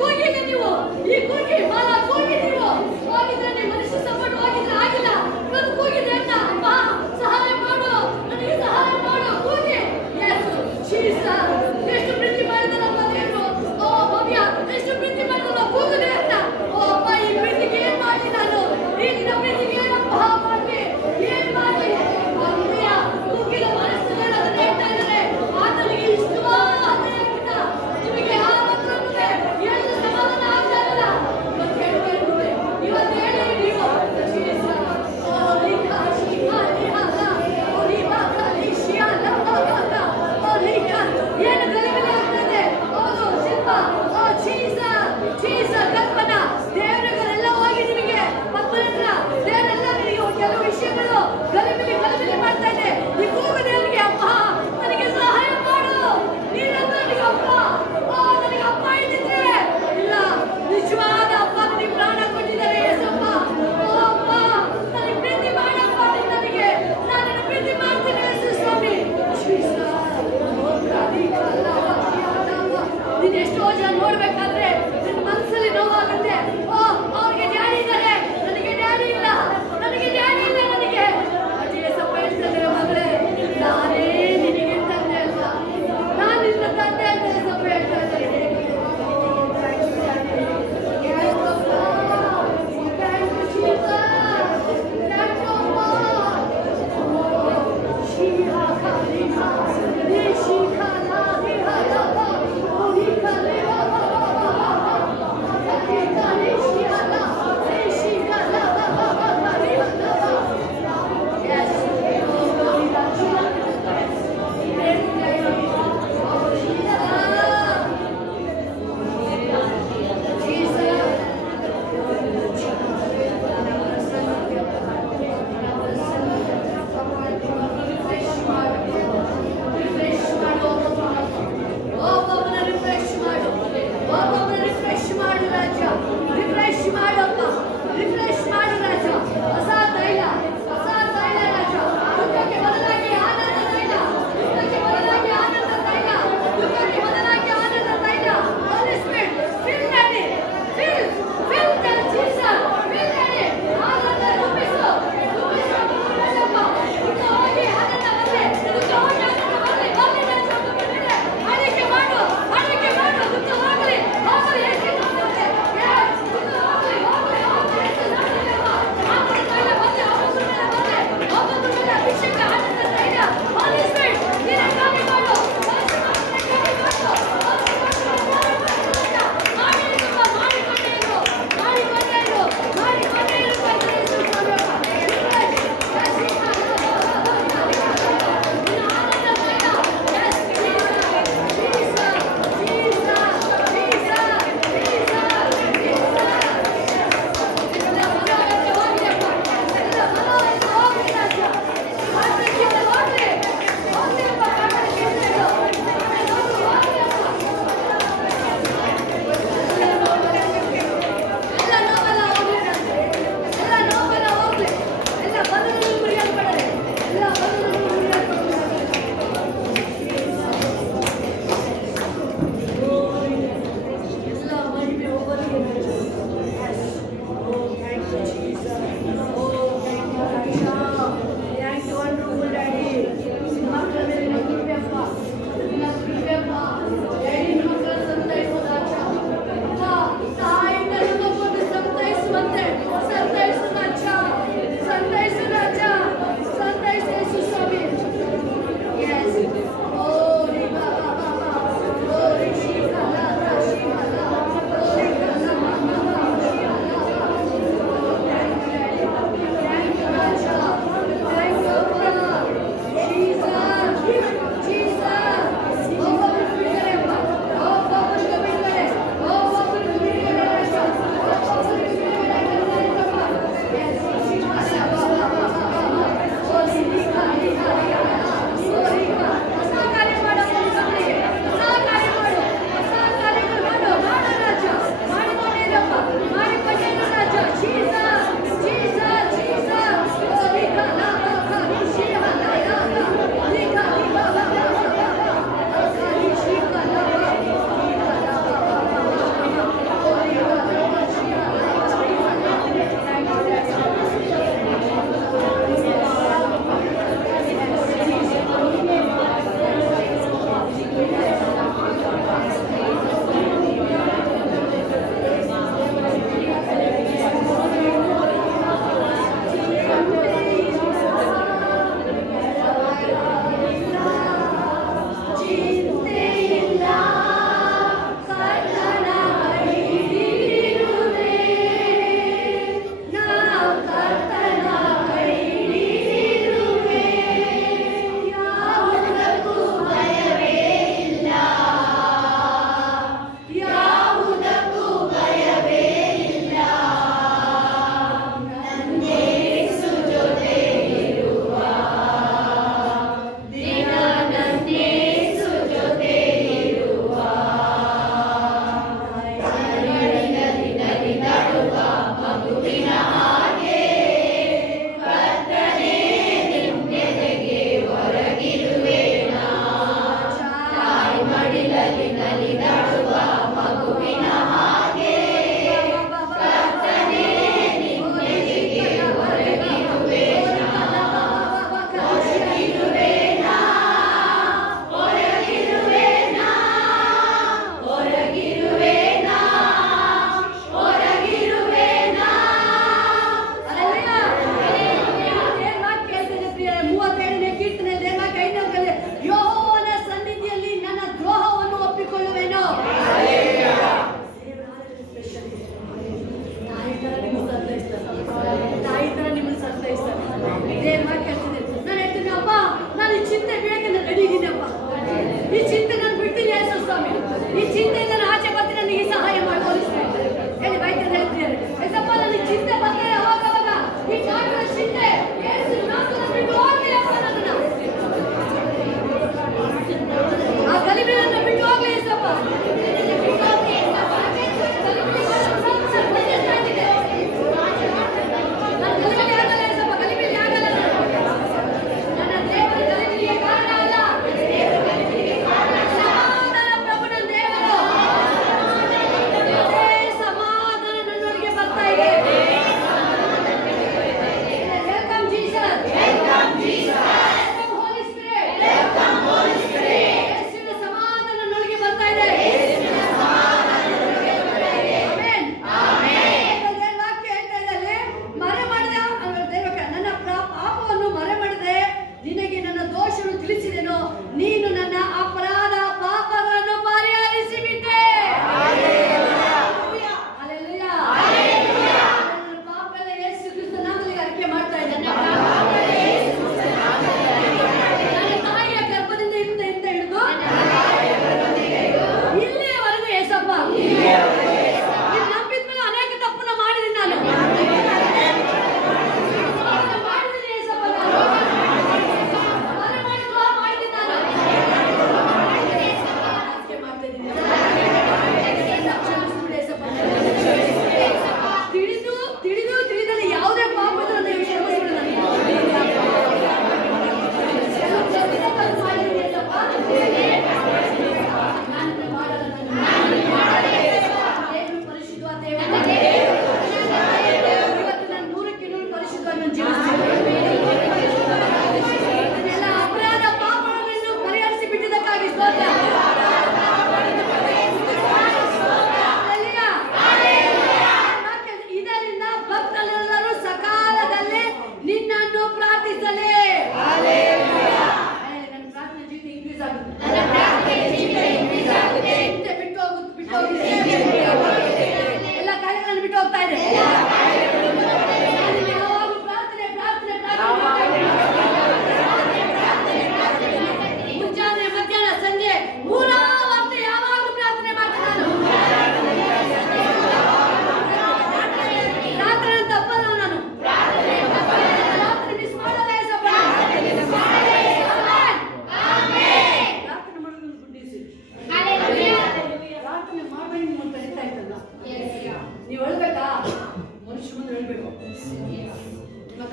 ಕೂಗಿಲ್ಲ ನೀವು ಈ ಕೂಗಿ ಬಾಲ ಕೂಗಿ ನೀವು ಹೋಗಿದ್ರೆ ನಿಮ್ಮ ಮನುಷ್ಯ ಸಪೋರ್ಟ್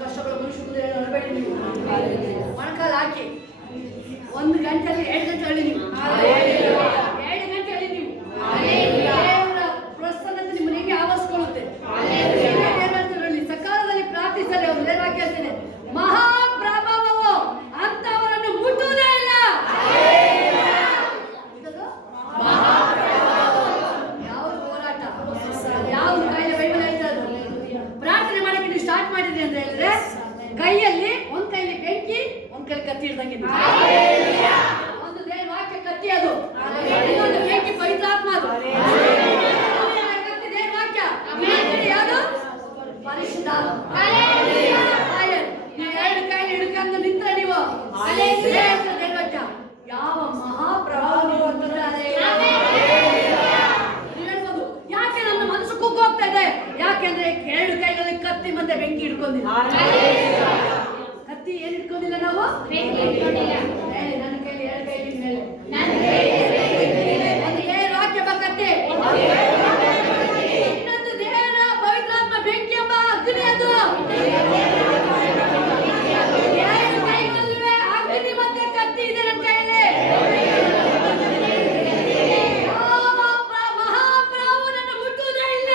ಕಷ್ಟಗಳು ಮುಗಿಸುವುದೇ ಹೊರಬೇಡಿ ನೀವು. ಮೊಣಕಾಲು ಹಾಕಿ 1 ಗಂಟೆಯಲ್ಲಿ 2 ಗಂಟೆ ಹೇಳಿ ನೀವು 2 ಗಂಟೆ ಹೇಳಿ ನೀವು ದೇವರ ಪ್ರಸನ್ನತೆ ನಿಮ್ಮನ್ನು ಹೇಗೆ ಆವರಿಸಿಕೊಳ್ಳುತ್ತೆ. ಸಕಾಲದಲ್ಲಿ ಪ್ರಾರ್ಥಿಸಲಿ. ಅವರು ನೇರವಾಗಿ ಹೇಳ್ತೇನೆ, ಮಹಾಪ್ರಭಾವವು ಅಂತವರನ್ನು ಮುಟ್ಟುವುದೇ ಇಲ್ಲ. ಯಾವ ಹೋರಾಟ, ಯಾವ ಕಾಯಿಲೆ ಬೈಬಲ್ ಹೇಳ್ತದೆ. ಪ್ರಾರ್ಥನೆ ಮಾಡಕ್ಕೆ ನೀವು ಸ್ಟಾರ್ಟ್ ಮಾಡಿದ್ರಿ ಅಂತ ಹೇಳಿದ್ರೆ ಕೈಯಲ್ಲಿ ಒಂದ್ ಕೈಲಿ ಬೆಂಕಿ, ಒಂದ್ ಕೈಲಿ ಕತ್ತಿ ಹಿಡ್ದಂಗೆ. ಒಂದು ದೇವ ವಾಕ್ಯ ಕತ್ತಿ, ಅದು ಇನ್ನೊಂದು ಬೆಂಕಿ ಪವಿತ್ರಾತ್ಮ. ಅದು ಕತ್ತಿ ದೇವ ವಾಕ್ಯ, ಯಾವುದು ಪರಿಶುದ್ಧ. ನೀವು 2 ಕೈಲಿ ಹಿಡ್ಕೊಂಡು ನಿಂತ್ರೆ ನೀವು ದೇವ ವಾಕ್ಯ ಯಾವ ಮಹಾಪ್ರಭಾವ ಅಂತಂದ್ರೆ ಹೇಳ್ಬೋದು. ಯಾಕೆ ನನ್ನ ಮನಸ್ಸು ಕುಗ್ಗೋಗ್ತಾ ಇದೆ? ಯಾಕೆಂದ್ರೆ 2 ಕೈಗಳಲ್ಲಿ ಕತ್ತಿ ಮತ್ತೆ ಬೆಂಕಿ ಹಿಡ್ಕೊಂಡಿಲ್ಲ. ಕತ್ತಿ ಏನ್ ಹಿಡ್ಕೊಂಡಿಲ್ಲ ನಾವು? ನನ್ನ ಕೈಲಿ 2 ಕೈಲಿ ಮೇಲೆ ಒಂದು ಏನ್ ವಾಕ್ಯ ಕತ್ತಿ, ಇನ್ನೊಂದು ದೇವರ ಪವಿತ್ರಾತ್ಮ ಬೆಂಕಿ ಎಂಬ ಅಗ್ನಿ. ಅದು 2 ಕೈಗಳಲ್ಲೇ ಅಗ್ನಿ ಮತ್ತೆ ಕತ್ತಿ ಇದೆ ನನ್ನ ಕೈಯಲ್ಲಿ. ಮಹಾಪ್ರಭುವನ್ನು ಮುಟ್ಟುವುದೇ ಇಲ್ಲ.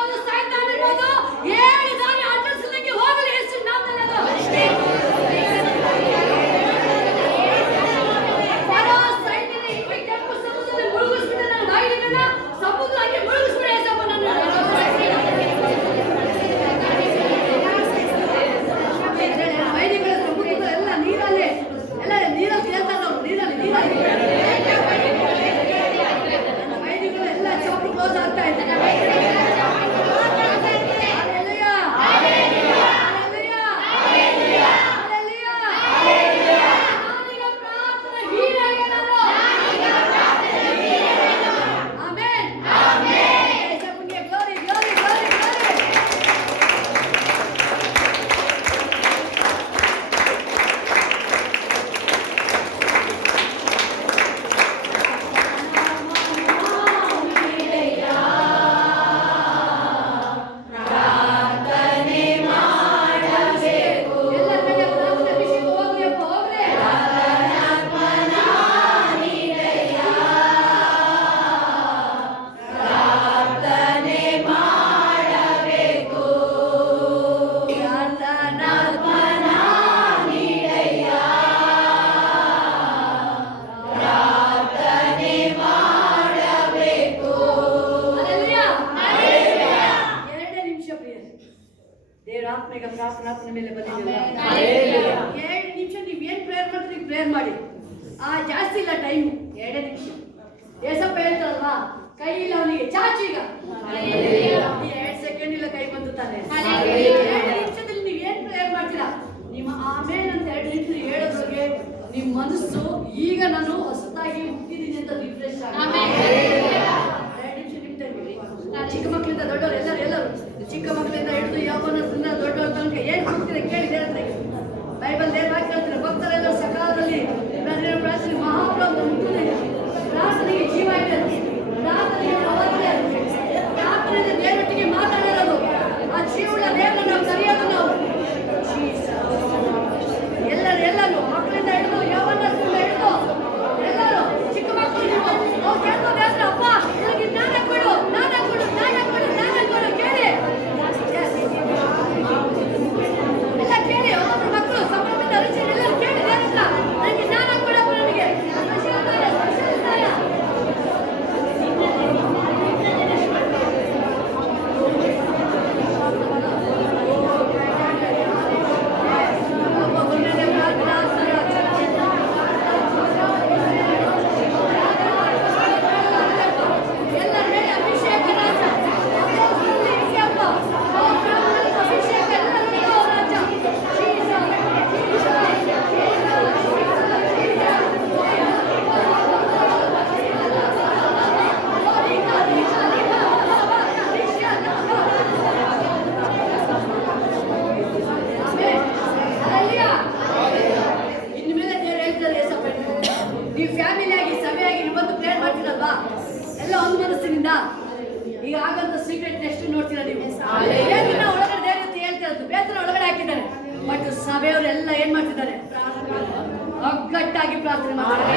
ಅದು ಸೈತಾನ ಇರ್ಬೋದು, 7 ದಾರಿ ಅಡ್ಡಿಸಲಿಕ್ಕೆ ಹೋಗಲಿ ಯೇಸು ನಾಮದಲ್ಲಿ. ಫರೋ ಸೈನ್ಯದ ಈ ಕೆಂಪು ಸಮುದ್ರದಲ್ಲಿ ಮುಳುಗಿಸ್ಬಿಟ್ಟು ನನ್ನ ಬಾಯಿಲಿಂದ ಸಮುದ್ರ ಹಾಗೆ ಮುಳುಗಿಸ್ಬಿಡ ಯೇಸಪ್ಪ ನನ್ನ. ವೈದಿಗಳ ಸಮುದ್ರ ಎಲ್ಲ ನೀರಲ್ಲಿ, ಎಲ್ಲ ನೀರಲ್ಲಿ ತೇಲ್ತಾರೆ ನಾವು. ನೀರಲ್ಲಿ ವೈದಿಗಳು ಎಲ್ಲ ಚಾಪು ಕ್ಲೋಸ್ ಆಗ್ತಾ ಇದ್ದಾರೆ. ದೇವರಾತ್ಮೆಗೆ ಪ್ರಾರ್ಥನಾತ್ಮನ ಮೇಲೆ ಬಂದಿದ್ದೀವಿ. 2 ನಿಮಿಷ ನೀವು ಏನ್ ಪ್ರೇಯರ್ ಮಾಡ್ತೀರಿ ಪ್ರೇಯರ್ ಮಾಡಿ. ಜಾಸ್ತಿ ಇಲ್ಲ ಟೈಮು, 2 ನಿಮಿಷ. ಏಸಪ್ಪ ಹೇಳ್ತಾರಲ್ವಾ, ಕೈ ಇಲ್ಲ ಅವನಿಗೆ ಚಾಚು. ಈಗ 2 ಸೆಕೆಂಡ್ ಇಲ್ಲ ಕೈ ಬಂದು ತಾನೆ. 2 ನಿಮಿಷದಲ್ಲಿ ನೀವು ಏನ್ ಪ್ರೇಯರ್ ಮಾಡ್ತೀರಾ, ನಿಮ್ಮ ಆಮೇಲೆ ಅಂತ 2 ನಿಮಿಷ ಹೇಳೋದ್ರಿಗೆ ನಿಮ್ಮ ಮನಸ್ಸು ಈಗ ನಾನು ಹೊಸದಾಗಿ ಹುಟ್ಟಿದ್ದೀನಿ ಅಂತ ರಿಫ್ರೆಶ್ ಆಗುತ್ತೆ. 2 ನಿಮಿಷ ನಿಮ್ಗೆ ಚಿಕ್ಕ ಮಕ್ಕಳಿಂದ ದೊಡ್ಡವರು ಎಲ್ಲರೂ ಚಿಕ್ಕ ಮಕ್ಕಳಿಂದ ಹಿಡಿದು ಯೌವನದಿಂದ ದೊಡ್ಡವ್ರ ತನಕ ಏನ್ ಮಾಡ್ತೀರಾ ಕೇಳಿ ಹೇಳ್ತಾರೆ. ಬೈಬಲ್ ನೇರವಾಗಿ ಹೇಳ್ತಾರೆ, ಭಕ್ತರೆಲ್ಲ ಸಕಾಲದಲ್ಲಿ ಪ್ರಾರ್ಥನೆ ಮಹಾಪ್ರಭು ಮುಟ್ಟುವುದೇ. ಪ್ರಾರ್ಥನೆಗೆ ಜೀವ ಇದೆ, ಪ್ರಾರ್ಥನೆಗೆ ಪವರ್ ಇದೆ. ಪ್ರಾರ್ಥನೆಯಿಂದ ದೇವರೊಟ್ಟಿಗೆ ಮಾತಾಡಿರೋದು, ಆ ಜೀವನ ದೇವರನ್ನು ನಾವು ಕರೆಯೋದು. ನಾವು ಎಲ್ಲರೂ ಮಕ್ಕಳಿಂದ ಹಿಡಿದು ಯೌವನದಿಂದ ಹಿಡಿದು ಎಲ್ಲರೂ ಚಿಕ್ಕ ಮಕ್ಕಳು ನಾವು ಕೇಳ್ಬೋದು. ಅಪ್ಪ ನನಗೆ ಜ್ಞಾನ ಕೊಡು, ಜ್ಞಾನ ಕೊಡು, ಜ್ಞಾನ ಕೊಡು, ಜ್ಞಾನ ಕೊಡು ಕೇಳಿ ಎಲ್ಲ ಕೇಳಿ. ಒಬ್ಬರು ಮಕ್ಕಳು ಸಂಭ್ರಮದಿಂದ ರುಚಿ ಎಲ್ಲರೂ ಕೇಳಿ ದೇವರ ಹತ್ರ, ನನಗೆ ಜ್ಞಾನ ಕೊಡಪ್ಪ, ನನಗೆ ಈಗ ಆಗಂತ ಸೀಕ್ರೆಟ್ ನೆಕ್ಸ್ಟ್ ನೋಡ್ತೀರಾ ನೀವು. ಬೇತನ ಒಳಗಡೆ ದೇವತೆ ಹೇಳ್ತಾ ಇರೋದು, ಬೇತನ ಒಳಗಡೆ ಹಾಕಿದ್ದಾರೆ. ಬಟ್ ಸಭೆಯವರೆಲ್ಲ ಏನ್ ಮಾಡ್ತಿದ್ದಾರೆ? ಒಗ್ಗಟ್ಟಾಗಿ ಪ್ರಾರ್ಥನೆ ಮಾಡ್ತಾರೆ.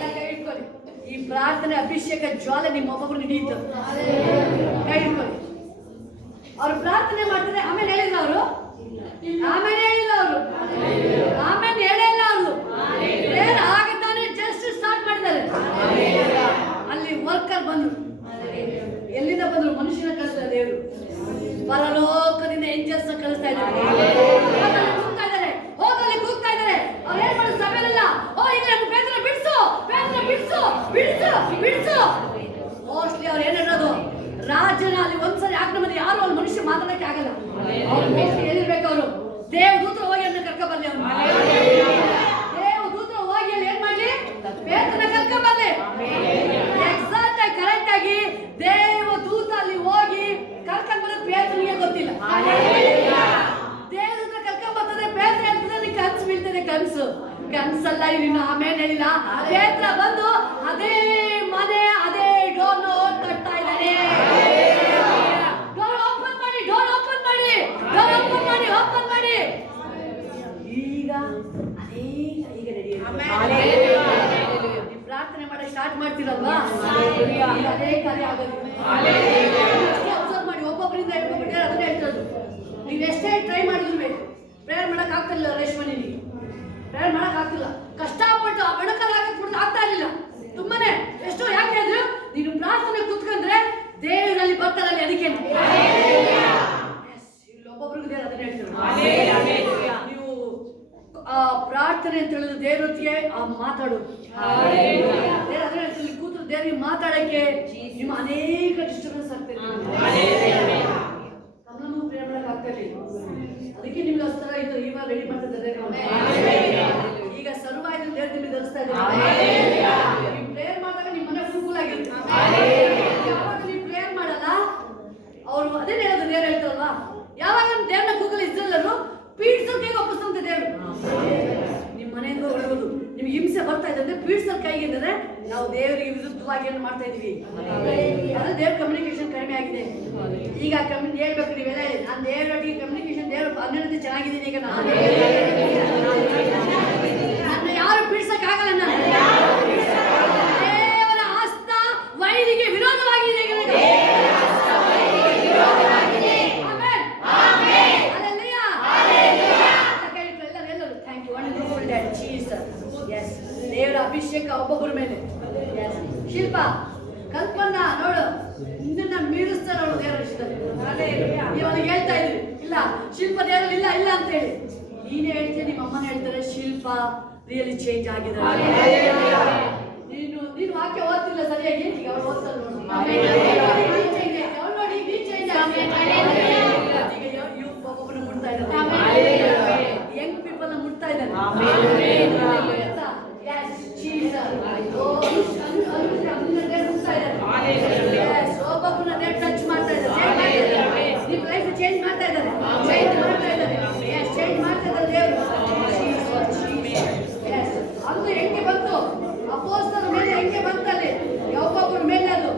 ಕೈ ಇಟ್ಕೊಳ್ಳಿ. ಈ ಪ್ರಾರ್ಥನೆ ಅಭಿಷೇಕ ಜ್ವಾಲೆ ನಿಮ್ಮ ಒಬ್ಬೊಬ್ರು ಹಿಡಿಯಿತು. ಕೈ ಇಟ್ಕೊಳ್ಳಿ. ಅವ್ರು ಪ್ರಾರ್ಥನೆ ಮಾಡ್ತಾರೆ. ಆಮೇಲೆ ಹೇಳಿಲ್ಲ ಅವರು, ಆಮೇಲೆ ಹೇಳಿಲ್ಲ ಅವರು, ಆಮೇಲೆ ಹೇಳಿಲ್ಲ ಅವರು. ಆಗತಾನೆ ಜಸ್ಟ್ ಸ್ಟಾರ್ಟ್ ಮಾಡಿದ್ದಾರೆ. ಅಲ್ಲಿ ವರ್ಕರ್ ಬಂದ್ರು. ಎಲ್ಲಿಂದ ಬಂದ್ರು? ಮನುಷ್ಯನ ಕಳಿಸ್ತಾ ದೇವರು. ಪರಲೋಕದಿಂದ ಏಂಜಲ್ಸ್ ಕಳಿಸ್ತಾ ಇದ್ದಾರೆ. ಕೂಗ್ತಾ ಇದ್ದಾರೆ, ಹೋಗಲ್ಲಿ ಕೂಗ್ತಾ ಇದ್ದಾರೆ. ಅವ್ರು ಏನ್ ಮಾಡೋದು? ಸಭೆಯಲ್ಲ, ಓ ಈಗ ನಮ್ಮ ಬೇತನ ಬಿಡಿಸು, ಬೇತನ ಬಿಡಿಸು, ಬಿಡಿಸು, ಬಿಡಿಸು. ಮೋಸ್ಟ್ಲಿ ಅವ್ರು ಏನ್ ಹೇಳೋದು? ರಾಜನ ಅಲ್ಲಿ ಒಂದ್ಸರಿ ಆಗ್ನಮಲ್ಲಿ ಯಾರು ಅಲ್ಲಿ ಮನುಷ್ಯ ಮಾತಾಡಕ್ಕೆ ಆಗಲ್ಲ. ಅವ್ರು ಮೋಸ್ಟ್ಲಿ ಹೇಳಿರ್ಬೇಕು, ಅವರು ದೇವದೂತರು ಹೋಗಿ ಅದನ್ನ ಕರ್ಕೊಂಡ್ಬರ್ಲಿ. ಅವ್ರು ದೇವದೂತರು ಹೋಗಿ ಅಲ್ಲಿ ಏನ್ ಮಾಡ್ಲಿ? ಬೇತನ ಕರ್ಕೊಂಡ್ಬರ್ಲಿ. ಎಕ್ಸಾಕ್ಟ್ ಆಗಿ ಕರೆಕ್ಟ್ ಆಗಿ ದೇವದೂತ ಅಲ್ಲಿ ಹೋಗಿ ಕರ್ಕೊಂಡ್ ಬರೋದು ಬೇತನಿಗೆ ಗೊತ್ತಿಲ್ಲ. ದೇವದೂತ ಕರ್ಕೊಂಡ್ ಬರ್ತದೆ, ಬೇತನ ಹೇಳ್ತದೆ, ಕನ್ಸು ಬೀಳ್ತದೆ. ಕನ್ಸಲ್ಲ ಇನ್ನು ಆಮೇಲೆ ಹೇಳಿಲ್ಲ. ಬೇತನ ಬಂದು ಅದೇ ಮನೆ ಅದೇ ಡೋರ್ನ ತಟ್ತಾ ಇದ್ದಾನೆ. ಡೋರ್ ಓಪನ್ ಮಾಡಿ, ಡೋರ್ ಓಪನ್ ಮಾಡಿ, ಡೋರ್ ಓಪನ್ ಮಾಡಿ, ಓಪನ್ ಮಾಡಿ. ಈಗ ಅದೇ ಈಗ ನೀವು ಪ್ರಾರ್ಥನೆ ಮಾಡಕ್ಕೆ ಸ್ಟಾರ್ಟ್ ಮಾಡ್ತೀರಲ್ವಾ? ಅದೇ ಕಾರ್ಯ ಆಗೋದು. ಅಬ್ಸರ್ವ್ ಮಾಡಿ, ಒಬ್ಬೊಬ್ಬರಿಂದ ಅದನ್ನೇ ಹೇಳ್ತದ್ದು. ನೀವು ಎಷ್ಟೇ ಟ್ರೈ ಮಾಡಿದ್ರು ಪ್ರೇಯರ್ ಮಾಡಕ್ ಆಗ್ತಿಲ್ಲ. ರೇಷ್ಮನಿ ಪ್ರೇಯರ್ ಮಾಡಕ್ ಆಗ್ತಿಲ್ಲ. ಕಷ್ಟಪಟ್ಟು ಆ ಬೆಳಕಲ್ಲಿ ಆಗ್ತಾ ಇರಲಿಲ್ಲ. ತುಂಬಾನೇ ಎಷ್ಟೋ ಯಾಕೆ ಹೇಳಿದ್ರು, ನೀನು ಪ್ರಾರ್ಥನೆ ಕುತ್ಕೊಂಡ್ರೆ ದೇವರಲ್ಲಿ ಬರ್ತಾರಲ್ಲಿ. ಅದಕ್ಕೆ ಒಬ್ಬೊಬ್ರಿಗೆ ದೇವರು ಅದನ್ನ ಹೇಳ್ತಾರೆ. ನೀವು ಆ ಪ್ರಾರ್ಥನೆ ಅಂತ ಹೇಳಿದ್ರೆ ದೇವರೊತ್ತಿಗೆ ಮಾತಾಡೋದು. ಅದರಲ್ಲಿ ಕೂತು ದೇವರಿಗೆ ಮಾತಾಡಕ್ಕೆ ನಿಮ್ಮ ಅನೇಕ ಡಿಸ್ಟರ್ಬೆನ್ಸ್ ಆಗ್ತದೆ. ನಮ್ಮನ್ನು ಪ್ರೇಯರ್ ಮಾಡಕ್ ಆಗ್ತಾ ಇರಲಿಲ್ಲ. ಅದಕ್ಕೆ ನಿಮ್ಗೆ ಅಸ್ತರ ಇದು ಇವಾಗ ರೆಡಿ ಮಾಡ್ತಿದ್ದಾರೆ. ಈಗ ಸರ್ವ ಆಯ್ತು, ದೇವ್ರ ನಿಮಗೆ ಧರಿಸ್ತಾ ಇದ್ದಾರೆ. ನೀವು ಪ್ರೇಯರ್ ಮಾಡಿದಾಗ ನಿಮ್ಮ ಮನೆ ಫುಲ್ ಆಗಿರುತ್ತೆ. ಯಾವಾಗ ನೀವು ಪ್ರೇಯರ್ ಮಾಡಲ್ಲ, ಅವರು ಅದೇ ಹೇಳೋದು. ದೇವ್ರು ಹೇಳ್ತಾರಲ್ವಾ, ಯಾವಾಗ ದೇವ್ರನ್ನ ಕೂಗಲು ಇದ್ರಲ್ಲೂ ಪೀಡ್ಸೋಕೆ ಒಪ್ಪಿಸ್ತಂತೆ ದೇವ್ರು. ನಿಮ್ಮ ಮನೆಯಿಂದ ಹೊರಗೋದು ನಿಮ್ಗೆ ಹಿಂಸೆ ಬರ್ತಾ ಇದೆ ಅಂದ್ರೆ ಪೀಡ್ಸಲ್ ಕೈಗೆ ಇದ್ರೆ ನಾವು ದೇವರಿಗೆ ವಿರುದ್ಧವಾಗಿ ಏನು ಮಾಡ್ತಾ ಇದೀವಿ. ಅದು ದೇವ್ರ ಕಮ್ಯುನಿಕೇಶನ್ ಕಡಿಮೆ ಆಗಿದೆ. ಈಗ ಹೇಳ್ಬೇಕು ನೀವೆಲ್ಲ ಹೇಳಿ, ನಾನು ದೇವರೊಟ್ಟಿಗೆ ಕಮ್ಯುನಿಕೇಶನ್ ದೇವ್ರ 12 ಚೆನ್ನಾಗಿದ್ದೀನಿ. ಈಗ ನಾನು ಯಾರು ಪೀಡ್ಸಕ್ ಆಗಲ್ಲ. ನಾನು ದೇವರ ಹಸ್ತ ವೈರಿಗೆ ವಿರೋಧವಾಗಿದೆ. ದೇವರ ಅಭಿಷೇಕ ಒಬ್ಬೊಬ್ಬರ ಮೇಲೆ. ಶಿಲ್ಪ ಕಲ್ಪನಾ ನೋಡು, ನಿನ್ನ ಮೀರಿಸ್ತಾರ ಅವಳು ದೇವರ ಇಷ್ಟದಲ್ಲಿ. ನೀವು ಹೇಳ್ತಾ ಇದ್ರಿ ಇಲ್ಲ ಶಿಲ್ಪ ದೇವರಲ್ಲಿ ಇಲ್ಲ ಇಲ್ಲ ಅಂತ ಹೇಳಿ. ನೀನೇ ಹೇಳ್ತೀನಿ, ನಿಮ್ಮ ಅಮ್ಮನ ಹೇಳ್ತಾರೆ ಶಿಲ್ಪ ರಿಯಲಿ ಚೇಂಜ್ ಆಗಿದ್ದಾರೆ. ನೀನು ವಾಕ್ಯ ಓದ್ತಿಲ್ಲ ಸರಿಯಾಗಿ. ಈಗ ಅವ್ರು ಓದ್ತಾರೆ ನೋಡಿ, ಅವಳು ನೋಡಿ ನೀ ಚೇಂಜ್ ಆಗಿ. ಈಗ ಯೂತ್ ಒಬ್ಬೊಬ್ಬರನ್ನ ಮುಟ್ತಾ ಇದ್ದಾರೆ, ಯಂಗ್ ಪೀಪಲ್ ನ ಮುಟ್ತಾ ಇದ್ದಾರೆ. ಒಬ್ಬೊಬ್ಬರನ್ನ ಟಚ್ ಮಾಡ್ತಾ ಇದ್ದಾರೆ. ನಿಮ್ಮ ಲೈಫ್ ಚೇಂಜ್ ಮಾಡ್ತಾ ಇದ್ದಾರೆ, ಚೇಂಜ್ ಮಾಡ್ತಾ ಇದ್ದಾರೆ, ಚೇಂಜ್ ಮಾಡ್ತಾ ಇದ್ದಾರೆ ದೇವರು. ಅದು ಹೆಂಗೆ ಬಂತು? ಅಪೋಸ್ತಲರ ಮೇಲೆ ಹೆಂಗೆ ಬಂತಲ್ಲಿ ಒಬ್ಬೊಬ್ಬರ ಮೇಲೆ ಅದು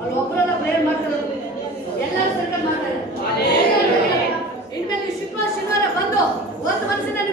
ಅಲ್ಲಿ ಒಬ್ಬರೆಲ್ಲ ಪ್ರೇಯರ್ ಮಾಡ್ತಿರೋದು. ಎಲ್ಲರೂ ಸರ್ಕಲ್ ಮಾಡ್ತಾ ಇದ್ದಾರೆ. ಇನ್ಮೇಲೆ ಶುಕ್ರವಾರ ಬಂದು ಒಂದು ಮನಸ್ಸಿನಲ್ಲಿ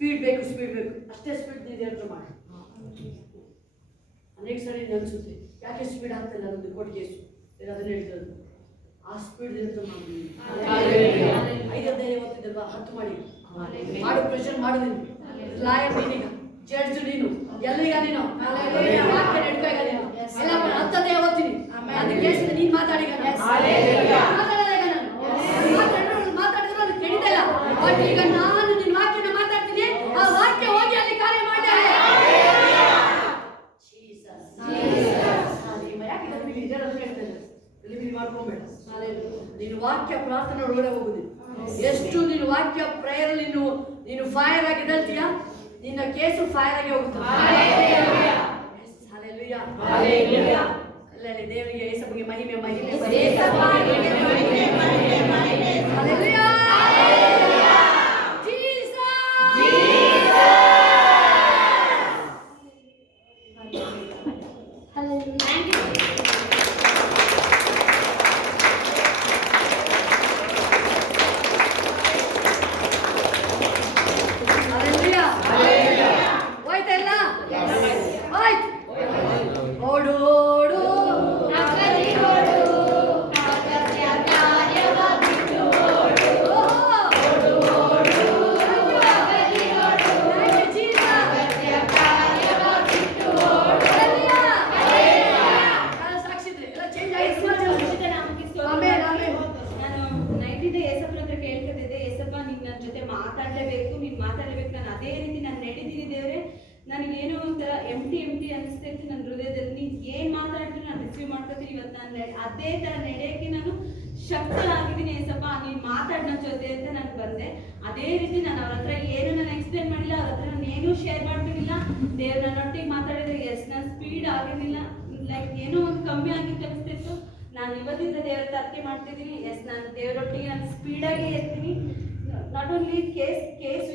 ಸ್ಪೀಡ್ ಬೇಕು ಅಷ್ಟೇ ಸ್ಪೀಡ್ ನೀನು ಹೇಳ್ತಾ ಮಾಡಿ. ಅನೇಕ ಸರಿ ಅನಿಸುತ್ತೆ ಯಾಕೆ ಸ್ಪೀಡ್ ಆಗ್ತಿಲ್ಲ ನಮ್ಮದು ಕೋರ್ಟ್ ಕೇಸು ಅದನ್ನ ಹೇಳ್ತಿರೋದು. ಆ ಸ್ಪೀಡ್ ಹೇಳ್ತಾ ಮಾಡಿ. 5 ಓದ್ತಿದ್ದಲ್ವಾ 10 ಮಾಡಿ ಮಾಡು, ಪ್ರೆಷರ್ ಮಾಡು. ನೀನು ಲಾಯರ್, ನೀನೀಗ ಜಡ್ಜ್, ನೀನು ಎಲ್ಲಿಗ ನೀನು ವಾಕ್ಯ ನಡ್ಕೋ. ಈಗ ನೀನು ಎಲ್ಲ 10 ಓದ್ತೀನಿ ನನ್ನ ಕೇಸಿನ ನೀನು ಮಾತಾಡಿಗ ಮಾತಾಡಿದ್ರೆ ಅದು ಕೆಡಿತಾ ಇಲ್ಲ. ಬಟ್ ಈಗ ನಾನು ನಿನ್ನ ವಾಕ್ಯನ ಮಾತಾಡ್ತೀನಿ, ಆ ವಾಕ್ಯ ಹೋಗಿ ಅಲ್ಲಿ ಕಾರ್ಯ ಮಾಡಿ. ಮಾಡ್ಕೊಂಬೇಡ. ನೀನು ವಾಕ್ಯ ಪ್ರಾರ್ಥನೆ ಒಳಗಡೆ ಹೋಗುದು. ಎಷ್ಟು ನೀನು ವಾಕ್ಯ ಪ್ರೇಯರ್ ನೀನು ಫೈರ್ ಆಗಿ ಇದ್ತೀಯ, ನಿನ್ನ ಕೇಸು ಫೈರ್ ಆಗಿ ಹೋಗುತ್ತೆ. ಅಲ್ಲೇ ದೇವರಿಗೆ ಯೇಸುವಿಗೆ ಮಹಿಮೆ ಮಹಿಮೆ ಮಾತಾಡಲೇಬೇಕು. ನಾನು ಅದೇ ರೀತಿ ನಾನು ನಡೀತೀನಿ ದೇವರೇ. ನನಗೇನೋ ಒಂಥರ ಎಂಟಿ ಅನಿಸ್ತೈತಿ ನನ್ನ ಹೃದಯದಲ್ಲಿ. ನೀನು ಏನು ಮಾತಾಡ್ತೀನಿ ನಾನು ರಿಸೀವ್ ಮಾಡ್ಕೊತೀನಿ. ಇವತ್ತು ನಾನು ಅದೇ ಥರ ನಡೆಯೋಕ್ಕೆ ನಾನು ಶಕ್ತಿ ಆಗಿದ್ದೀನಿ ಏಸಪ್ಪ, ನೀನು ಮಾತಾಡಿ ನನ್ನ ಜೊತೆ ಅಂತ ನಾನು ಬಂದೆ. ಅದೇ ರೀತಿ ನಾನು ಅವ್ರ ಹತ್ರ ಏನು ನಾನು ಎಕ್ಸ್ಪ್ಲೇನ್ ಮಾಡಿಲ್ಲ, ಅವ್ರ ಹತ್ರ ನಾನು ಏನೂ ಶೇರ್ ಮಾಡ್ತಿರ್ಲಿಲ್ಲ. ದೇವ್ರು ನನ್ನೊಟ್ಟಿಗೆ ಮಾತಾಡಿದ್ರೆ ನಾನು ಸ್ಪೀಡ್ ಆಗಿರಲಿಲ್ಲ, ಲೈಕ್ ಏನೋ ಒಂದು ಕಮ್ಮಿ ಆಗಿತ್ತು ಅನಿಸ್ತಿತ್ತು. ನಾನು ಇವತ್ತಿಂದ ದೇವ್ರ ಅರ್ಕೆ ಮಾಡ್ತಿದ್ದೀನಿ. ನಾನು ದೇವರೊಟ್ಟಿಗೆ ನಾನು ಸ್ಪೀಡಾಗಿ ಇರ್ತೀನಿ. ನಾಟ್ ಓನ್ಲಿ ಕೇಸ್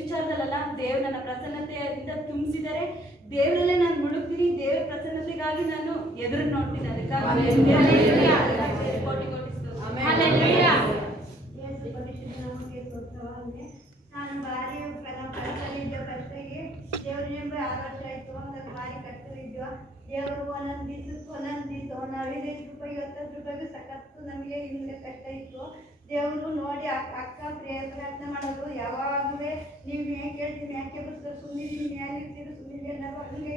ವಿಚಾರದಲ್ಲ, ದೇವ್ರು ನನ್ನ ಪ್ರಸನ್ನತೆಯಿಂದ ತುಂಬಿಸಿದರೆ ದೇವರಲ್ಲೇ ನಾನು ಮುಳುಗ್ತೀನಿ. ದೇವ್ರ ಪ್ರಸನ್ನತೆಗಾಗಿ ನಾನು ಎದುರು ನೋಡ್ತೀನಿ. ಅದಕ್ಕಾಗಿ ನಾನು ಭಾರಿ ಕಷ್ಟದಲ್ಲಿದ್ದೆ. ಫಸ್ಟಿಗೆ ದೇವ್ರಿಗೆ 6 ವರ್ಷ ಆಯಿತು. ನನಗೆ ಭಾರಿ ಕಷ್ಟದಲ್ಲಿದ್ದೆವು. ದೇವರು ಒಂದೊಂದು ದಿವಸ ನಾವು 15 ರೂಪಾಯಿ 20 ರೂಪಾಯಿಗೂ ಸಖತ್ತು ನಮಗೆ ಹಿಂದೆ ಕಷ್ಟ ಇತ್ತು. ದೇವರು ನೋಡಿ ಅಕ್ಕ ಪ್ರಯತ್ನ ಮಾಡೋದು ಯಾವಾಗಲೂ ನೀವು ಹೇಗೆ ಕೇಳ್ತೀನಿ, ಯಾಕೆ ಬರ್ತಾರೆ ಸುಮ್ಮನಿದ್ದೀನಿ, ನ್ಯಾಯಿರ್ತೀರಿ ಸುಮ್ಮನಿದೆ ಅನ್ನೋದು. ಹಂಗೆ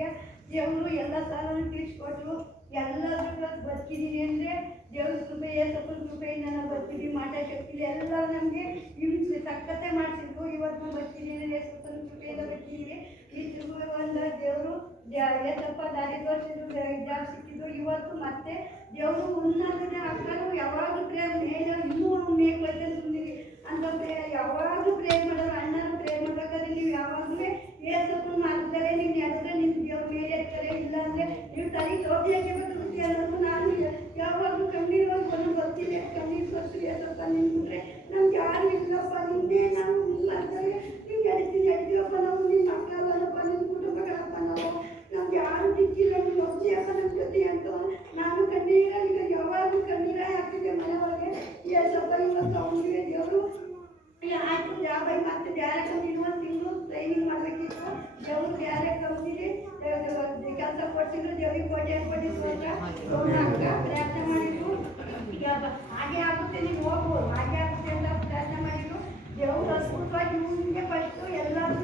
ದೇವರು ಎಲ್ಲ ಸಾಲನ್ನು ತಿಳಿಸ್ಕೊಟ್ರು. ಎಲ್ಲರೂ ಬರ್ತಿದ್ದೀನಿ ಅಂದರೆ ದೇವ್ರ ಕೃಪೆ, ಏಸಪ್ಪನ ಕೃಪೆಯಿಂದ ನಾವು ಬರ್ತಿದ್ದೀವಿ. ಮಾಟ ಶಕ್ತಿ ಎಲ್ಲ ನಮಗೆ ಹಿಂಸೆ ಸಕ್ಕತ್ತೆ ಮಾಡಿಸಿದ್ರು. ಇವತ್ತು ನಾವು ಬರ್ತಿದ್ದೀನಿ ಅಂದರೆ ಏಸಪ್ಪನ ಕೃಪೆಯಿಂದ ಬರ್ತಿದ್ದೀವಿ. ಈ ಒಂದು ದೇವರು ಏಸಪ್ಪ ದಾರಿ ತೋರಿಸಿದ್ರು, ಜಾಬ್ ಸಿಕ್ಕಿದ್ರು. ಇವತ್ತು ಮತ್ತೆ ದೇವರು ಉನ್ನತನೇ ಅಕ್ಕನು ಯಾವಾಗಲೂ ಪ್ರೇಮ್ ಮೇಲೆ ಇನ್ನೂ ಮೇಗ್ ಬರ್ತದೆ ಸುಮ್ಮನಿರಿ ಅಂತ ಯಾವಾಗಲೂ ಪ್ರೇಮ್ ಮಾಡೋರು. ಅಣ್ಣನ ಪ್ರೇಮ್ ಮಾಡ್ಬೇಕಾದ್ರೆ ನೀವು ಯಾವಾಗಲೂ ಏಸಪ್ಪನ ಮಾಡ್ತಾರೆ. ನೀವು ಎದ್ರೆ ನಿಮ್ಮ ದೇವ್ರ ಮೇಲೆ ಇರ್ತಾರೆ. ಇಲ್ಲಾಂದರೆ ನೀವು ತಲೆ ಟೋಪಿಯಾಗೆ ಬದುಕುತ್ತೀವಿ ಅನ್ನೋದು ನಾನು ಯಾವಾಗಲೂ ಕಣ್ಣೀರು ಬಂದು ಬರ್ತೀನಿ. ಕಣ್ಣೀರು ಬರ್ತೀವಿ ಏಸಪ್ಪ ನಿಂತ್ರೆ ನಮ್ಗೆ ಯಾರು ಇಲ್ಲಪ್ಪ, ನಿನ್ನೆ ನಾವು ಮಾಡ್ತಾರೆ ನಿಮ್ಗೆ ಎಡ್ತೀವಪ್ಪ, ನಾವು ನಿಮ್ಮ ಮಕ್ಕಳಲ್ಲಪ್ಪ, ನಿಮ್ಮ ಕುಟುಂಬಗಳಪ್ಪ, ನಮ್ಗೆ ಯಾರು ದಿಕ್ಕಿಲ್ಲ, ನೀವು ಹೋಗ್ತೀಯಪ್ಪ ನಮ್ಮ ಜೊತೆ ಅಂತ ನಾನು ಕಣ್ಣೀರಾಗ ಯಾವಾಗಲೂ ಕಣ್ಣೀರ ಹಾಕ್ತಿದ್ದೆ ಮನೆ ಒಳಗೆ. ಏಸಪ್ಪ ಇವತ್ತು ಅವನಿಗೆ ದೇವರು ಆಯ್ತು ಜಾಬ್ ಮತ್ತೆ ಬೇರೆ ಕಂಪ್ನಿ 1 ತಿಂಗಳು ಟ್ರೈನಿಂಗ್ ಮಾಡಬೇಕಿತ್ತು. ದೇವರು ಬೇರೆ ಕಂಪ್ನಿಗೆ ಕೆಲಸ ಕೊಟ್ಟಿದ್ರು. ದೇವ್ರಿಗೆ ಕೋಟೆ ಪ್ರಯತ್ನ ಮಾಡಿದ್ರು. ಈಗ ಹಾಗೆ ಆಗುತ್ತೆ, ನೀವು ಹೋಗ್ಬೋದು, ಹಾಗೆ ಆಗುತ್ತೆ ಅಂತ ಪ್ರಯತ್ನ ಮಾಡಿದ್ರು. ದೇವರು ಅದ್ಭುತವಾಗಿ ನಿಮಗೆ ಫಸ್ಟು ಎಲ್ಲರೂ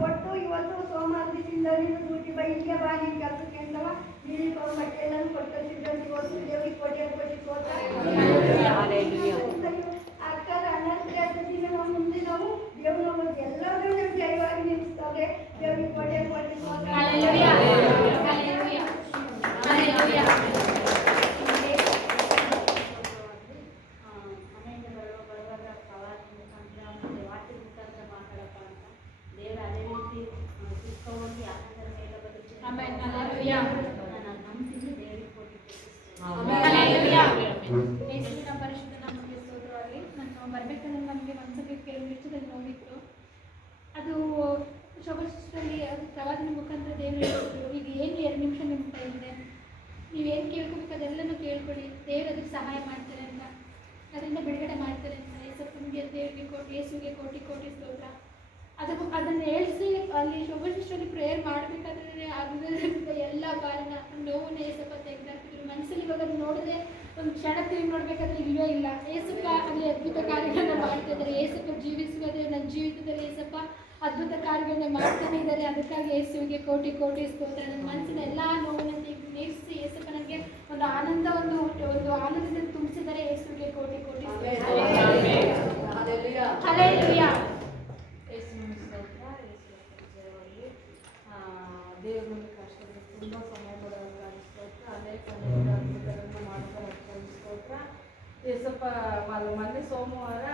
ಕೊಟ್ಟು ಇವತ್ತು ಸೋಮವಾರದಿಂದ ನೀನು ಡ್ಯೂಟಿ ಬೈಗೆ ಬಾ, ನೀನು ಕೆಲಸಕ್ಕೆ ಅಂತವ ನೀನು ಬಟ್ಟೆ ಎಲ್ಲರೂ ಕೊಟ್ಟಿದ್ದಂತೆ ಇವತ್ತು ದೇವ್ರಿಗೆ ಕೋಟೆ ಅಕ್ಕದ ಅಣ್ಣ ಪ್ರಯತ್ನದಿಂದ ನಾವು ಮುಂದೆ ನಾವು ದೇವ್ರು ಎಲ್ಲರೂ ನಮ್ಗೆ ಜಯವಾಗಿ ನಿಲ್ಲಿಸ್ತಾರೆ. ದೇವ್ರಿಗೆ ಕೋಟೆ ಬರಬೇಕಂದ್ರೆ ನಮಗೆ ಒಂದ್ಸತಿ ಕೆಲವು ವಿಷಯದಲ್ಲಿ ನೋಡಿತ್ತು. ಅದು ಶೋಭಾಷದಲ್ಲಿ ಅದು ಪ್ರವಾದನೆ ಮುಖಾಂತರ ದೇವರು ಹೇಳಿದ್ರು, ಈಗ ಏನು 2 ನಿಮಿಷ ನಿಮ್ಮ ಟೈಮ್ ಇದೆ, ನೀವೇನು ಕೇಳ್ಕೋಬೇಕು ಅದೆಲ್ಲನೂ ಕೇಳ್ಕೊಳ್ಳಿ, ದೇವರು ಅದಕ್ಕೆ ಸಹಾಯ ಮಾಡ್ತಾರೆ ಅಂತ, ಅದರಿಂದ ಬಿಡುಗಡೆ ಮಾಡ್ತಾರೆ ಅಂತ. ಏಸಪ್ಪನಿಗೆ ದೇವರಿಗೆ ಯೇಸುವಿಗೆ ಕೋಟಿ ಸ್ತೋತ್ರ. ಅದನ್ನು ಹೇಳಿಸಿ ಅಲ್ಲಿ ಶೋಭಾಶಿಷ್ಟಲ್ಲಿ ಪ್ರೇಯರ್ ಮಾಡಬೇಕಾದ್ರೆ ಆಗದ ಎಲ್ಲ ಕಾರಣ ನೋವನ್ನ ಏಸಪ್ಪ ತೆಗೆದಾಕಿದ್ರು ಮನಸ್ಸಲ್ಲಿ. ಇವಾಗ ನೋಡಿದ್ರೆ ಒಂದು ಕ್ಷಣ ತಿರುಗಿ ನೋಡ್ಬೇಕಾದ್ರೆ ಇಲ್ಲವೇ ಇಲ್ಲ. ಏಸಪ್ಪ ಅಲ್ಲಿ ಅದ್ಭುತ ಕಾರ್ಯಗಳನ್ನ ಮಾಡ್ತಾ ಇದ್ದಾರೆ. ಏಸಪ್ಪ ಜೀವಿಸುವುದೇ ನನ್ನ ಜೀವಿತದಲ್ಲಿ ಏಸಪ್ಪ ಅದ್ಭುತ ಕಾರ್ಯಗಳನ್ನ ಮಾಡ್ತಾನೆ ಇದ್ದಾರೆ. ಅದಕ್ಕಾಗಿ ಯೇಸುವಿಗೆ ಕೋಟಿ ಕೋಟಿ ಸ್ತೋತ್ರ. ನನ್ನ ಮನಸ್ಸಿನ ಎಲ್ಲ ನೋವನ್ನು ನೀಗಿಸಿ ಏಸಪ್ಪ ನನಗೆ ಒಂದು ಆನಂದ ಒಂದು ಆನಂದದಿಂದ ತುಂಬಿಸಿದರೆ ಯೇಸುವಿಗೆ ಕೋಟಿ ಕೋಟಿ ಹಲ್ಲೆಲೂಯಾ. ದೇವರು ಕಷ್ಟದಲ್ಲಿ ತುಂಬ ಸಮಯ ಕೊಡೋದಕ್ಕಾಗಿ ಸ್ತೋತ್ರ. ಅನೇಕ ಅದ್ಭುತಗಳನ್ನು ಮಾಡೋದಕ್ಕಾಗಿ ಸ್ತೋತ್ರ. ಏಸಪ್ಪ ಮೊನ್ನೆ ಸೋಮವಾರ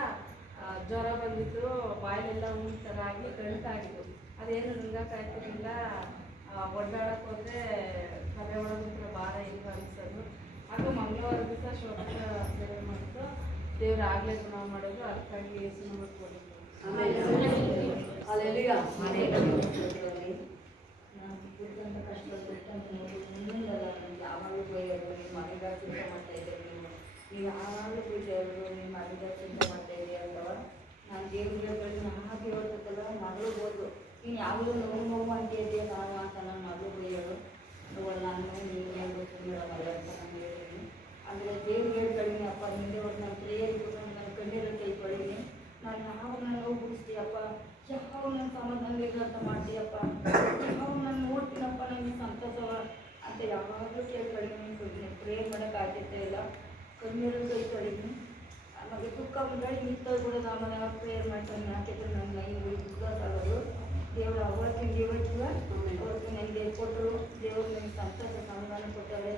ಜ್ವರ ಬಂದಿದ್ದು, ಬಾಯಲೆಲ್ಲ ಉಂಟರಾಗಿ ಗಂಟಾಗಿದ್ದು, ಅದೇನು ನುಂಗಕ್ಕಾಗ್ತಿರಲಿಲ್ಲ. ಒಡ್ಡಾಡಕ್ಕೆ ಹೋದರೆ ತಲೆ ಒಳಗೊಂಥರ ಭಾರ ಇಲ್ಲ ಅನಿಸೋದು. ಹಾಗೂ ಮಂಗಳವಾರ ದಿವಸ ಶೋಭಾ ಸೇವೆ ಮಾಡಿದ್ದು ದೇವರು ಆಗಲೇ ಗುಣ ಮಾಡೋದು. ಅದಕ್ಕಾಗಿ ಯೇಸು ನಮಗೆ ಕೊಡಿದ್ದು. ನಾನು ಬಿಟ್ಟಂತ ಕಷ್ಟ ಬಿಟ್ಟಂತ ನೋಡಿ ಮುಂದಿನಲ್ಲ ನನಗೆ ಯಾವಾಗಲೂ ಬೈಯೋದು, ನಿಮ್ಮ ಮನೆಗಾರ ಚಿಂತೆ ಮಾಡ್ತಾ ಇದ್ದೀರಿ, ನೀವು ಯಾವಾಗಲೂ ಬೈಯೋರು, ನಿಮ್ಮ ಮನೆಗಾರ ಚಿಂತೆ ಮಾಡ್ತಾ ಇದ್ದೀರಿ ಅಂತವ. ನಾನು ದೇವ್ರಿಗೆ ಹೇಳ್ಕೊಂಡು ಹಾಗೆ ಹೇಳ್ತಕ್ಕಲ್ಲ ಮಗಳು ನೀನು ಯಾವಾಗಲೂ ನೋವು ಅಂತಿದ್ದೆ ನಾನು ಅಂತ ನನ್ನ ಮಗಳು ಬೈಯೋಳು. ನೋಡು ನಾನು ನೀವು ಹೇಳ್ಬೇಕು ಮೇಡಮಲ್ಲ ಅಂತ ನಾನು ಹೇಳಿದ್ದೀನಿ. ಅಂದರೆ ದೇವ್ರಿಗೆ ಹೇಳ್ಕೊಳ್ಳಿ ಅಪ್ಪ, ನಿಂದೆ ಒಂದು ನಾನು ಪ್ರೇಯರ್ ಕೊಟ್ಟು ನನ್ನ ಕಣ್ಣೀರಲ್ಲಿ ಕೈ ತೊಳೀನಿ. ನಾನು ಯಾವಾಗ ನಾನು ನೋವು ಬಿಡಿಸ್ತೀಯಪ್ಪ, ಯಾವ ನನ್ನ ಸಮಾಧಾನ ಅಂತ ಮಾಡ್ತೀಯಪ್ಪ, ಯಾವ ನಾನು ನೋಡ್ತೀನಪ್ಪ ನನಗೆ ಸಂತೋಷವ ಅಂತ ಯಾವಾಗಲೂ ಕೇಳ್ಕೊಳ್ಳಿ. ಪ್ರೇಯರ್ ಮಾಡೋಕೆ ಆಗ್ತೈತೆ ಇಲ್ಲ, ಕಣ್ಣೀರಲ್ಲಿ ಕೈ ತೊಳೀನಿ. ನಮಗೆ ದುಃಖ ಬಂದರೆ ನಿಂತ ಕೂಡ ನಾನು ಪ್ರೇಯರ್ ಮಾಡ್ತಾನೆ. ಯಾಕೆಂದರೆ ನನ್ನ ಮೈ ದುಃಖ ಆಗೋದು ದೇವರು ಇವತ್ತಿಗೆ ಅವತ್ತು ನನಗೆ ಕೊಟ್ಟರು. ದೇವರು ನನಗೆ ಸಂತೋಷ ಸಮಾಧಾನ ಕೊಟ್ಟವ್ರೆ.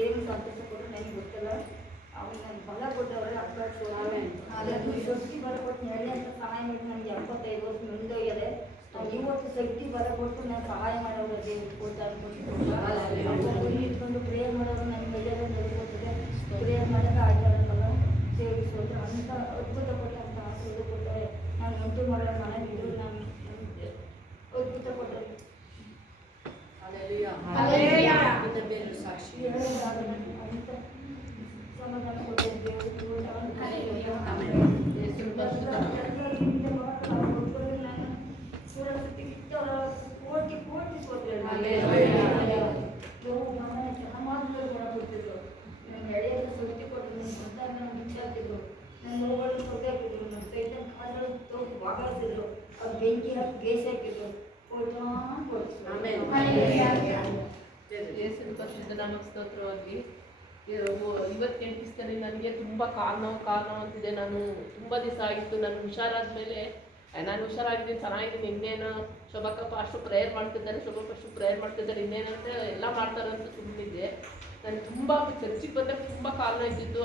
ಏನು ಸಂತೋಷ ಕೊಟ್ಟರು ನನಗೆ ಗೊತ್ತಿಲ್ಲ. ಅವ್ನು ನನಗೆ ಬಲ ಕೊಟ್ಟವ್ರೆ. ಅದು ಶಕ್ತಿ ಬಲ ಕೊಟ್ಟು ನೆರಳೆ ಅಂತ ಸಹಾಯ ಮಾಡಿ ನನಗೆ 75 ವರ್ಷ ಮುಂದೋಗಿದೆ. ನಾನು ಇವತ್ತು ಶಕ್ತಿ ಬಲ ಕೊಟ್ಟು ನಾನು ಸಹಾಯ ಮಾಡೋರು ದೇವರು ಕೊಟ್ಟ ಅನ್ಕೊಟ್ಟು ಇಟ್ಕೊಂಡು ಪ್ರೇಯರ್ ಮಾಡೋರು ನನಗೆ ಎಲ್ಲರೂ ನಡೆಸ್ಕೊಟ್ಟಿದೆ. ಪ್ರೇಯರ್ ಮಾಡೋಕೆ ಆಗ್ತಾರಲ್ಲ ಸೇವಿಸೋದು ಅಂತ ಅದ್ಭುತ ಕೊಟ್ಟಂತ ಆಶೀರ್ವಾದ ಕೊಟ್ಟರೆ. ನಾನು ಮುಂದೆ ಮಾಡೋ ಮನೆಗಿದ್ರು ನಾನು ಅದ್ಭುತ ಕೊಟ್ಟರೆ ಸಾಕ್ಷಿ ಅಂತ ಸಮಾಧಾನ ಕೊಟ್ಟರೆ ದೇವರು ಕೋಟಿ ಕೋಟಿ ಸಮಾಜದಲ್ಲಿ ಕೊಡ್ತಿದ್ರು. ನನ್ನ ಎಳೆಯಲ್ಲ ಶಕ್ತಿ ಕೊಟ್ಟರು. ನನ್ನ ಬಂದಾಗ ನನಗೆ ಇಚ್ಛಾಗ್ತಿದ್ರು. ನನ್ನ ನೋವುಗಳನ್ನು ಕೊಟ್ಟಿದ್ರು. ನನ್ನ ಸೈತ ಕಾಲಲ್ಲಿ ತೋಗಿ ಬಾಗಿಸಿದ್ರು. ಅವ್ರು ಬೆಂಕಿ ಹಾಕಿ ಬೇಸಿ ಹಾಕಿದ್ರು. ಯೇಸುವಿನ ಪರಿಶುದ್ಧ ನಾಮಕ್ಕೆ ಸ್ತೋತ್ರವಾಗಿ ಇವತ್ತು ನೆನಪಿಸ್ತಾರೆ. ನನಗೆ ತುಂಬ ಕಾಲು ನೋವು ಅಂತಿದೆ. ನಾನು ತುಂಬ ದಿವಸ ಆಗಿತ್ತು. ನಾನು ಹುಷಾರಾದ್ಮೇಲೆ ನಾನು ಹುಷಾರಾಗಿದ್ದೀನಿ, ಚೆನ್ನಾಗಿದ್ದೀನಿ. ಇನ್ನೇನು ಶೋಭಕ್ಕ ಅಷ್ಟು ಪ್ರೇಯರ್ ಮಾಡ್ತಿದ್ದಾರೆ, ಶೋಭಕ್ಕ ಅಷ್ಟು ಪ್ರೇಯರ್ ಮಾಡ್ತಿದ್ದಾರೆ, ಇನ್ನೇನಂತ ಎಲ್ಲ ಮಾಡ್ತಾರಂತ ಸುಮ್ಮನಿದ್ದೆ. ನಾನು ತುಂಬ ಚರ್ಚಿಗೆ ಬಂದಾಗ ತುಂಬ ಕಾಲು ನೋಯ್ತಿತ್ತು.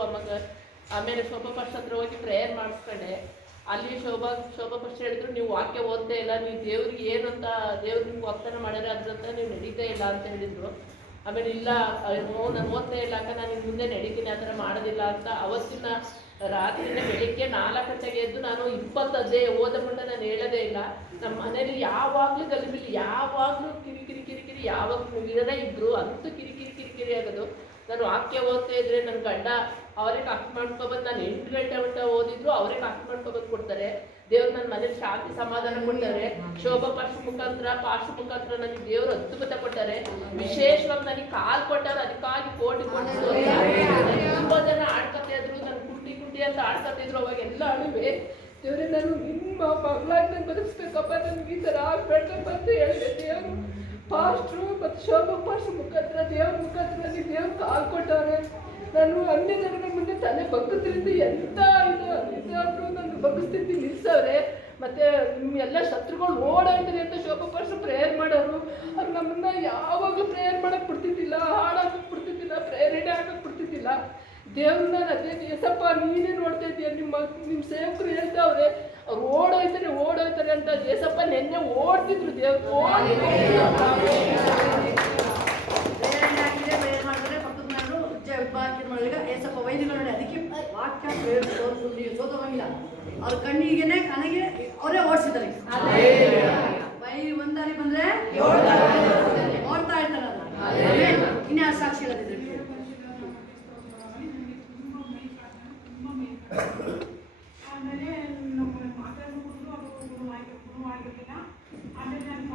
ಆಮೇಲೆ ಶೋಭಾ ಫಸ್ಟ್ ಹತ್ರ ಹೋಗಿ ಪ್ರೇಯರ್ ಮಾಡಿಸ್ಕೊಂಡೆ. ಅಲ್ಲಿ ಶೋಭಾ ಫಸ್ಟ್ ಹೇಳಿದ್ರು, ನೀವು ವಾಕ್ಯ ಓದ್ತಾ ಇಲ್ಲ, ನೀವು ದೇವ್ರಿಗೆ ಏನು ಅಂತ ದೇವ್ರು ನಿಮ್ಗೆ ವಾಗ್ದಾನ ಮಾಡ್ಯಾರ ಅದ್ರಂತ ನೀವು ನಡೀತಾ ಇಲ್ಲ ಅಂತ ಹೇಳಿದರು. ಆಮೇಲೆ ಇಲ್ಲ ನಾನು ಓದ್ತಾ ಇಲ್ಲ ಅಕ್ಕ, ನಾನು ಇನ್ನು ಮುಂದೆ ನಡೀತೀನಿ, ಆ ಥರ ಮಾಡೋದಿಲ್ಲ ಅಂತ. ಅವತ್ತಿನ ರಾತ್ರಿನೇ ಬೆಳಿಗ್ಗೆ 4 ಗಂಟೆಗೆ ಎದ್ದು ನಾನು 20 ಅಧ್ಯಾಯ ಓದ ಮುಂದೆ ನಾನು ಹೇಳೋದೇ ಇಲ್ಲ. ನಮ್ಮ ಮನೇಲಿ ಯಾವಾಗಲೂ ಗಲಿಬಿಲಿ, ಯಾವಾಗಲೂ ಕಿರಿಕಿರಿ ಯಾವಾಗಲೂ ಇರೋದೇ ಇದ್ರು. ಅಂತೂ ಕಿರಿಕಿರಿ ಆಗೋದು. ನಾನು ವಾಕ್ಯ ಓದ್ತಾ ಇದ್ರೆ ನನ್ನ ಗಂಡ ಅವರೇ ಕಾಫಿ ಮಾಡ್ಕೊಬಂದು, ನಾನು 8 ಗಂಟೆ ಮಟ್ಟ ಓದಿದ್ರು ಅವರೇ ಕಾಫಿ ಮಾಡ್ಕೊಬಂದು ಕೊಡ್ತಾರೆ. ದೇವ್ರು ನನ್ನ ಮನೇಲಿ ಶಾಂತಿ ಸಮಾಧಾನ ಕೊಡ್ತಾರೆ. ಶೋಭಾ ಪಾಸ್ಟ್ ಮುಖಾಂತರ ನನಗೆ ದೇವರು ಅದ್ಭುತ ಕೊಟ್ಟಾರೆ. ವಿಶೇಷವಾಗಿ ನನಗೆ ಕಾಲು ಕೊಟ್ಟಾರೆ. ಅದಕ್ಕಾಗಿ ಕೋಟಿ ತುಂಬ ಜನ ಆಡ್ಕೊತಾ ಇದ್ರು. ನಾನು ಕುಂಟಿ ಅಂತ ಆಡ್ಕೊತಿದ್ರು. ಅವಾಗ ಎಲ್ಲ ಅಳುವೆ, ದೇವ್ರೆ ನಾನು ನಿಮ್ಮ ಮಗಳಾಗಿ ನಾನು ಬದುಕಿಸ್ಬೇಕಪ್ಪ, ನನಗೆ ಈ ಥರ ಆಗ್ಬೇಕಪ್ಪ ಅಂತ ಹೇಳಿದೆ. ದೇವರು ಪಾಸ್ಟ್ರು ಮತ್ತು ಶೋಭಾ ಪಾಸ್ಟ್ ಮುಖಾಂತರ ದೇವ್ರ ಮುಖಾಂತರ ನನಗೆ ದೇವ್ರು ಕಾಲು ಕೊಟ್ಟವ್ರೆ. ನಾನು ಅನ್ಯ ಜನಗಳ ಮುಂದೆ ತಲೆ ಬಗ್ಗಿದ್ರಿಂದ ಎಂಥ ಇದಾದರೂ ನಾನು ಬಗ್ಗಿಸ್ತಿದ್ದು ನಿಲ್ಸವ್ರೆ. ಮತ್ತು ಎಲ್ಲ ಶತ್ರುಗಳು ಓಡಾಡ್ತಾರೆ ಅಂತ ಶೋಭಾ ಪಾಸ್ಟ್ ಪ್ರೇಯರ್ ಮಾಡೋರು. ಅವ್ರು ನಮ್ಮನ್ನು ಯಾವಾಗಲೂ ಪ್ರೇಯರ್ ಮಾಡೋಕ್ಕೆ ಬಿಡ್ತಿದ್ದಿಲ್ಲ, ಹಾಡೋಕ್ಕೆ ಬಿಡ್ತಿದ್ದಿಲ್ಲ, ರೆಡಿ ಆಗೋಕ್ಕೆ ಬಿಡ್ತಿದ್ದಿಲ್ಲ. ದೇವ್ರನ್ನ ಅದೇ ಎಸಪ್ಪ ನೀನೇ ನೋಡ್ತಾ ಇದ್ದೀಯ, ನಿಮ್ಮ ಸೇವಕರು ಹೇಳ್ತಾವ್ರೆ ಅವ್ರು ಓಡೋಯ್ತಾರೆ ಅಂತ. ಏಸಪ್ಪ ನೆನ್ನೆ ಓಡ್ತಿದ್ರು. ದೇವ್ರು ಮಾಡಿದಾಗ ಏಸಪ್ಪ ವೈದ್ಯಗಳು ನೋಡಿ ಅದಕ್ಕೆ ವಾಕ್ಯ ಸೋತೋಗಂಗಿಲ್ಲ. ಅವ್ರ ಕಣ್ಣಿಗೆನೆ ಕನಗೆ ಅವರೇ ಓಡಿಸಿದ್ದಾರೆ. ಒಂದಾರಿ ಬಂದ್ರೆ ಓಡ್ತಾ ಇರ್ತಾರಲ್ಲ, ಇನ್ಯಾ ಸಾಕ್ಷಿ ಹೇಳದಿದ್ರೆ ಆಮೇಲೆ ನಮ್ಮ ಮಾತಾಡ್ಕೊಂಡು ಅವರು ಗುಣವಾಗಿರಲಿಲ್ಲ. ಆಮೇಲೆ ನಾನು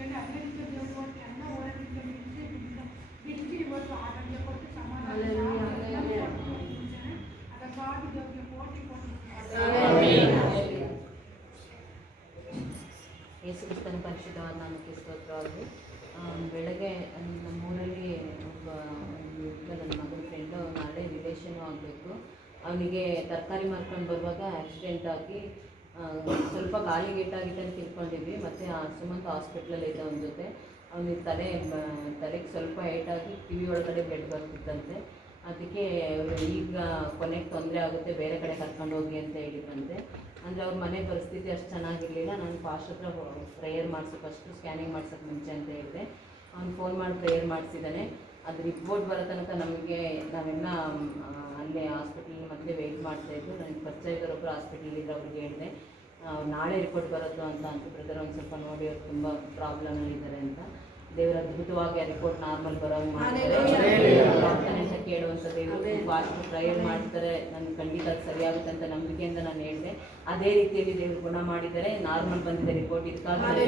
ಯಾಕೆಂದರೆ ಅಮೆರಿಕ ದೇವರು ಎಲ್ಲ ಹೋರಾಟದಿಂದ ಬಿಡಿಸಿ ಇವತ್ತು ಆರೋಗ್ಯ ಕೊಟ್ಟು ಸಮಾಧಾನ ಅದಕ್ಕಾಗಿ ದೇವರಿಗೆ ಕೋಟಿ ಯೇಸು ಕ್ರಿಸ್ತನ ಪರಿಶುದ್ಧವಾದ ನಾಮಕ್ಕೆ ಸ್ತೋತ್ರವಾಗಲಿ. ಬೆಳಗ್ಗೆ ನಮ್ಮೂರಲ್ಲಿ ನನ್ನ ಮಗನ ಫ್ರೆಂಡು ನಾಳೆ ರಿಲೇಷನು ಆಗಬೇಕು. ಅವನಿಗೆ ತರಕಾರಿ ಮಾರ್ಕೊಂಡು ಬರುವಾಗ ಆಕ್ಸಿಡೆಂಟ್ ಆಗಿ ಸ್ವಲ್ಪ ಗಾಳಿ ಗೇಟಾಗಿದೆ ಅಂತ ತಿಳ್ಕೊಂಡಿದ್ವಿ. ಮತ್ತು ಸುಮಂತ್ ಹಾಸ್ಪಿಟ್ಲಲ್ಲಿ ಇದೆ ಅವನ ಜೊತೆ. ಅವನಿಗೆ ತಲೆಗೆ ಸ್ವಲ್ಪ ಏಟಾಗಿ ಕಿವಿ ಒಳಗಡೆ ಬ್ಲಡ್ ಬರ್ತಿತ್ತಂತೆ. ಅದಕ್ಕೆ ಅವರು ಈಗ ಕೊನೆಗೆ ತೊಂದರೆ ಆಗುತ್ತೆ, ಬೇರೆ ಕಡೆ ಕರ್ಕೊಂಡು ಹೋಗಿ ಅಂತ ಹೇಳಿದ್ರಂತೆ. ಅಂದರೆ ಅವ್ರ ಮನೆ ಪರಿಸ್ಥಿತಿ ಅಷ್ಟು ಚೆನ್ನಾಗಿರಲಿಲ್ಲ. ನಾನು ಫಾಸ್ಟ್ ಹತ್ರ ಪ್ರೇಯರ್ ಮಾಡಿಸೋ ಫಸ್ಟು ಸ್ಕ್ಯಾನಿಂಗ್ ಮಾಡ್ಸೋಕ್ಕೆ ಮುಂಚೆ ಅಂತ ಹೇಳಿದೆ. ಅವ್ನು ಫೋನ್ ಮಾಡಿ ಪ್ರೇಯರ್ ಮಾಡಿಸಿದ್ದಾನೆ. ಅದು ರಿಪೋರ್ಟ್ ಬರೋ ತನಕ ನಮಗೆ ನಾವೆಲ್ಲ ಅಲ್ಲೇ ಹಾಸ್ಪಿಟ್ಲಲ್ಲಿ ಮತ್ತೆ ವೆಯ್ಟ್ ಮಾಡ್ತಾಯಿದ್ದು. ನನಗೆ ಪರಿಚಯ ಇದ್ದವರೊಬ್ಬರು ಹಾಸ್ಪಿಟ್ಲಲ್ಲಿದ್ದರೆ ಅವ್ರಿಗೆ ಹೇಳಿದೆ ನಾಳೆ ರಿಪೋರ್ಟ್ ಬರೋದು ಅಂತ ಬ್ರದರ್ ಒಂದು ಸ್ವಲ್ಪ ನೋಡಿ ಅವ್ರು ತುಂಬ ಪ್ರಾಬ್ಲಮಲ್ಲಿದ್ದಾರೆ ಅಂತ. ದೇವರ ಅದ್ಭುತವಾಗಿ ಆ ರಿಪೋರ್ಟ್ ನಾರ್ಮಲ್ ಬರೋಂಗೆ ಮಾಡ್ತಾರೆ. ಪ್ರಾರ್ಥನೆಯಿಂದ ಕೇಳುವಂಥ ದೇವರು ಫಾಸ್ಟ್ ಪ್ರೇಯರ್ ಮಾಡ್ತಾರೆ. ನನಗೆ ಖಂಡಿತ ಅದು ಸರಿಯಾಗುತ್ತೆ ಅಂತ ನಂಬಿಕೆಯಿಂದ ನಾನು ಹೇಳಿದೆ. ಅದೇ ರೀತಿಯಲ್ಲಿ ದೇವರು ಗುಣ ಮಾಡಿದ್ದಾರೆ. ನಾರ್ಮಲ್ ಬಂದಿದೆ ರಿಪೋರ್ಟ್. ಇದಕ್ಕಾಗಿ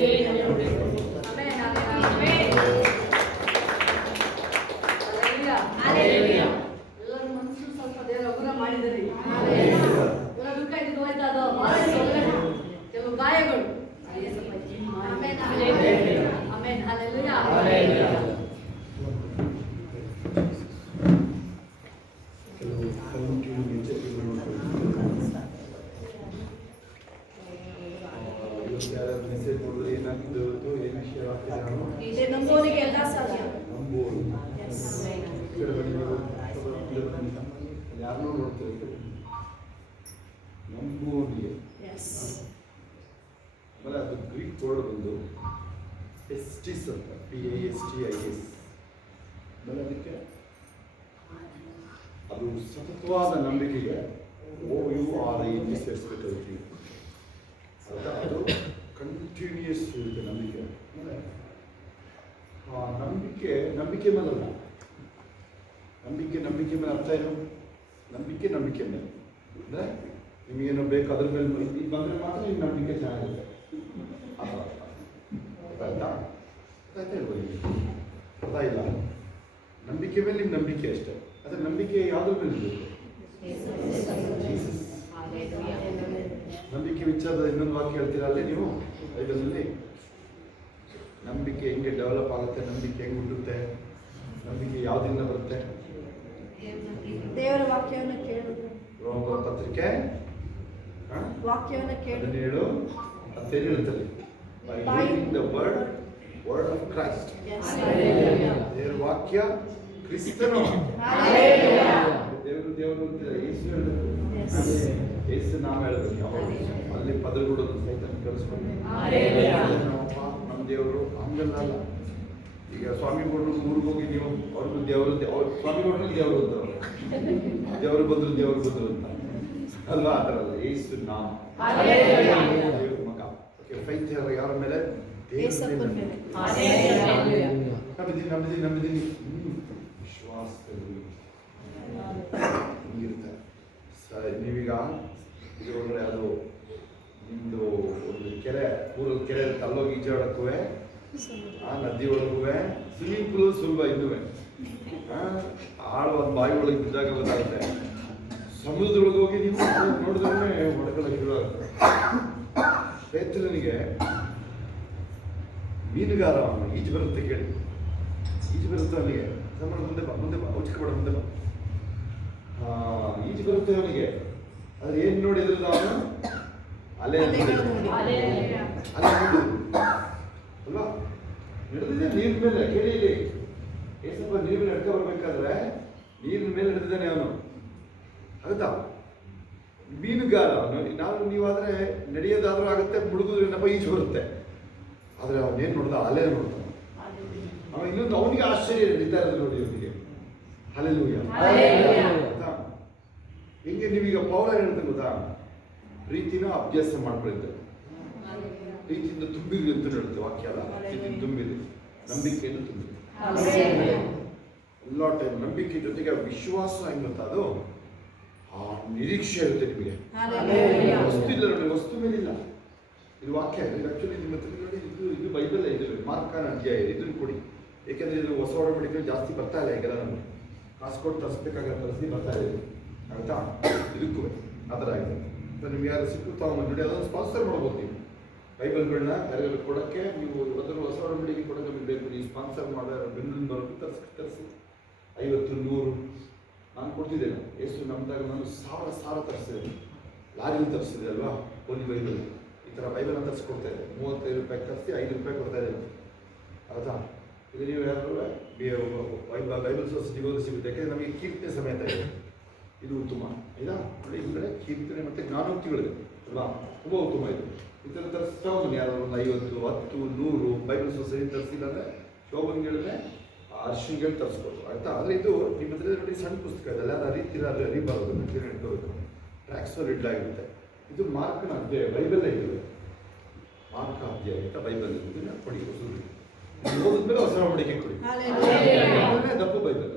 ಎಲ್ಲರ ಮನಸ್ಸು ಸ್ವಲ್ಪ ದೇವರ ಗುಣ ಮಾಡಿದ್ದಾರೆ. ದುಃಖ ಇದು ಹೋಯ್ತಾ ಅದು ಕೆಲವು ಗಾಯಗಳು. Amen, hallelujah. ಮೆಸೇಜ್ ನೋಡಿದ್ರೆ ಏನಾಗಿದ್ದು ಏನು ವಿಷಯ ಇದೆ ನಂಬೋನಿಗೆ ಎಲ್ಲ ಸಾಧ್ಯ. ಯಾರನ್ನೂ ನೋಡ್ತಾರೆ ನಂಬೋನಿಗೆ. ಆಮೇಲೆ ಅದು ಗ್ರೀಕ್ ವರ್ಡ್ ಬಂದು ಎಸ್ಟಿಸ್ ಅಂತ, PASTIS. ಆಮೇಲೆ ಅದಕ್ಕೆ ಅದು ಸತತವಾದ ನಂಬಿಕೆಗೆ OURE ಸೇರಿಸ್ಬೇಕಾಗುತ್ತೆ. ಅದು ಕಂಟಿನ್ಯೂಸ್ ಇರುತ್ತೆ ನಂಬಿಕೆ. ನಂಬಿಕೆ ಮೇಲಲ್ಲ, ನಂಬಿಕೆ ಮೇಲೆ ಅರ್ಥ ಏನು? ನಂಬಿಕೆ ಮೇಲೆ ಅಂದರೆ ನಿಮಗೇನೋ ಬೇಕು ಅದ್ರ ಮೇಲೆ ಈಗ ಬಂದರೆ ಮಾತ್ರ ನಿಮ್ಮ ನಂಬಿಕೆ ಚೆನ್ನಾಗಿರುತ್ತೆ. ಅರ್ಥ ಹೇಳ್ಬೋದು. ಅರ್ಥ ಇಲ್ಲ, ನಂಬಿಕೆ ಮೇಲೆ ನಿಮ್ಮ ನಂಬಿಕೆ ಅಷ್ಟೇ. ಆದರೆ ನಂಬಿಕೆ ಯಾವುದ್ರ ಮೇಲೆ ಇರಬೇಕು? ನಂಬಿಕೆ ವಿಚಾರದ ಇನ್ನೊಂದು ವಾಕ್ಯ ಹೇಳ್ತೀರಾ ಅಲ್ಲಿ ನೀವು ಬೈಬಲ್ನಲ್ಲಿ? ನಂಬಿಕೆ ಹೆಂಗೆ ಡೆವಲಪ್ ಆಗುತ್ತೆ, ನಂಬಿಕೆ ಹೆಂಗೆ ಹುಟ್ಟುತ್ತೆ, ನಂಬಿಕೆ ಯಾವುದರಿಂದ ಬರುತ್ತೆ? ದೇವರ ವಾಕ್ಯವನ್ನು ಕೇಳುವುದು. ರೋಮ ಪತ್ರಿಕೆ ವಾಕ್ಯವನ್ನು ಕೇಳುವುದು. 17 ಹೇಳುತ್ತದೆ, by hearing the word of Christ. ದೇವರ ವಾಕ್ಯ ಕ್ರಿಸ್ತನು. ದೇವರು ಅಂತಿಲ್ಲ, ಯೇಸು ಹೇಳಬೇಕು. ಯೇಸು ನಾಮ ಹೇಳಬೇಕು. ಅಲ್ಲಿ ಪದರಗೊಡೋದು ಸಹಿತ ಕಲಿಸ್ಕೊಂಡು ನಮ್ಮ ದೇವರು ಹಂಗಲ್ಲ. ಈಗ ಸ್ವಾಮಿಗೌಡರು ಊರಿಗೆ ಹೋಗಿ ನೀವು ಅವ್ರಿಗೂ ದೇವರು ಸ್ವಾಮಿಗೌಡರಲ್ಲಿ ದೇವರು ಅಂತಾರೆ, ದೇವರು ಬಂದರು ಅಂತ ಅಲ್ವಾ? ಆ ಥರ ಅಲ್ಲ. ಯೇಸು ನಾಮ ದೇವ್ರ ಮಗ. ಓಕೆ, ಫೈತ್ ಯಾರ ಮೇಲೆ? ನಂಬಿದ್ದೀನಿ ವಿಶ್ವಾಸದಲ್ಲಿ ಹಿಂಗಿರುತ್ತೆ. ನೀವೀಗ ಇದರೊಳಗಡೆ ಅದು ನಿಮ್ಮದು ಒಂದು ಕೆರೆ, ಊರಲ್ಲಿ ಕೆರೆ ಅಲ್ಲೋಗಿ ಈಜಾಡಕ್ಕೂ ಆ ನದಿ ಒಳಗೂ ಸ್ವಿಮ್ಮಿಂಗ್ ಪೂಲ್ ಸುಲಭ. ಇನ್ನೂ ಆಳು ಒಂದು ಬಾಯಿ ಒಳಗೆ ಬಿದ್ದಾಗ ಗೊತ್ತಾಗುತ್ತೆ. ಸಮುದ್ರದೊಳಗೆ ಹೋಗಿ ನೀವು ನೋಡಿದ್ರೆ ಹೊಡ್ಕೊಳ್ಳೋಕೆ ಶುರು ಆಗುತ್ತೆ. ಪೇತ್ರನಿಗೆ ಮೀನುಗಾರ ಈಜು ಬರುತ್ತೆ ಕೇಳಿ, ಈಜು ಬರುತ್ತೆ ಅವನಿಗೆ. ಮುಂದೆ ಬಾ ಔಚಿಕಬೇಡ, ಮುಂದೆ ಬಾ. ಈಜು ಬರುತ್ತೆ ಅವನಿಗೆ. ಆದ್ರೆ ಏನು ನೋಡಿದ್ರಲ್ಲ ಅವನು? ಅಲೆ ಅಲ್ವಾ? ನಡೆದಿದೆ ನೀರಿನ ಮೇಲೆ. ಕೇಳಿ ಇಲ್ಲಿ, ಏಸಪ್ಪ ನೀರಿನ ಮೇಲೆ ನಡ್ಕೊ ಬರ್ಬೇಕಾದ್ರೆ ನೀರಿನ ಮೇಲೆ ನಡೆದಿದ್ದಾನೆ ಅವನು. ಆಗುತ್ತಾ? ಮೀನುಗಾರ ಅವನು. ನೀವಾದ್ರೆ ನಡೆಯೋದಾದ್ರೂ ಆಗುತ್ತೆ, ಮುಳುಗಿದ್ರೆ ನಮ್ಮ ಈಜು ಬರುತ್ತೆ. ಆದರೆ ಅವನೇನು ನೋಡ್ದ? ಅಲೆ ನೋಡ್ದ. ಅವ ಇನ್ನೊಂದು ಅವನಿಗೆ ಆಶ್ಚರ್ಯ ನಡೀತಾ ಇರೋದು ನೋಡಿ ಅವನಿಗೆ. ಹಲ್ಲೆಲೂಯಾ. ಹೆಂಗೆ ನೀವೀಗ ಪೌಲ ಹೇಳ್ತಾರೆ ಗೊತ್ತಾ? ಪ್ರೀತಿನ ಅಭ್ಯಾಸ ಮಾಡ್ಬಿಡುತ್ತೆ. ಪ್ರೀತಿಯಿಂದ ತುಂಬಿರಿ ಅಂತ ಹೇಳುತ್ತೆ ವಾಕ್ಯ ಅಲ್ಲ? ಪ್ರೀತಿಯಿಂದ ತುಂಬಿರಿ, ನಂಬಿಕೆಯನ್ನು ತುಂಬಿರಿ. ಎಲ್ಲ ಟೈಮ್ ನಂಬಿಕೆ ಜೊತೆಗೆ ವಿಶ್ವಾಸ ಹೆಂಗ್ ಗೊತ್ತಾ? ಅದು ಆ ನಿರೀಕ್ಷೆ ಇರುತ್ತೆ ನಿಮಗೆ. ವಸ್ತು ಇಲ್ಲ ನೋಡಿ, ವಸ್ತು ಮೇಲಿಲ್ಲ. ಇದು ವಾಕ್ಯ. ಇದು ಆ್ಯಕ್ಚುಲಿ ನಿಮ್ಮ ಹತ್ರ ನೋಡಿ, ಇದು ಬೈಬಲ್ ಇದು ಮಾರ್ಕನ ಅಧ್ಯಾಯ. ಇದನ್ನು ಕೊಡಿ, ಏಕೆಂದರೆ ಇದು ಹೊಸ ಒಡಂಬಡಿಕೆ ಜಾಸ್ತಿ ಬರ್ತಾ ಇಲ್ಲ ಈಗೆಲ್ಲ. ನಮಗೆ ಕಾಸು ಕೊಟ್ಟು ತರಿಸ್ಬೇಕಾಗಿರೋ ಪರಿಸ್ಥಿತಿ ಬರ್ತಾ ಇದೆ, ಆಯಿತಾ? ಇದಕ್ಕೂ ಆ ಥರ ಆಗಿದೆ. ನಿಮ್ಗೆ ಯಾರು ಸಿಕ್ಕು ತಗೊಂಡು ನೋಡಿ, ಅದನ್ನು ಸ್ಪಾನ್ಸರ್ ಮಾಡ್ಬೋದು ನೀವು. ಬೈಬಲ್ಗಳನ್ನ ಯಾರಿಗಾದ್ರು ಕೊಡೋಕ್ಕೆ ನೀವು ಅದನ್ನು ಹೊಸ ಒಡಂಬಡಿಕೆ ಕೊಡೋಕೆ ನಮಗೆ ಬೇಕು. ನೀವು ಸ್ಪಾನ್ಸರ್ ಮಾಡೋ ಬೆಂಗಳೂರು ಬರೋದು ತರಿಸಿ 50, 100 ನಾನು ಕೊಡ್ತಿದ್ದೇನೆ. ಎಷ್ಟು ನಮ್ದಾಗ ನಾನು ಸಾವಿರ ತರಿಸಿದೆ, ಲಾರಿಲಿ ತರಿಸಿದೆ ಅಲ್ವಾ. ಹೋಲಿ ಬೈಬಲ್ ಈ ಥರ ಬೈಬಲ್ನ ತರಿಸ್ಕೊಡ್ತಾ ಇದೆ. 35 ರೂಪಾಯಿಗೆ ತರಿಸಿ 5 ರೂಪಾಯಿ ಕೊಡ್ತಾ ಇದೆ, ಆಯಿತಾ? ಇದು ನೀವು ಯಾರು ಬೈಬಲ್ ಸೊಸೈಟಿಗೆ ಹೋದ್ರೆ ಸಿಗುತ್ತೆ, ಯಾಕೆಂದರೆ ನಮಗೆ ಕೀರ್ತನೆ ಸಮೇತ ಇದೆ. ಇದು ಉತ್ತಮ ಆಯ್ತಾ? ನೋಡಿ, ಈ ಕಡೆ ಕೀರ್ತನೆ ಮತ್ತು ಜ್ಞಾನೋಕ್ತಿಗಳಿದೆ ಅಲ್ವಾ, ತುಂಬ ಉತ್ತಮ ಇದು. ಈ ಥರ ತರಿಸ್ತಾ ಒಂದು ಯಾರು ಒಂದು 50, 10, 100 ಬೈಬಲ್ ಸೊಸೈಟಿ ತರಿಸಿಲ್ಲ ಅಂದರೆ ಶೋಭನ್ಗಳನ್ನೇ ಅರ್ಶಿನ್ಗಳು ತರಿಸ್ಬೋದು, ಆಯಿತಾ? ಆದರೆ ಇದು ನಿಮ್ಮ ಹತ್ರ ನೋಡಿ ಸಣ್ಣ ಪುಸ್ತಕ ಇದೆಲ್ಲ, ಅದು ಅರಿಬಾರದು, ಮೆಟ್ಟಿನ ಇಟ್ಕೋಬೇಕು, ಟ್ರ್ಯಾಕ್ಸಲ್ಲಿ ಇಡ್ಲಾಗಿರುತ್ತೆ. ಇದು ಮಾರ್ಕನ ಅಧ್ಯಾಯ, ಬೈಬಲ್ ಇದೆ, ಮಾರ್ಕ ಅಧ್ಯಾಯ ಆಯಿತಾ? ಬೈಬಲ್ ಇದನ್ನು ಕೊಡಿ, ಹೊಸದು ಓದಿದ್ಮೇಲೆ ಹೊಸ ಒಡಂಬಡಿಕೆ ಕೊಡಿ. ದಪ್ಪು ಬೈಬಲ್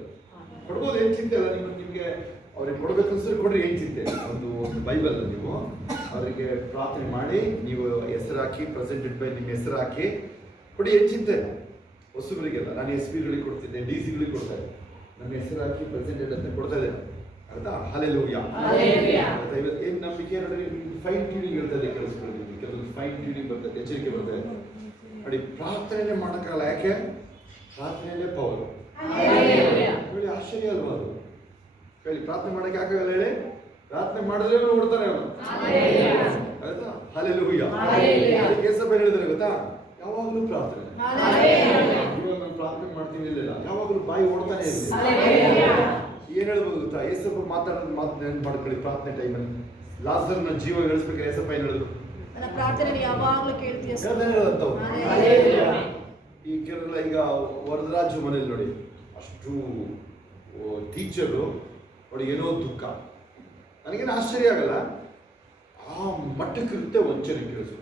ಕೊಡ್ಬೋದು, ಏನು ಚಿಂತೆ ಅಲ್ಲ. ನಿಮಗೆ ಅವ್ರಿಗೆ ಕೊಡ್ಬೇಕು ಅನ್ಸಿದ್ರೆ ಕೊಡ್ರಿ, ಏನು ಚಿಂತೆ. ಒಂದು ಬೈಬಲ್ ನೀವು ಅವರಿಗೆ ಪ್ರಾರ್ಥನೆ ಮಾಡಿ, ನೀವು ಹೆಸರು ಹಾಕಿ, ಪ್ರೆಸೆಂಟೆಡ್ ಬೈ ನಿಮ್ಮ ಹೆಸರು ಹಾಕಿ ಕೊಡಿ, ಏನು ಚಿಂತೆ. ಹೊಸಬರಿಗೆಲ್ಲ ನಾನು SP ಗಳಿಗೆ ಕೊಡ್ತಿದ್ದೆ, DC ಗಳಿಗೆ ಕೊಡ್ತಾ ಇದ್ದೆ. ನನ್ನ ಹೆಸರು ಹಾಕಿ ಪ್ರೆಸೆಂಟೆಡ್ ಅಂತ ಕೊಡ್ತಾ ಇದ್ದೇನೆ, ಆಯ್ತಾ? ಹಲ್ಲೆಲೂಯಾ. ಇವತ್ತು ಏನು ನಂಬಿಕೆ ನೋಡಿ, ಫೈನ್ ಟ್ಯೂನಿಂಗ್ ಇರ್ತದೆ ಕೆಲಸಗಳಲ್ಲಿ, ಕೆಲವೊಂದು ಫೈನ್ ಟ್ಯೂನಿಂಗ್ ಬರ್ತದೆ, ಎಚ್ಚರಿಕೆ ಬರ್ತದೆ ನೋಡಿ. ಪ್ರಾರ್ಥನೆ ಮಾಡೋಕ್ಕಾಗಲ್ಲ, ಯಾಕೆ? ಪ್ರಾರ್ಥನೆಯಲ್ಲೇ ಪವರ್ ನೋಡಿ. ಆಶ್ಚರ್ಯ ಅಲ್ವಾ ಅದು? ಹೇಳಿ, ಪ್ರಾರ್ಥನೆ ಮಾಡೋಕೆ ಯಾಕಾಗಲ್ಲ ಹೇಳಿ? ಪ್ರಾರ್ಥನೆ ಮಾಡಿದ್ರೆ ನೋಡ್ತಾನೆ ಅವನು, ಆಯ್ತಾ? ಹಲ್ಲೆಲೂಯಾ. ಕೇಸಪ್ಪ ಹೇಳಿದ್ರೆ ಗೊತ್ತಾ, ಯಾವಾಗಲೂ ಪ್ರಾರ್ಥನೆ. ಇವಾಗ ನಾನು ಪ್ರಾರ್ಥನೆ ಮಾಡ್ತೀನಿ ಇಲ್ಲ, ಯಾವಾಗಲೂ ಬಾಯಿ ಓಡ್ತಾನೆ ಇರ್ತೀನಿ. ಏನ್ ಹೇಳ್ಬೋದು ಗೊತ್ತಾ? ಏಸಪ್ಪ ಮಾತಾಡೋದು ಮಾತು ನೆನ್ಪು ಮಾಡ್ಕೊಳ್ಳಿ. ಪ್ರಾರ್ಥನೆ ಟೈಮಲ್ಲಿ ಲಾಸರ್ನ ಜೀವ ಗಳಿಸ್ಬೇಕಾದ್ರೆ ಏಸಪ್ಪ ಏನ್ ಹೇಳಿದ್ರು? ಪ್ರಾರ್ಥನೆ ಯಾವಾಗಲೂ ಕೇಳ್ತೀಯ ಹೇಳಂತವ್ರು. ಈ ಕೆಲವೆಲ್ಲ ಈಗ ವರದರಾಜು ಮನೇಲಿ ನೋಡಿ, ಅಷ್ಟು ಟೀಚರು ನೋಡಿ, ಏನೋ ದುಃಖ. ನನಗೇನು ಆಶ್ಚರ್ಯ ಆಗಲ್ಲ, ಆ ಮಟ್ಟಕ್ಕಿರುತ್ತೆ ವಂಚನೆ ಕೇಳಿಸು,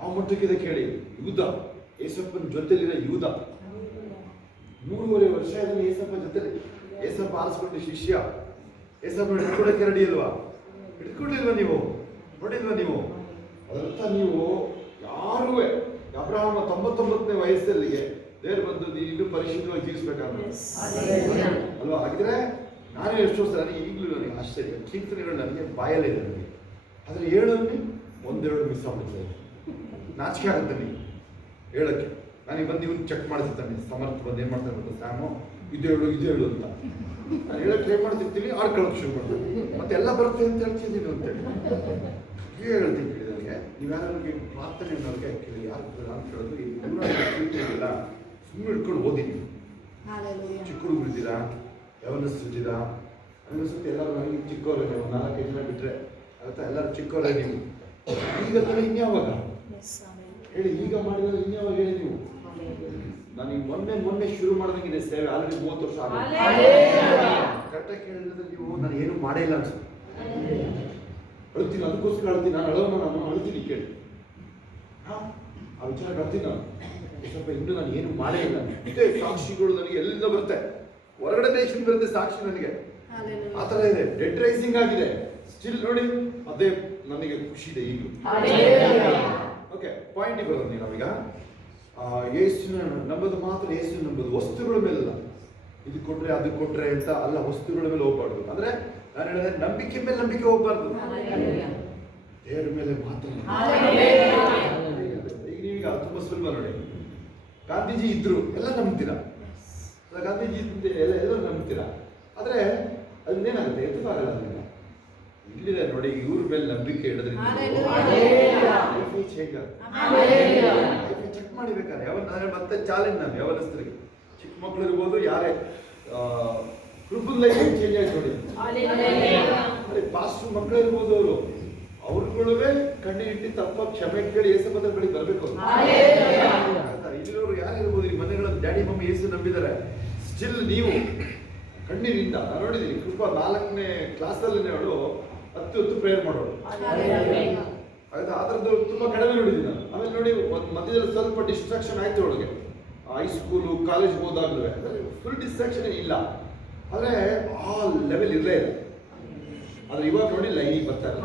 ಆ ಮಟ್ಟಕ್ಕಿದೆ. ಕೇಳಿ, ಯೂದ, ಏಸಪ್ಪನ ಜೊತೆಲಿರೋ ಯೂದ 3.5 ವರ್ಷ ಅದನ್ನು ಏಸಪ್ಪ ಜೊತೆಲಿ. ಏಸಪ್ಪ ಆರಿಸ್ಕೊಂಡು ಶಿಷ್ಯ, ಏಸಪ್ಪ ಹಿಡ್ಕೊಡಕ್ಕೆ ರೆಡಿ ಇಲ್ವಾ? ಹಿಡ್ಕೊಂಡಿಲ್ವಾ ನೀವು? ನೋಡಿಲ್ವಾ ನೀವು? ಅದರ್ಥ ನೀವು ಯಾರೂ ಅಬ್ರಹಾಮ 99ನೇ ವಯಸ್ಸಲ್ಲಿಗೆ ದೇವ್ರು ಬಂದು ಇನ್ನೂ ಪರಿಶುದ್ಧವಾಗಿ ಜೀವಿಸ್ಬೇಕಾದ್ರೆ ಅಲ್ವಾ? ಹಾಗಿದ್ರೆ ನಾನೇ ಎಷ್ಟೋ ಸಲ ಈಗಲೂ ನನಗೆ ಆಶ್ಚರ್ಯ, ಕೀರ್ತನೆಗಳು ನನಗೆ ಬಾಯಲ್ಲಿದೆ ನನಗೆ, ಆದರೆ ಹೇಳೋಲ್ಲಿ ಒಂದೆರಡು ಮಿಸ್ ಆಗ್ಬಿಡ್ತದೆ. ನಾಚಿಕೆ ಆಗುತ್ತೆ ನೀವು ಹೇಳೋಕ್ಕೆ. ನನಗೆ ಬಂದು ಇವನು ಚೆಕ್ ಮಾಡ್ತಿರ್ತಾನೆ, ಸಮರ್ಥ ಬಂದು ಏನು ಮಾಡ್ತಾನೆ ಗೊತ್ತಾ, ಸ್ಯಾಮು ಇದು ಹೇಳು ಅಂತ ನಾನು ಹೇಳೋಕ್ಕೆ ಟ್ರೈ ಮಾಡ್ತಿರ್ತೀನಿ, ಆಡ್ಕೊಳ್ಳೋಕೆ ಶುರು ಮಾಡ್ತೀನಿ, ಮತ್ತೆ ಎಲ್ಲ ಬರುತ್ತೆ ಅಂತ ಹೇಳ್ತಿದ್ದೀನಿ ಅಂತೇಳಿ ಹೇಳ್ತೀನಿ. ಕೇಳಿ ನನಗೆ, ನೀವು ಯಾರಿಗೆ ಪ್ರಾರ್ಥನೆ ಅನ್ನೋರಿಗೆ ಕೇಳಿ, ಯಾರು ಅಂತ ಕೇಳೋದು ಇಲ್ಲ, ಸುಮ್ಮನೆ ಹಿಡ್ಕೊಂಡು ಓದಿನಿ. ಚಿಕ್ಕ ಹುಡುಗರು ಇದ್ದೀರಾ, ಯವನಸ್ಥರಿದ್ದೀರಾ, ಅನ್ನಿಸುತ್ತೆ ಎಲ್ಲರೂ ನನಗೆ ಚಿಕ್ಕವರೇ. ನೀವು 4-5 ಜನ ಬಿಟ್ಟರೆ ಆಯ್ತಾ, ಎಲ್ಲರೂ ಚಿಕ್ಕವರೇ ನೀವು. ಈಗ ತಾನೇ ಇನ್ಯಾವಾಗ ಹೇಳಿ, ಈಗ ಮಾಡಿದ್ರೆ ಇನ್ಯಾವಾಗ ಹೇಳಿ ನೀವು? ನನಗೆ ಮೊನ್ನೆ ಶುರು ಮಾಡಿದಂಗಿದೆ ಸೇವೆ, ಆಲ್ರೆಡಿ 30 ವರ್ಷ ಆಗಿದೆ. ಕರೆಕ್ಟಾಗಿ ಕೇಳಿದ್ರೆ ನೀವು ನಾನು ಏನು ಮಾಡೇ ಇಲ್ಲ ಅನ್ಸುತ್ತೆ. ಅಳ್ತೀನಿ, ಅದಕ್ಕೋಸ್ಕರ ಅಳ್ತೀನಿ. ನಾನು ನಾನು ಅಳ್ತೀನಿ, ಕೇಳಿ. ಆ ವಿಚಾರ ಅಳ್ತೀನಿ ನಾನು. ಸ್ವಲ್ಪ ಇನ್ನೂ ನಾನು ಏನು ಮಾಡೇ ಇಲ್ಲ. ಇದೇ ಸಾಕ್ಷಿಗಳು ನನಗೆ ಎಲ್ಲಿಂದ ಬರುತ್ತೆ, ಹೊರಗಡೆ ದೇಶದಿಂದ ಬರುತ್ತೆ ಸಾಕ್ಷಿ ನನಗೆ. ಆ ಥರ ಇದೆ, ಡೆಡ್ ರೈಸಿಂಗ್ ಆಗಿದೆ. ಸ್ಟಿಲ್ ನೋಡಿ, ಅದೇ ನನಗೆ ಖುಷಿ ಇದೆ ಈಗಲೂ. ಓಕೆ, ಪಾಯಿಂಟಿಗೆ ಬರೋದು ನಾವೀಗ. ಯೇಸುನ ನಂಬೋದು ಮಾತ್ರ, ಯೇಸು ನಂಬೋದು ವಸ್ತುಗಳ ಮೇಲಲ್ಲ. ಇದು ಕೊಟ್ರೆ ಅದು ಕೊಟ್ರೆ ಅಂತ ಅಲ್ಲ, ವಸ್ತುಗಳ ಮೇಲೆ ಹೋಗ್ಬಾರ್ದು. ಅಂದ್ರೆ ನಾನು ಹೇಳಿದ್ರೆ ನಂಬಿಕೆ ಮೇಲೆ ನಂಬಿಕೆ ಹೋಗ್ಬಾರ್ದು, ದೇವರ ಮೇಲೆ ಮಾತ್ರ. ಈಗ ನೀವೀಗ ತುಂಬ ಸುಲಭ ನೋಡಿ, ಗಾಂಧೀಜಿ ಇದ್ರು ಎಲ್ಲ ನಂಬ್ತೀರಾ, ಗಾಂಧೀಜಿ ಎಲ್ಲರೂ ನಂಬ್ತೀರಾ, ಆದರೆ ಅದನ್ನೇನಾಗುತ್ತೆ, ಎತ್ತಕ್ಕಾಗಲ್ಲ. ಅದನ್ನ ಇಲ್ಲಿದೆ ನೋಡಿ, ಇವ್ರ ಮೇಲೆ ನಂಬಿಕೆ ಇಡೋದ್ರಿಂದ ಚೆಕ್ ಮಾಡಿಬೇಕಾದ್ರೆ ಮತ್ತೆ ಚಾಲೆಂಜ್ ನಾನು ಯವನಸ್ಥರಿಗೆ, ಚಿಕ್ಕ ಮಕ್ಕಳು ಇರ್ಬೋದು, ಯಾರೇ ಕೃಪನ್ ಲೈಫ್ ಚೇಂಜ್ ಆಯ್ತು ನೋಡಿ. ಪಾಸ್ಟರ್ ಮಕ್ಕಳು ಇರ್ಬೋದು, ಅವ್ರುಗಳೇ ಕಣ್ಣಿಟ್ಟು ತಪ್ಪ ಕ್ಷಮೆ ಕೇಳಿ ಏಸು ಬದ್ರ ಬಳಿ ಬರಬೇಕು. ಇಲ್ಲಿರೋರು ಯಾರು ಇರ್ಬೋದು, ಈ ಮನೆಗಳಲ್ಲಿ ಡ್ಯಾಡಿ ಮಮ್ಮಿ ಏಸು ನಂಬಿದ್ದಾರೆ, ಸ್ಟಿಲ್ ನೀವು ಕಣ್ಣೀರಿಂದ ನಾನು ನೋಡಿದ್ದೀನಿ. ಕೃಪಾ 4ನೇ ಕ್ಲಾಸಲ್ಲಿ ಅವಳು 10 ಪ್ರೇಯರ್ ಮಾಡೋಳು, ಆಯ್ತಾ? ಅದರದ್ದು ತುಂಬ ಕಡಿಮೆ ನೋಡಿದ್ದೀನಿ ನಾನು. ಆಮೇಲೆ ನೋಡಿ, ಒಂದು ಮಧ್ಯದಲ್ಲಿ ಸ್ವಲ್ಪ ಡಿಸ್ಟ್ರಾಕ್ಷನ್ ಆಯ್ತು ಅವಳಿಗೆ, ಹೈಸ್ಕೂಲು ಕಾಲೇಜ್ ಹೋದಾಗಲೂ ಫುಲ್ ಡಿಸ್ಟ್ರಾಕ್ಷನ್ ಇಲ್ಲ, ಆದರೆ ಆ ಲೆವೆಲ್ ಇರಲೇ ಇಲ್ಲ. ಆದರೆ ಇವಾಗ ನೋಡಿ ಲೈನಿಗೆ ಬರ್ತಾರೆ,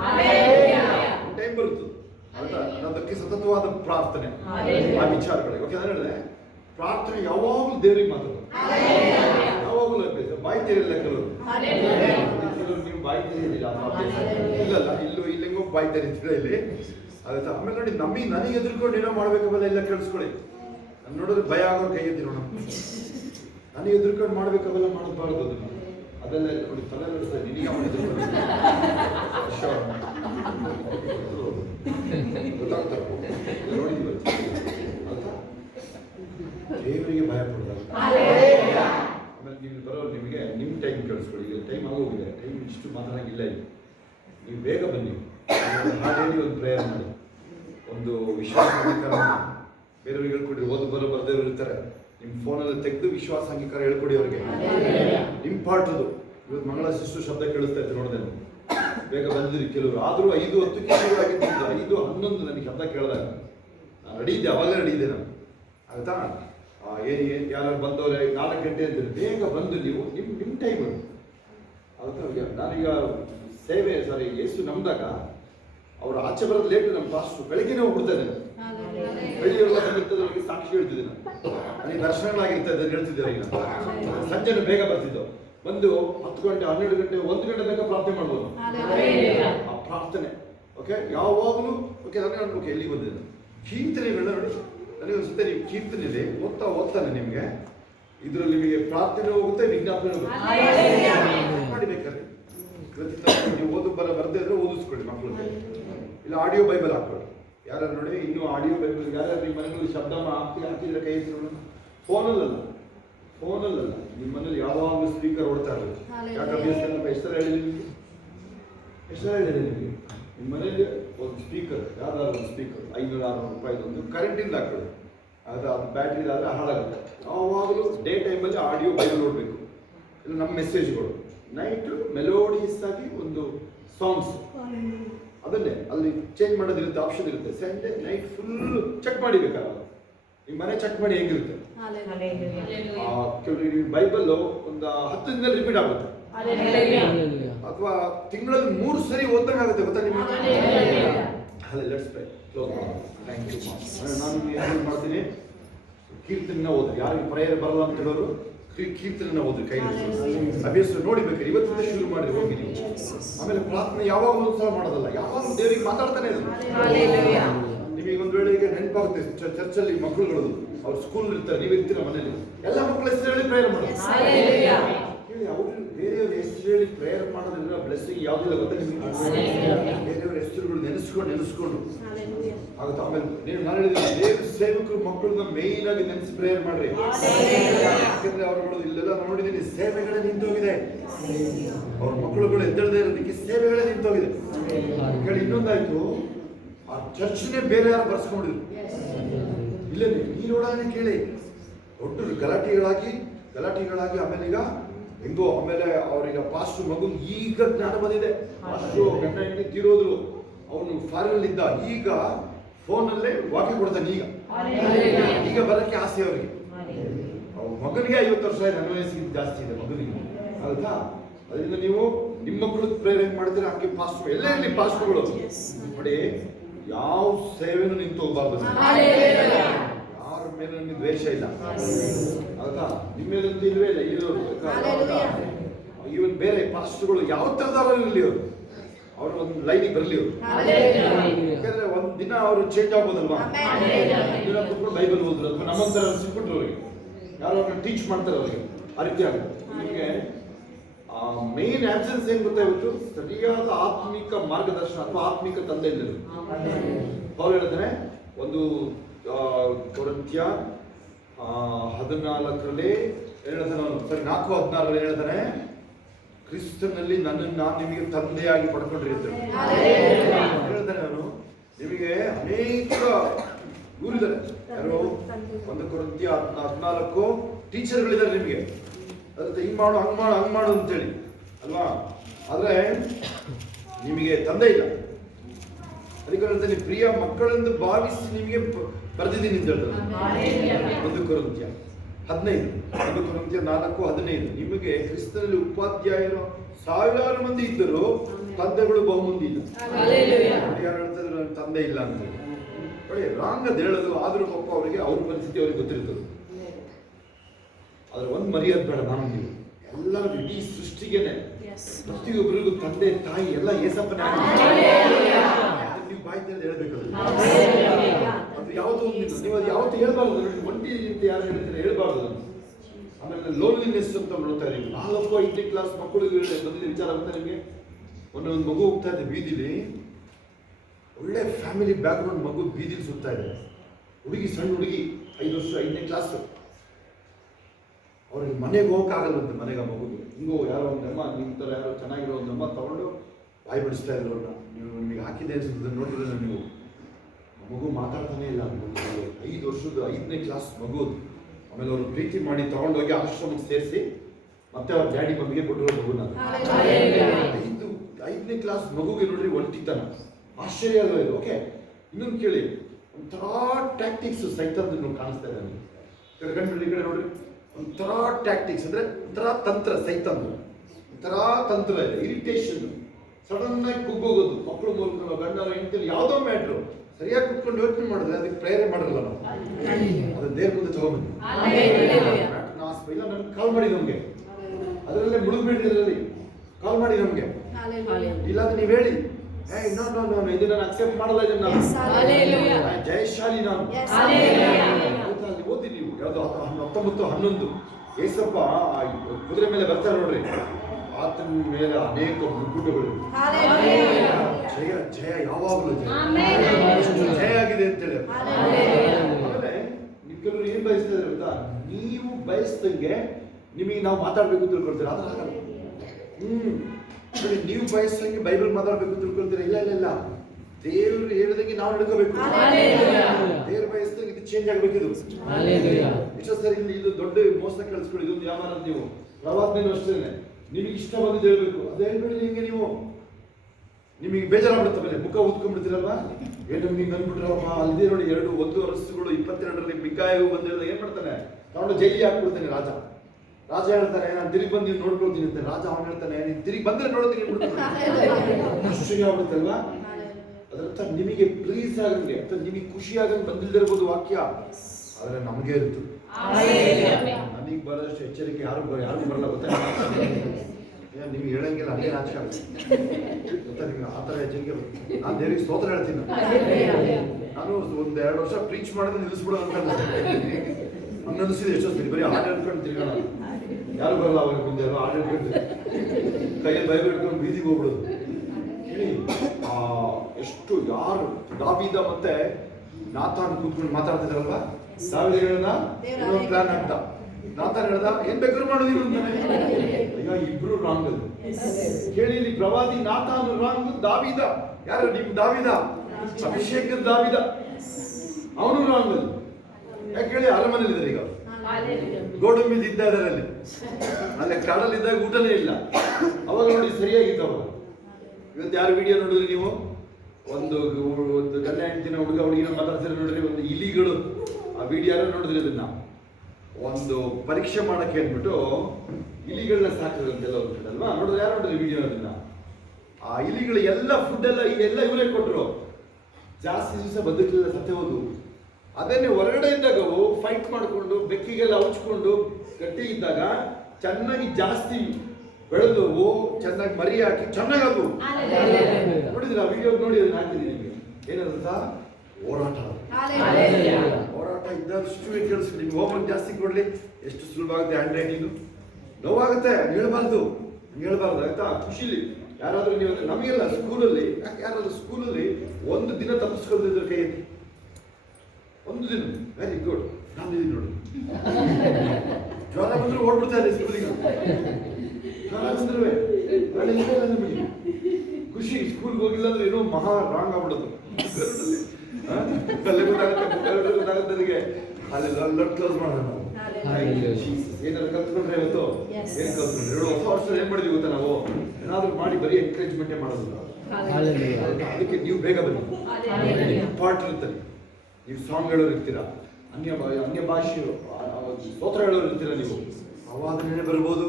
ಟೈಮ್ ಬರುತ್ತೆ. ಅದಕ್ಕೆ ಸತತವಾದ ಪ್ರಾರ್ಥನೆ ಆ ವಿಚಾರಗಳಿಗೆ. ಓಕೆ, ನಾನು ಹೇಳಿದೆ ಪ್ರಾರ್ಥನೆ ಯಾವಾಗಲೂ ದೇವರಿಗೆ ಮಾತಾಡೋದು, ಯಾವಾಗಲೂ ಬಾಯಿ ತೆರೆಯಲ್ಲ. ಕೆಲವರು ನೀವು ಬಾಯಿ ತೆರೆಯೋದಿಲ್ಲ, ಇಲ್ಲಲ್ಲ, ಇಲ್ಲೆಂಗೋ ಬಾಯಿ ತೆರೀತೀರ ಇಲ್ಲಿ, ಆಯ್ತಾ? ಆಮೇಲೆ ನೋಡಿ, ನನಗೆ ಎದುರ್ಕೊಂಡು ಏನೋ ಮಾಡ್ಬೇಕಲ್ಲ, ಎಲ್ಲ ಕೇಳಿಸ್ಕೊಳ್ಳಿ. ನಾನು ನೋಡಿದ್ರೆ ಭಯ ಆಗೋರು ಕೈ ಎತ್ತಿ ನೋಡೋಣ. ನನಗೆ ಎದುರ್ಕೊಂಡು ಮಾಡ್ಬೇಕವೆಲ್ಲ ಮಾಡಬಾರ್ದು. ಅದೆಲ್ಲ ನೋಡಿ, ತಲೆ ನಡೆಸ್ತಾರೆ, ನಿನಗೆ ಗೊತ್ತಾಗ್ತಾರೆ, ನೋಡಿದ್ವಿ ಆಯ್ತಾ? ದೇವರಿಗೆ ಭಯ ಪಡೋದು. ಆಮೇಲೆ ನೀವು ಬರೋರು ನಿಮಗೆ ನಿಮ್ಮ ಟೈಮ್ ಕೇಳಿಸ್ಕೊಳ್ಳಿ. ಈಗ ಟೈಮ್ ಆಗೋಗಿದೆ, ಟೈಮ್ ಇಷ್ಟು ಮಾತಾಡೋಂಗಿಲ್ಲ. ಇಲ್ಲಿ ನೀವು ಬೇಗ ಬನ್ನಿ, ಹಾಡೇಳಿ ಒಂದು ಪ್ರೇಯರ್ ಮಾಡಿ, ಒಂದು ವಿಶ್ವಾಸ ಅಂಗೀಕಾರ ಬೇರೆಯವ್ರಿಗೆ ಹೇಳ್ಕೊಡ್ರಿ. ಬರ್ದೇವ್ರು ಇರ್ತಾರೆ, ನಿಮ್ಮ ಫೋನಲ್ಲಿ ತೆಗೆದು ವಿಶ್ವಾಸ ಅಂಗೀಕಾರ ಹೇಳ್ಕೊಡಿ ಅವ್ರಿಗೆ. ಇಂಪಾರ್ಟ್ ಅದು. ಇವತ್ತು ಮಂಗಳ ಶಿಶು ಶಬ್ದ ಕೇಳಿಸ್ತಾ ಇತ್ತು, ನೋಡಿದೆ ಬೇಗ ಬಂದಿದ್ರಿ ಕೆಲವರು. ಆದರೂ 5:10 ಶುರು ಆಗಿದ್ದು, 5:11 ನನಗೆ ಶಬ್ದ ಕೇಳಿದಾಗ ನಾನು ರೆಡಿ ಇದ್ದೆ, ಅವಾಗಲೇ ರೆಡಿ ಇದ್ದೆ ನಾನು, ಆಯ್ತಾ? ಯಾರು ಬಂದವ್ರೆ 4 ಗಂಟೆ ಅಂತೀರಿ, ಬೇಗ ಬಂದು ನೀವು ನಿಮ್ಮ ಟೈಮ್ ಆಯ್ತಾ? ನಾನೀಗ ಯೇಸು ನಂಬಿದಾಗ ಅವ್ರು ಆಚೆ ಬರೋದು ಲೇಟ್. ನಮ್ಮ ಪಾಸ್ಟು ಬೆಳಗ್ಗೆನೇ ಹೋಗ್ಬಿಡ್ತಾ ಇದ್ದೇನೆ, ಬೆಳಿಗ್ಗೆಲ್ಲ ಬಂದಿರ್ತದವ್ರಿಗೆ ಸಾಕ್ಷಿ ಹೇಳ್ತಿದ್ದೆ ನಾನು. ನನಗೆ ದರ್ಶನಗಳಾಗಿರ್ತಾ ಇದ್ದ ಹೇಳ್ತಿದ್ದೆ. ಈಗ ಸಂಜೆನೂ ಬೇಗ ಬರ್ತಿದ್ದವು, ಬಂದು 10 ಗಂಟೆ 12 ಗಂಟೆ 1 ಗಂಟೆ ತನಕ ಪ್ರಾರ್ಥನೆ ಮಾಡ್ಬೋದು. ಆ ಪ್ರಾರ್ಥನೆ ಓಕೆ ಯಾವಾಗಲೂ ಓಕೆ. ನನಗೆ ಓಕೆ ಎಲ್ಲಿಗೆ ಬಂದಿದ್ದೆ ಕೀರ್ತನೆಗಳನ್ನ ನೋಡಿ. ನನಗೆ ಅನ್ಸುತ್ತೆ ನೀವು ಕೀರ್ತನೆಯಲ್ಲಿ ಓದ್ತಾನೆ ನಿಮಗೆ ಇದರಲ್ಲಿ ನಿಮಗೆ ಪ್ರಾರ್ಥನೆ ಹೋಗುತ್ತೆ, ವಿಜ್ಞಾಪನೆ ಹೋಗುತ್ತೆ. ಮಾಡಿಬೇಕಾದ್ರೆ ಇವತ್ತಿನ ನೀವು ಬರ್ದೇ ಇದ್ರೆ ಓದಿಸ್ಕೊಳ್ಳಿ ಮಕ್ಕಳಿಗೆ, ಇಲ್ಲ ಆಡಿಯೋ ಬೈಬಲ್ ಹಾಕೊಳ್ಳಿ. ಯಾರು ನೋಡಿ ಇನ್ನೂ ಆಡಿಯೋ ಬೈಬಲ್ ಯಾರ್ಯಾರು ನಿಮ್ಮ ಮನೆಯಲ್ಲಿ ಶಬ್ದ ಹಾಕಿದ್ರೆ ಕೈ ಎತ್ತಿ ನೋಡಿ. ಫೋನಲ್ಲ, ನಿಮ್ಮ ಮನೇಲಿ ಯಾವಾಗಲೂ ಸ್ಪೀಕರ್ ಓಡ್ತಾ ಇರೋದು. ಯಾಕಂದ್ರೆ ಎಷ್ಟು ಹೇಳಿದೆ ನಿಮಗೆ, ನಿಮ್ಮ ಮನೇಲಿ ಒಂದು ಸ್ಪೀಕರ್, ಯಾವ್ದಾದ್ರು ಒಂದು ಸ್ಪೀಕರ್ 500-600 ರೂಪಾಯಿದೊಂದು ಕರೆಂಟಿಂದ ಹಾಕೊಳ್ಳಿ. ಅದು ಬ್ಯಾಟ್ರಿ ಆದರೆ ಹಾಳಾಗುತ್ತೆ. ಯಾವಾಗಲೂ ಡೇ ಟೈಮಲ್ಲಿ ಆಡಿಯೋ ಬೈಬಲ್ ನೋಡಬೇಕು, ಇಲ್ಲ ನಮ್ಮ ಮೆಸೇಜ್ಗಳು. ನೈಟು ಮೆಲೋಡಿಯಸ್ ಆಗಿ ಒಂದು ಸಾಂಗ್ಸ್, ಅದನ್ನೇ ಅಲ್ಲಿ ಚೇಂಜ್ ಮಾಡೋದಿರುತ್ತೆ, ಆಪ್ಷನ್ ಇರುತ್ತೆ. ಸಂಡೇ ನೈಟ್ ಫುಲ್ ಚೆಕ್ ಮಾಡಿಬೇಕಾದ್ರೆ ನಿಮ್ಮ ಮನೆ ಚೆಕ್ ಮಾಡಿ ಹೆಂಗಿರುತ್ತೆ. ಕೆಲವು ಬೈಬಲ್ಲು ಒಂದು 10 ದಿನದಲ್ಲಿ ರಿಪೀಟ್ ಆಗುತ್ತೆ, ಅಥವಾ ತಿಂಗಳಲ್ಲಿ 3 ಸರಿ ಓದಂಗಾಗುತ್ತೆ, ಗೊತ್ತಾ ನಿಮಗೆ? Let's pray. Thank you. ನಾನು ಏನು ಮಾಡ್ತೀನಿ, ಕೀರ್ತನೆನ ಓದ್ರಿ. ಯಾರಿಗೆ ಪ್ರೇಯರ್ ಬರಲ್ಲ ಅಂತ ಹೇಳೋರು ಕೀರ್ತನೆನ ಓದ್ರಿ, ಕೈ ಅಭ್ಯಾಸ ನೋಡಿಬೇಕಾದ್ರೆ ಇವತ್ತಿಂದ ಶುರು ಮಾಡಿ ಹೋಗಿ ನೀವು. ಆಮೇಲೆ ಪ್ರಾರ್ಥನೆ ಯಾವಾಗಲೂ ಸಹ ಮಾಡೋದಲ್ಲ, ಯಾವಾಗಲೂ ದೇವರಿಗೆ ಮಾತಾಡ್ತಾನೆ ಇದ್ದಾರೆ. ನಿಮಗೆ ಒಂದು ವೇಳೆ ಈಗ ನೆನಪಾಗುತ್ತೆ, ಚರ್ಚಲ್ಲಿ ಮಕ್ಕಳುಗಳು ಅವ್ರು ಸ್ಕೂಲ್ ಇರ್ತಾರೆ, ನೀವು ಇರ್ತೀರ ಮನೇಲಿ, ಎಲ್ಲ ಮಕ್ಕಳ ಹೆಸರು ಹೇಳಿ ಪ್ರೇಯರ್ ಮಾಡೋದು. ಹೇಳಿ ಅವರು ಬೇರೆಯವ್ರ ಹೆಸರು ಹೇಳಿ ಪ್ರೇಯರ್ ಮಾಡೋದ್ರಿಂದ ಬ್ಲೆಸ್ಸಿಂಗ್ ಯಾವುದಿಲ್ಲ ಗೊತ್ತಾ ನಿಮಗೆ? ಬೇರೆಯವ್ರ ಹೆಸರುಗಳು ನೆನೆಸ್ಕೊಂಡು ಆಗುತ್ತೆ. ಆಮೇಲೆ ನಾನು ಹೇಳಿದ್ದೀನಿ, ದೇವ್ರ ಸೇವಕರು ಮಕ್ಕಳನ್ನ ಮೇಯ್ನ್ ಆಗಿ ನೆನೆಸಿ ಪ್ರೇಯರ್ ಮಾಡ್ರಿ. ಯಾಕಂದ್ರೆ ಅವರುಗಳು ಇಲ್ಲೆಲ್ಲ ನೋಡಿದ್ದೀನಿ, ಸೇವೆಗಳೇ ನಿಂತೋಗಿದೆ. ಅವ್ರ ಮಕ್ಕಳುಗಳು ಎದ್ದೇಳದೇ ಇರೋದಕ್ಕೆ ಸೇವೆಗಳೇ ನಿಂತೋಗಿದೆ. ಹೇಳಿ ಇನ್ನೊಂದಾಯ್ತು, ಆ ಚರ್ಚ್ನೇ ಬೇರೆ ಯಾರು ಬರ್ಸ್ಕೊಂಡಿದ್ರು. ಇಲ್ಲ ನೀರೊಳಗೆ ಕೇಳಿ, ದೊಡ್ಡ ಗಲಾಟೆಗಳಾಗಿ ಆಮೇಲೆ ಈಗ ಹೆಂಗೋ ಆಮೇಲೆ ಅವ್ರೀಗ ಪಾಸ್ಟು ಮಗು ಈಗ ಜ್ಞಾನ ಬಂದಿದೆ. ಪಾಸ್ಟು ಗಂಡ ಹೆಂಡತಿ ತೀರೋದ್ರು, ಅವನು ಫಾರಿನ್ ಇದ್ದ, ಈಗ ಫೋನಲ್ಲೇ ವಾಕ್ಯ ಕೊಡ್ತಾನೆ. ಈಗ ಬರೋಕ್ಕೆ ಆಸೆ ಅವರಿಗೆ. ಮಗನಿಗೆ 50 ವರ್ಷ ಇದೆ, ನನ್ನ ವಯಸ್ಸಿಗೆ ಜಾಸ್ತಿ ಇದೆ ಮಗನಿಗೆ, ಆಯ್ತಾ? ಅದರಿಂದ ನೀವು ನಿಮ್ಮ ಮಕ್ಕಳು ಪ್ರೇರಣೆ ಮಾಡ್ತೀರಾ, ಹಂಗೆ ಪಾಸ್ಟು ಎಲ್ಲ ಇರಲಿ. ಪಾಸ್ಟುಗಳು ನೋಡಿ, ಯಾವ ಸೇವೆನೂ ನಿಂತು ಹೋಗಬಾರ್ದು. ಯಾರ ಮೇಲೆ ನಮಗೆ ದ್ವೇಷ ಇಲ್ಲ, ಆಯ್ತಾ? ನಿಮ್ಮ ಮೇಲಂತೂ ಇಲ್ವೇ ಇಲ್ಲ. ಇರೋರು ಈವನ್ ಬೇರೆ ಪಾಸ್ಟರ್ಗಳು ಯಾವ ಥರದವರು ಇರಲಿ, ಅವರು ಒಂದು ಲೈನಿಗೆ ಬರಲಿ ಅವರು. ಯಾಕಂದ್ರೆ ಒಂದು ದಿನ ಅವರು ಚೇಂಜ್ ಆಗ್ಬೋದಲ್ವಾ? ದಿನ ಕೂತ್ಕೊಂಡು ಬೈಬಲ್ ಓದ್ರು, ಅಥವಾ ನಮ್ಮಂತರ ಸಿಕ್ಬಿಟ್ರು ಅವರಿಗೆ, ಯಾರು ಅವ್ರನ್ನ ಟೀಚ್ ಮಾಡ್ತಾರೆ ಅವರಿಗೆ, ಆ ರೀತಿ ಆಗುತ್ತೆ. ನಿಮಗೆ ಮೇನ್ ಆಬ್ಸೆನ್ಸ್ ಏನ್ ಗೊತ್ತಾಯ್ತು? ಸರಿಯಾದ ಆತ್ಮಿಕ ಮಾರ್ಗದರ್ಶನ ಅಥವಾ ಆತ್ಮಿಕ ತಂದೆ ಇಲ್ಲರು. ಅವ್ರು ಹೇಳ್ತಾರೆ, ಒಂದು ಕೊರಿಂಥ್ಯ 14ರಲ್ಲಿ ಹೇಳ್ತಾನೆ ಅವನು, ಸರಿ 4:16 ಹೇಳ್ತಾನೆ, ಕ್ರಿಸ್ತನಲ್ಲಿ ನನ್ನನ್ನು ನಾನು ನಿಮಗೆ ತಂದೆಯಾಗಿ ಪಡ್ಕೊಂಡಿರ್ತಾರೆ ಹೇಳ್ತಾನೆ ಅವನು. ನಿಮಗೆ ಅನೇಕ ಊರಿದ್ದಾರೆ, ಯಾರು 1 ಕೊರಿಂಥ್ಯ 14 ಟೀಚರ್ಗಳಿದ್ದಾರೆ ನಿಮಗೆ. ಅದ್ರ ಹಿಂಗ್ ಮಾಡು, ಹಂಗ್ ಮಾಡು ಅಂತೇಳಿ ಅಲ್ವಾ? ಆದ್ರೆ ನಿಮಗೆ ತಂದೆ ಇಲ್ಲ. ಅದಕ್ಕೆ ಹೇಳ್ತಾನೆ, ಪ್ರಿಯ ಮಕ್ಕಳೆಂದು ಭಾವಿಸಿ ನಿಮಗೆ ಬರೆದಿದ್ದೀನಿ ಅಂತ ಹೇಳ್ತಾರೆ 1 ಕೊರಿಂಥ್ಯ. 15 ಕೊರಿಂಥಿಯ 4:15 ನಿಮಗೆ ಕ್ರಿಸ್ತನಲ್ಲಿ ಉಪಾಧ್ಯಾಯರು ಸಾವಿರಾರು ಮಂದಿ ಇದ್ದರು, ತಂದೆಗಳು ಬಹುಮಂದಿ ಇಲ್ಲ. ಯಾರು ಹೇಳ್ತಾ ಇದ್ರು ತಂದೆ ಇಲ್ಲ ಅಂತ ನೋಡಿ, ರಾಂಗ್ ಅದು ಹೇಳೋದು. ಆದ್ರೂ ಪಾಪ ಅವರಿಗೆ ಅವ್ರ ಪರಿಸ್ಥಿತಿ ಅವ್ರಿಗೆ ಗೊತ್ತಿರ್ತದೆ. ಆದ್ರೆ ಒಂದು ಮರ್ಯಾದೆ ಬೇಡ. ನಾನು ನೀವು ಎಲ್ಲರೂ ಇಡೀ ಸೃಷ್ಟಿಗೆನೆ ಪ್ರತಿಯೊಬ್ಬರಿಗೂ ತಂದೆ ತಾಯಿ ಎಲ್ಲ ಏಸಪ್ಪನೇ. ನೀವು ಬಾಯಿ ತೆರೆದು ಹೇಳ್ಬೇಕಲ್ಲ, ಅದು ಯಾವುದೋ ಒಂದು ನೀವು ಅದು ಯಾವತ್ತು ಹೇಳ್ಬಾರ್ದು. ಒಂಟಿ ಅಂತ ಯಾರು ಹೇಳ್ತಾರೆ ಹೇಳ್ಬಾರ್ದು. ಆಮೇಲೆ ಲೋನ್ಲಿನೆಸ್ ಅಂತ ನೋಡ್ತಾ ಇದ್ದೀವಿ. 4-5ನೇ ಕ್ಲಾಸ್ ಮಕ್ಕಳಿಗೆ ಬಂದಿದ್ದ ವಿಚಾರ ಅಂತ ನಿಮಗೆ. ಒಂದು ಮಗು ಹೋಗ್ತಾ ಇದೆ ಬೀದಿಲಿ, ಒಳ್ಳೆ ಫ್ಯಾಮಿಲಿ ಬ್ಯಾಕ್ಗ್ರೌಂಡ್ ಮಗು ಬೀದಿಲಿ ಸುತ್ತಾ ಇದೆ. ಹುಡುಗಿ, ಸಣ್ಣ ಹುಡುಗಿ, 5 ವರ್ಷ, 5ನೇ ಕ್ಲಾಸ್. ಅವ್ರಿಗೆ ಮನೆಗೆ ಹೋಗಕ್ಕಾಗಲ್ವಂತೆ. ಮನೆಗೆ ಆ ಮಗುಗೆ ಹಿಂಗೋ ಯಾರೋ ಒಂದಮ್ಮ ನಿಮ್ಮ ಥರ ಯಾರೋ ಚೆನ್ನಾಗಿರೋ ಒಂದಮ್ಮ ತಗೊಂಡು ಬಾಯಿ ಬಿಡಿಸ್ತಾ ಇದ್ರು ಅವ್ರನ್ನ. ನೀವು ನಿಮಗೆ ಹಾಕಿದೆ ಅನ್ಸುತ್ತೆ ನೋಡಿದ್ರೆ ನೀವು. ಮಗು ಮಾತಾಡ್ತಾನೆ ಇಲ್ಲ. 5 ವರ್ಷದ 5ನೇ ಕ್ಲಾಸ್ ಮಗು. ಆಮೇಲೆ ಅವರು ಪ್ರೀತಿ ಮಾಡಿ ತಗೊಂಡೋಗಿ ಆಶ್ರಮಕ್ಕೆ ಸೇರಿಸಿ ಮತ್ತೆ ಅವ್ರ ಡ್ಯಾಡಿ ಮಮ್ಮಿಗೆ ಕೊಟ್ಟಿರೋ ಮಗು. ನಾನು 5ನೇ ಕ್ಲಾಸ್ ಮಗುಗೆ ನೋಡ್ರಿ ಒಂಟಿತನ. ಆಶ್ಚರ್ಯ ಅಲ್ವ ಇದು? ಓಕೆ, ಇನ್ನೊಂದು ಕೇಳಿ, ಒಂಥರ ಟ್ಯಾಕ್ಟಿಕ್ಸ್ ಸೈತಾನದಲ್ಲಿ ಕಾಣಿಸ್ತಾ ಇದೆ ನನಗೆ. ಕಂಡ್ಬಿಡ್ರಿ ಈ ಕಡೆ ನೋಡ್ರಿ, ಒಂಥರ ಟ್ಯಾಕ್ಟಿಕ್ಸ್ ಅಂದ್ರೆ ಒಂಥರ ತಂತ್ರ. ಸೈತಾನ ಒಂಥರ ತಂತ್ರ ಇದೆ. ಇರಿಟೇಷನ್, ಸಡನ್ ಆಗಿ ಕುಗ್ಗೋಗೋದು. ಮಕ್ಕಳು ಮೂಲಕ ಗಂಡನ ಹೆಂಡತಿ ಯಾವುದೋ ಮ್ಯಾಟ್ರು ಸರಿಯಾಗಿ ಕುತ್ಕೊಂಡು ಯೋಚನೆ ಮಾಡಿದ್ರೆ ಅದಕ್ಕೆ ಪ್ರೇರಣೆ ಮಾಡಲ್ಲ ನಾವು. ಅದು ದೇವ್ರ ಮುಂದೆ ತಗೊಂಡ್ಬಂದು ಇಲ್ಲ ನನ್ಗೆ ಕಾಲ್ ಮಾಡಿ ನಮಗೆ ಅದರಲ್ಲೇ ಮುಳುಗ್ಬೇಡ್ರಿ. ಅದರಲ್ಲಿ ಕಾಲ್ ಮಾಡಿ ನಮಗೆ. ಇಲ್ಲಾಂದ್ರೆ ನೀವು ಹೇಳಿ ನಾನು ಇದನ್ನ ನಾನು ಅಕ್ಸೆಪ್ಟ್ ಮಾಡಲ್ಲ, ಇದನ್ನ ಜಯಶಾಲಿ ನಾನು ಓದಿ. ನೀವು ಯಾವ್ದು 19:11 ಏಸಪ್ಪ ಕುದುರೆ ಮೇಲೆ ಬರ್ತಾರೆ ನೋಡ್ರಿ, ಆತನ ಮೇಲೆ ಅನೇಕ ಮುಗ್ಗುಟಗಳು. ಜಯ ಜಯ ಯಾವಾಗಲೂ ಜಯ ಆಗಿದೆ ಅಂತೇಳಿ. ಆಮೇಲೆ ಕೆಲವರು ಏನ್ ಬಯಸ್ತಾ ಇದ್ದಾರೆ ಗೊತ್ತಾ? ನೀವು ಬಯಸ್ದಂಗೆ ನಿಮಗೆ ನಾವು ಮಾತಾಡ್ಬೇಕು ತಿಳ್ಕೊಳ್ತೀರ, ಅದ್ರ ಆಗಲ್ಲ. ನೀವು ಬಯಸ್ದಂಗೆ ಬೈಬಲ್ ಮಾತಾಡ್ಬೇಕು ತಿಳ್ಕೊಳ್ತೀರ, ಇಲ್ಲ ಇಲ್ಲ ಇಲ್ಲ. ದೇವರು ಹೇಳಿದಂಗೆ ನಾವು ನಡ್ಕೋಬೇಕು. ದೇವ್ರು ಬಯಸ್ದಂಗೆ ಇದು ಚೇಂಜ್ ಆಗ್ಬೇಕಿದು. ಎಷ್ಟೋ ಸರಿ ಇಲ್ಲಿ ಇದು ದೊಡ್ಡ ಮೋಸ ಕಳಿಸ್ಕೊಳ್ಳಿ. ಇದೊಂದು ಯಾವಾರ ನೀವು ಪ್ರವಾದನೇನು ಅಷ್ಟೇ, ನಿಮಗೆ ಇಷ್ಟ ಬಂದಿದ್ದು ಹೇಳ್ಬೇಕು. ಅದು ಹೇಳ್ಬೇಡಿ. ನಿಮಗೆ ನೀವು ನಿಮಗೆ ಬೇಜಾರಾಗ್ಬಿಡುತ್ತೆ. ಮೇಲೆ ಮುಖ ಊದ್ಕೊಂಡ್ಬಿಡ್ತೀರಲ್ವಾ? ಏನು ನಿಮ್ಗೆ ಅಂದ್ಬಿಟ್ರಪ್ಪ ಅಲ್ಲಿದೆ ನೋಡಿ 1 ವರ್ಷಗಳು 22ರಲ್ಲಿ ಮಿಕಾಯು ಬಂದಿರೋದು ಏನ್ ಮಾಡ್ತಾನೆ? ತಗೊಂಡು ಜೈಲಿಗೆ ಹಾಕ್ಬಿಡ್ತಾನೆ ರಾಜ. ರಾಜ ಹೇಳ್ತಾನೆ ನಾನು ತಿರುಗಿ ಬಂದು ನೀವು ನೋಡ್ಕೊಳ್ತೀನಿ ಅಂತ. ರಾಜ ಅವನು ಹೇಳ್ತಾನೆ ನೀನು ತಿರುಗಿ ಬಂದ್ರೆ ನೋಡ್ತೀನಿ. ಆಶ್ಚರ್ಯ ಆಗ್ಬಿಡುತ್ತಲ್ವಾ? ಅದರರ್ಥ ನಿಮಗೆ ಪ್ಲೀಸ್ ಆಗಂಗೆ ಅಥವಾ ನಿಮಗೆ ಖುಷಿ ಆಗಂಗೆ ಬಂದಿಲ್ದಿರ್ಬೋದು ವಾಕ್ಯ, ಆದ್ರೆ ನಮಗೆ ಇರುತ್ತೆ. ನನಗೆ ಬರೋಷ್ಟು ಎಚ್ಚರಿಕೆ ಯಾರಿಗೂ ಬರಲ್ಲ ಗೊತ್ತಾ? ನಿಮ್ಗೆ ಹೇಳಂಗಿಲ್ಲ, ಹಂಗೆ ನಾಚಿಕೆ ಆಗುತ್ತೆ ಗೊತ್ತಾ ನಿಮ್ಗೆ? ಆ ಥರ ಎಚ್ಚರಿಕೆ. ನಾನು ದೇವರಿಗೆ ಸ್ತೋತ್ರ ಹೇಳ್ತೀನಿ. ನಾನು 1-2 ವರ್ಷ ಪ್ರೀಚ್ ಮಾಡೋದು ನಿಲ್ಲಿಸ್ಬಿಡೋ ಅಂತ ಹಂಗನ್ನಿಸಿದೆ. ಎಷ್ಟೋ ಸರಿ ಬರೀ ಹಾಡು ಹೇಳ್ಕೊಂಡು ತಿರ್ಗೋಣ. ಯಾರು ಬರಲ್ಲ ಅವಾಗ ಮುಂದೆ ಹಾಡು ಹೇಳ್ಕೊಂಡು ಕೈಯಲ್ಲಿ ಬೈಬಲ್ ಹಿಡ್ಕೊಂಡು ಬೀದಿಗೆ ಹೋಗ್ಬಿಡೋದು. ಹೇಳಿ ಎಷ್ಟು ಯಾರು ದಾವೀದ ಮತ್ತೆ ನಾತಾನ್ ಕೂತ್ಕೊಂಡು ಮಾತಾಡ್ತಿದಾರಲ್ವಾ? ದಾವೀದ ಹೇಳ್ದ ಇನ್ನೊಂದು ಪ್ಲಾನ್ ಅಂತ, ನಾತಾನ್ ಹೇಳ್ದ ಏನ್ ಬೇಕಾದ್ರೂ ಮಾಡೋದಿಲ್ಲ ಅಂತಾನೆ. ಈಗ ಇಬ್ರು ರಾಂಗ್. ಅದು ಕೇಳಿ, ಇಲ್ಲಿ ಪ್ರವಾದಿ ನಾತಾನ್ ರಾಂಗ್, ದಾವೀದ ಯಾರು? ನಿಮ್ ದಾವೀದ, ಅಭಿಷೇಕದ ದಾವೀದ, ಅವನು ರಾಂಗ್. ಅದು ಯಾಕೆ ಹೇಳಿ? ಅರಮನೆಯಲ್ಲಿದ್ದಾರೆ ಈಗ. ಗೋಡಂಬಿದ ಇದ್ದ ಅದರಲ್ಲಿ ಅಲ್ಲೇ ಕಾಡಲ್ಲಿದ್ದಾಗ ಊಟನೇ ಇಲ್ಲ. ಅವಾಗ ನೋಡಿ ಸರಿಯಾಗಿತ್ತು ಅವಾಗ. ಇವತ್ತು ಯಾರು ವಿಡಿಯೋ ನೋಡಿದ್ರಿ ನೀವು? ಒಂದು ಗಂಡ ಹೆಂಡತಿನ ಹುಡುಗ ಹುಡುಗಿನ ಮಾತಾಡ್ತಾರೆ ನೋಡ್ರಿ, ಒಂದು ಇಲಿಗಳು. ಆ ವಿಡಿಯೋ ಯಾರು ನೋಡಿದ್ರಿ? ಅದನ್ನ ಒಂದು ಪರೀಕ್ಷೆ ಮಾಡಕ್ಕೆ ಹೇಳ್ಬಿಟ್ಟು ಇಲಿಗಳನ್ನ ಸಾಕಿದ್ರಂತೆಲ್ಲ ಅಲ್ವಾ? ನೋಡಿದ್ರೆ ಯಾರು ನೋಡಿದ್ರಿ ವಿಡಿಯೋ? ಅದನ್ನ ಆ ಇಲಿಗಳು ಎಲ್ಲ ಫುಡ್ ಎಲ್ಲ ಇವರೇ ಕೊಟ್ಟರು. ಜಾಸ್ತಿ ದಿವಸ ಬದುಕಲಿಲ್ಲ, ಸತ್ತೇ ಹೋದು. ಅದನ್ನೇ ಹೊರಗಡೆ ಇದ್ದಾಗ ಅವು ಫೈಟ್ ಮಾಡಿಕೊಂಡು ಬೆಕ್ಕಿಗೆಲ್ಲ ಹಚ್ಕೊಂಡು ಗಟ್ಟಿ ಇದ್ದಾಗ ಚೆನ್ನಾಗಿ ಜಾಸ್ತಿ ಬೆಳೆದವು, ಚೆನ್ನಾಗಿ ಮರಿ ಹಾಕಿ ಚೆನ್ನಾಗಿ ಅದು ನೋಡಿದ್ರೆ ಆ ವಿಡಿಯೋ ನೋಡಿ ಅದನ್ನ ಹಾಕಿದ್ದೀನಿ ನಿಮಗೆ. ಏನಂತ ಹೋರಾಟ. ಹೋರಾಟ ಇದ್ದಷ್ಟು ಕೇಳಿಸ್ಕೊಂಡು ನಿಮ್ಗೆ ಹೋಮ್ವರ್ಕ್ ಜಾಸ್ತಿ ಕೊಡ್ಲಿ, ಎಷ್ಟು ಸುಲಭ ಆಗುತ್ತೆ. ಹ್ಯಾಂಡ್ ರೈಟಿಂಗು ನೋವಾಗುತ್ತೆ, ಹೇಳ್ಬಾರ್ದು, ಹೇಳ್ಬಾರ್ದು ಆಯ್ತಾ? ಖುಷಿಲಿ ಯಾರಾದ್ರೂ ನೀವು ನಮಗೆಲ್ಲ ಸ್ಕೂಲಲ್ಲಿ ಯಾರಾದ್ರೂ ಸ್ಕೂಲಲ್ಲಿ 1 ದಿನ ತಪ್ಪಿಸ್ಕೊಳ್ತಿದ್ರು ಕೈ ಎತ್ತಿ. 1 ದಿನ ವೆರಿ ಗುಡ್. ನಾನು ಇದೀನಿ ನೋಡಿ. ಜ್ವರ ಬಂದ್ರೆ ಓಡ್ಬಿಡ್ತಾ ಇದೆ ಸ್ಕೂಲಿಗೆ. ಜ್ವರ ಬಂದ್ರೆ ನಮಗೆ ಖುಷಿ. ಸ್ಕೂಲ್ಗೆ ಹೋಗಿಲ್ಲ ಅಂದ್ರೆ ಏನೋ ಮಹಾ ರಾಂಗ್ ಆಗ್ಬಿಡೋದು. ಅಲ್ಲೇ ಗೊತ್ತಾಗುತ್ತೆ ನನಗೆ. ಅಲ್ಲಿ ಲಡ್ ಕ್ಲೋಸ್ ಮಾಡೋಣ ನಾವು. ಏನಾದ್ರು ಕಲ್ತ್ಕೊಂಡ್ರೆ ಇವತ್ತು ಏನ್ ಕಲ್ತ್ಕೊಂಡ್ರೆ? ಹೊಸ ವರ್ಷ ಏನ್ ಮಾಡಿದ್ವಿ ಗೊತ್ತಾ? ನಾವು ಏನಾದ್ರು ಮಾಡಿ ಬರೀ ಎನ್ಕರೇಜ್ಮೆಂಟೇ ಮಾಡೋದಿಲ್ಲ. ಅದಕ್ಕೆ ನೀವು ಬೇಗ ಬನ್ನಿ. ಪಾರ್ಟ್ ಇರುತ್ತೆ, ನೀವು ಸಾಂಗ್ ಹೇಳೋರು ಇರ್ತೀರಾ, ಅನ್ಯ ಭಾಷೆ ಸ್ತೋತ್ರ ಹೇಳೋರು ಇರ್ತೀರ ನೀವು, ಅವಾಗ ನೆನೆ ಬರ್ಬೋದು.